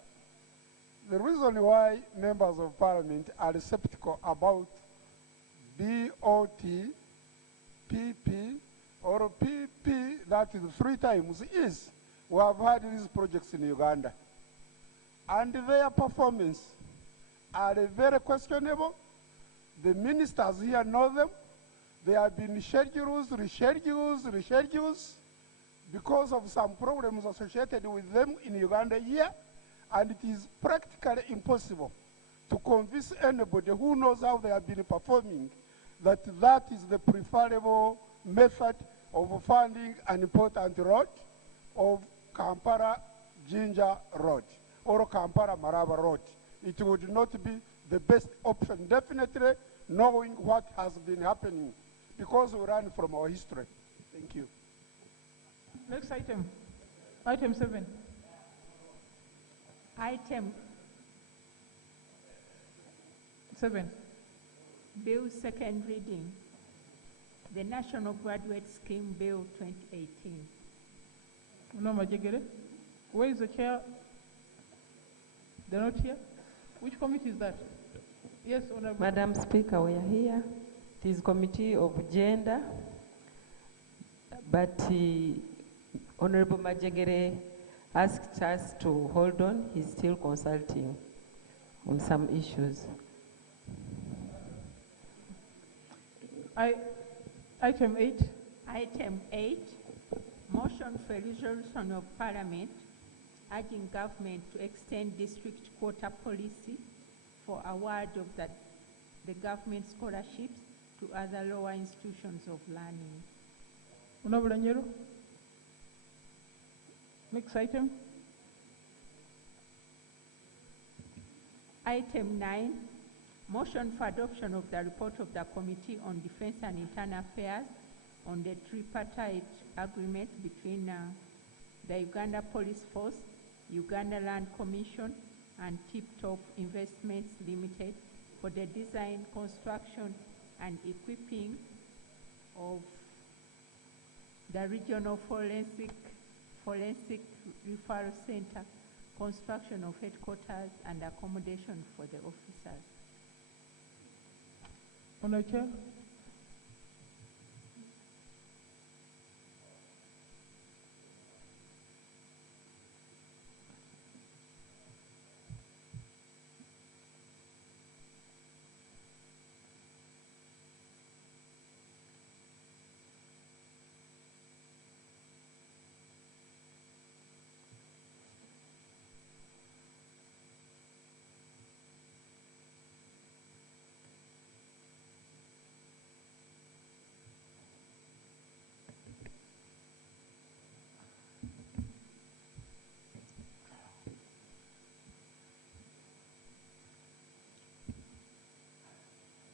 the reason why members of parliament are skeptical about BOT, PP, or PP, that is 3 times, is we have had these projects in Uganda. And their performance are very questionable. The ministers here know them. They have been schedules, reschedules, because of some problems associated with them in Uganda here, and it is practically impossible to convince anybody who knows how they have been performing that that is the preferable method of funding an important road of Kampala-Jinja Road or Kampala-Maraba Road. It would not be the best option, definitely knowing what has been happening, because we learn from our history. Thank you. Next item, item 7. Item 7. Bill second reading. The National Graduate Scheme Bill 2018. No, Majegere. Where is the chair? They're not here? Which committee is that? Yes, Honorable. Madam Speaker, we are here. It is Committee of Gender, but Honorable Majegere asked us to hold on. He's still consulting on some issues. Item 8. Item 8, motion for resolution of Parliament urging government to extend district quota policy for award of the government scholarships to other lower institutions of learning. Honorable Anyero. Next item. Item 9, motion for adoption of the report of the Committee on Defense and Internal Affairs on the tripartite agreement between the Uganda Police Force, Uganda Land Commission, and Tip Top Investments Limited for the design, construction, and equipping of the Regional Forensic Referral Center, construction of headquarters, and accommodation for the officers. Honorable Chair.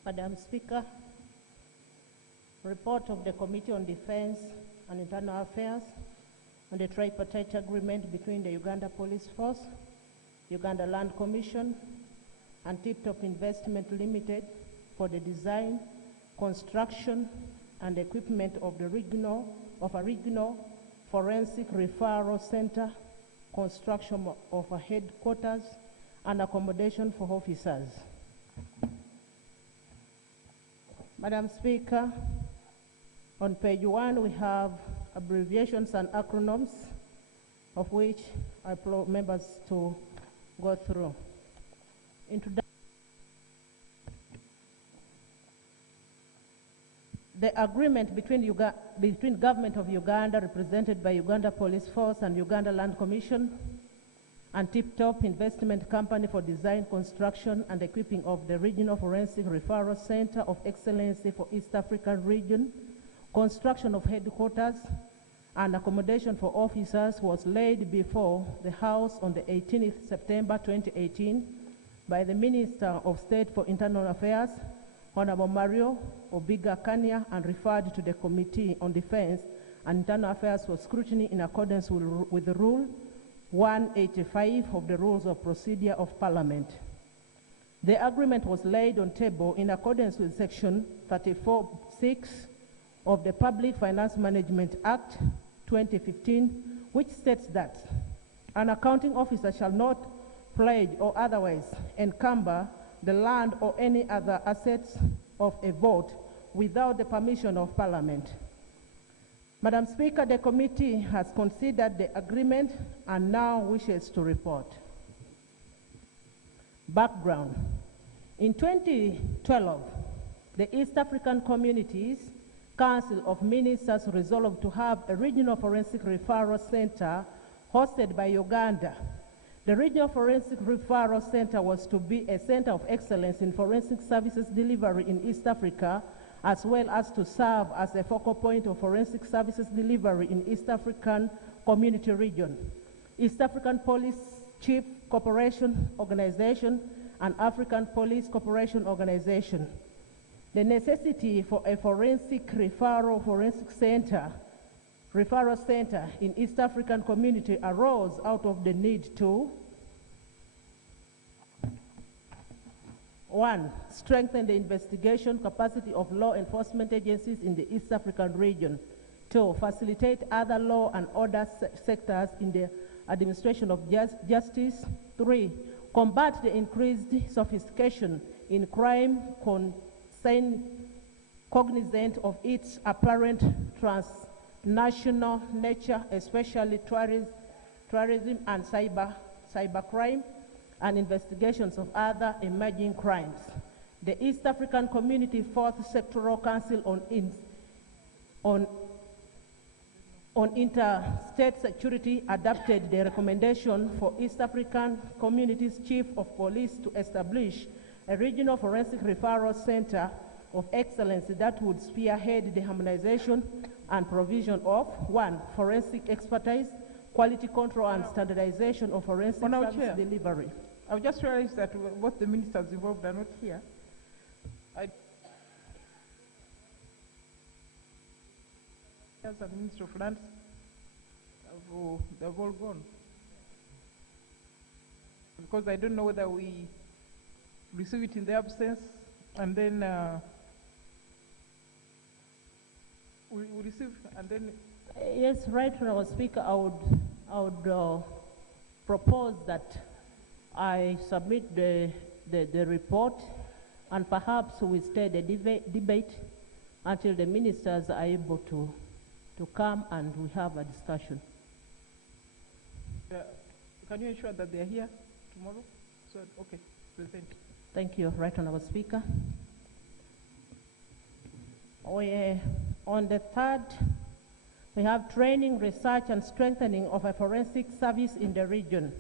Madam Speaker, report of the Committee on Defense and Internal Affairs on the tripartite agreement between the Uganda Police Force, Uganda Land Commission, and Tip Top Investment Limited for the design, construction, and equipment of a regional forensic referral center, construction of a headquarters, and accommodation for officers. Madam Speaker, on page 1 we have abbreviations and acronyms, of which I implore members to go through. The agreement between Government of Uganda, represented by Uganda Police Force, and Uganda Land Commission and Tip Top Investment Company for design, construction, and equipping of the Regional Forensic Referral Center of Excellence for East African Region, construction of headquarters, and accommodation for officers was laid before the House on the 18th September 2018 by the Minister of State for Internal Affairs, Honorable Mario Obiga Kania, and referred to the Committee on Defense and Internal Affairs for scrutiny in accordance with the Rule 185 of the Rules of Procedure of Parliament. The agreement was laid on table in accordance with Section 34(6) of the Public Finance Management Act 2015, which states that an accounting officer shall not pledge or otherwise encumber the land or any other assets of a vote without the permission of Parliament. Madam Speaker, the committee has considered the agreement and now wishes to report. Background. In 2012, the East African Communities Council of Ministers resolved to have a regional forensic referral center hosted by Uganda. The Regional Forensic Referral Center was to be a center of excellence in forensic services delivery in East Africa, as well as to serve as a focal point of forensic services delivery in East African Community Region, East African Police Chief Cooperation Organization, and African Police Cooperation Organization. The necessity for a forensic referral center in East African Community arose out of the need to: 1. Strengthen the investigation capacity of law enforcement agencies in the East African region. 2. Facilitate other law and order sectors in the administration of justice. 3. Combat the increased sophistication in crime cognizant of its apparent transnational nature, especially terrorism and cybercrime, and investigations of other emerging crimes. The East African Community Fourth Sectoral Council on Interstate Security adopted the recommendation for East African Communities Chief of Police to establish a regional forensic referral center of excellence that would spearhead the harmonization and provision of: 1. Forensic expertise, quality control, and standardization of forensic service delivery. I've just realized that both the ministers involved are not here. As a Minister of Lands, they've all gone. Because I don't know whether we receive it in their absence and then we receive and then. Yes, right, Honourable Speaker, I would propose that I submit the report, and perhaps we stay the debate until the ministers are able to come and we have a discussion. Can you ensure that they are here tomorrow? So, okay, present. Thank you, Right Honourable Speaker. On the third, we have training, research, and strengthening of a forensic service in the region.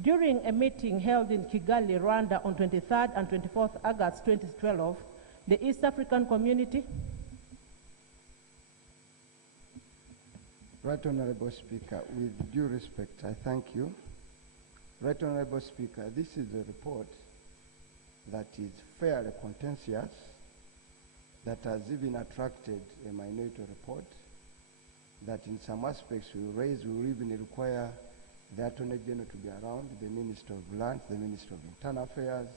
During a meeting held in Kigali, Rwanda on 23rd and 24th August 2012, the East African Community. Right Honourable Speaker, with due respect, I thank you. Right Honourable Speaker, this is a report that is fairly contentious, that has even attracted a minority report, that in some aspects we will even require the Attorney General to be around, the Minister of Lands, the Minister of Internal Affairs,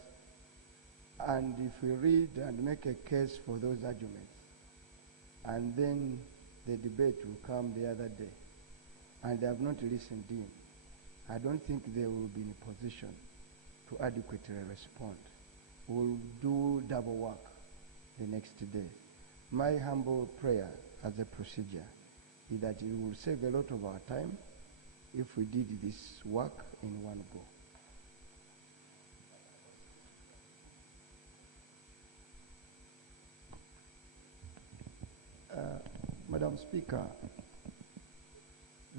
and if we read and make a case for those arguments, and then the debate will come the other day, and they have not listened in, I don't think they will be in a position to adequately respond. We'll do double work the next day. My humble prayer as a procedure is that it will save a lot of our time if we did this work in one go. Madam Speaker,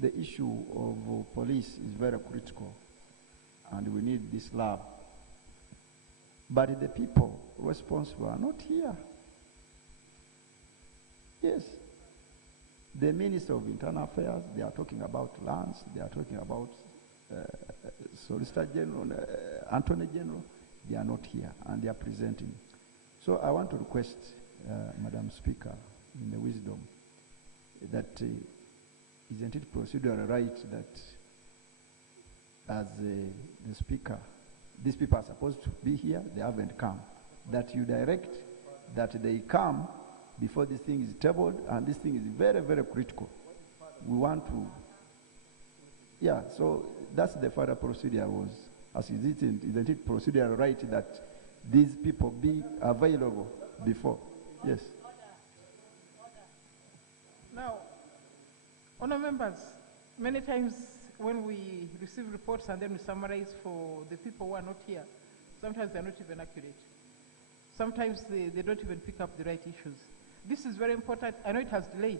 the issue of police is very critical and we need this lab. But the people responsible are not here. Yes. The Minister of Internal Affairs, they are talking about lands, they are talking about Solicitor General, Attorney General, they are not here, and they are presenting. So I want to request, Madam Speaker, in the wisdom, that isn't it procedural right that as the Speaker, these people are supposed to be here, they haven't come, that you direct that they come before this thing is tabled, and this thing is very, very critical. We want to, yeah, so that's the further procedure was, as isn't it procedural right that these people be available before? Yes. Now, honour members, many times when we receive reports and then we summarize for the people who are not here, sometimes they're not even accurate. Sometimes they don't even pick up the right issues. This is very important. I know it has delayed,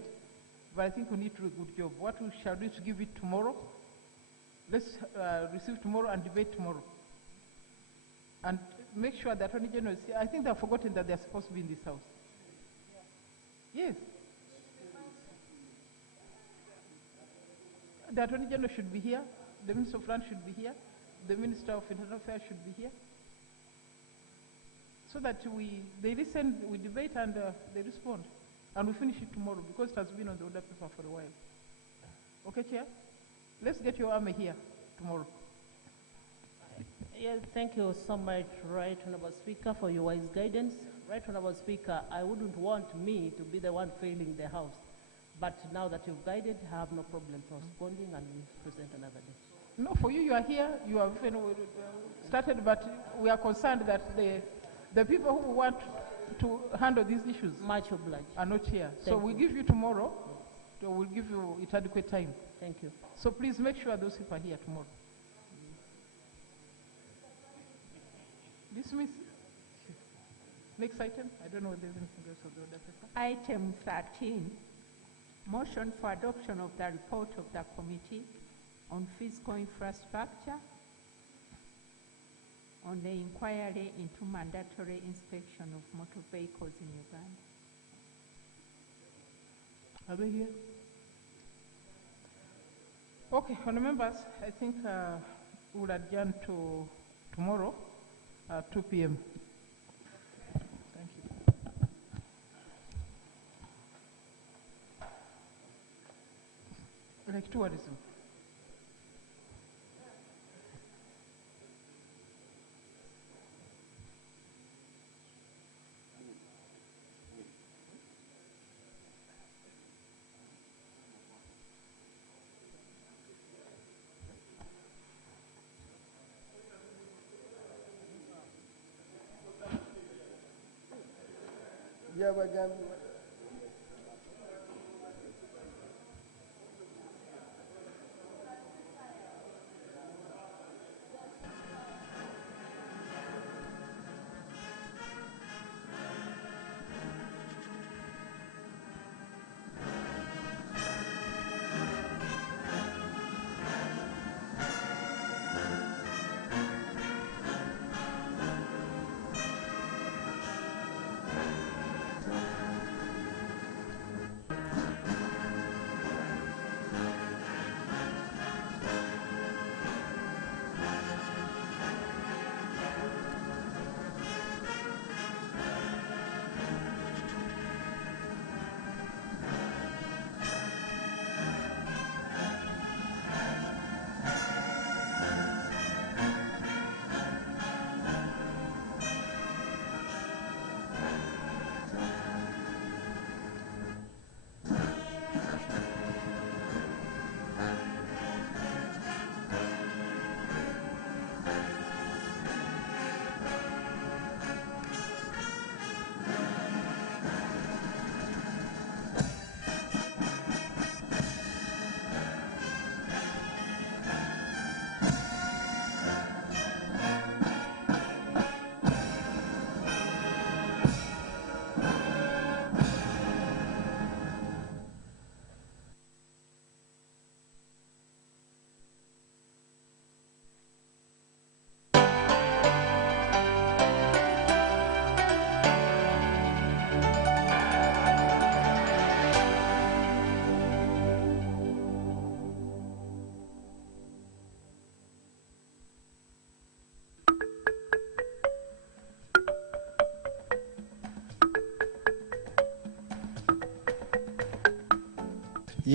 but I think we need to do a good job. What we shall do is to give it tomorrow. Let's receive tomorrow and debate tomorrow. And make sure that Attorney General is here. I think they've forgotten that they're supposed to be in this house. Yes. The Attorney General should be here. The Minister of Land should be here. The Minister of Internal Affairs should be here. So that they listen, we debate, and they respond. And we finish it tomorrow, because it has been on the order paper for a while. Okay, Chair? Let's get your army here tomorrow. Yes, thank you so much, Right Honourable Speaker, for your wise guidance. Right Honourable Speaker, I wouldn't want me to be the one failing the House. But now that you've guided, I have no problem postponing and we'll present another day. No, for you, you are here, you have started, but we are concerned that the people who want to handle these issues much obliged are not here. Thank So we'll you. give you tomorrow, so we'll give you it adequate time. Thank you. So please make sure those people are here tomorrow. Dismiss. Next item, I don't know if there's anything else of the order paper. Item 13, motion for adoption of the report of the Committee on Physical Infrastructure on the inquiry into mandatory inspection of motor vehicles in Uganda. Are they here? Okay, honourable members, I think we'll adjourn to tomorrow at 2 p.m. Thank you. Like tourism.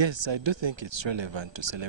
Yes, I do think it's relevant to celebrate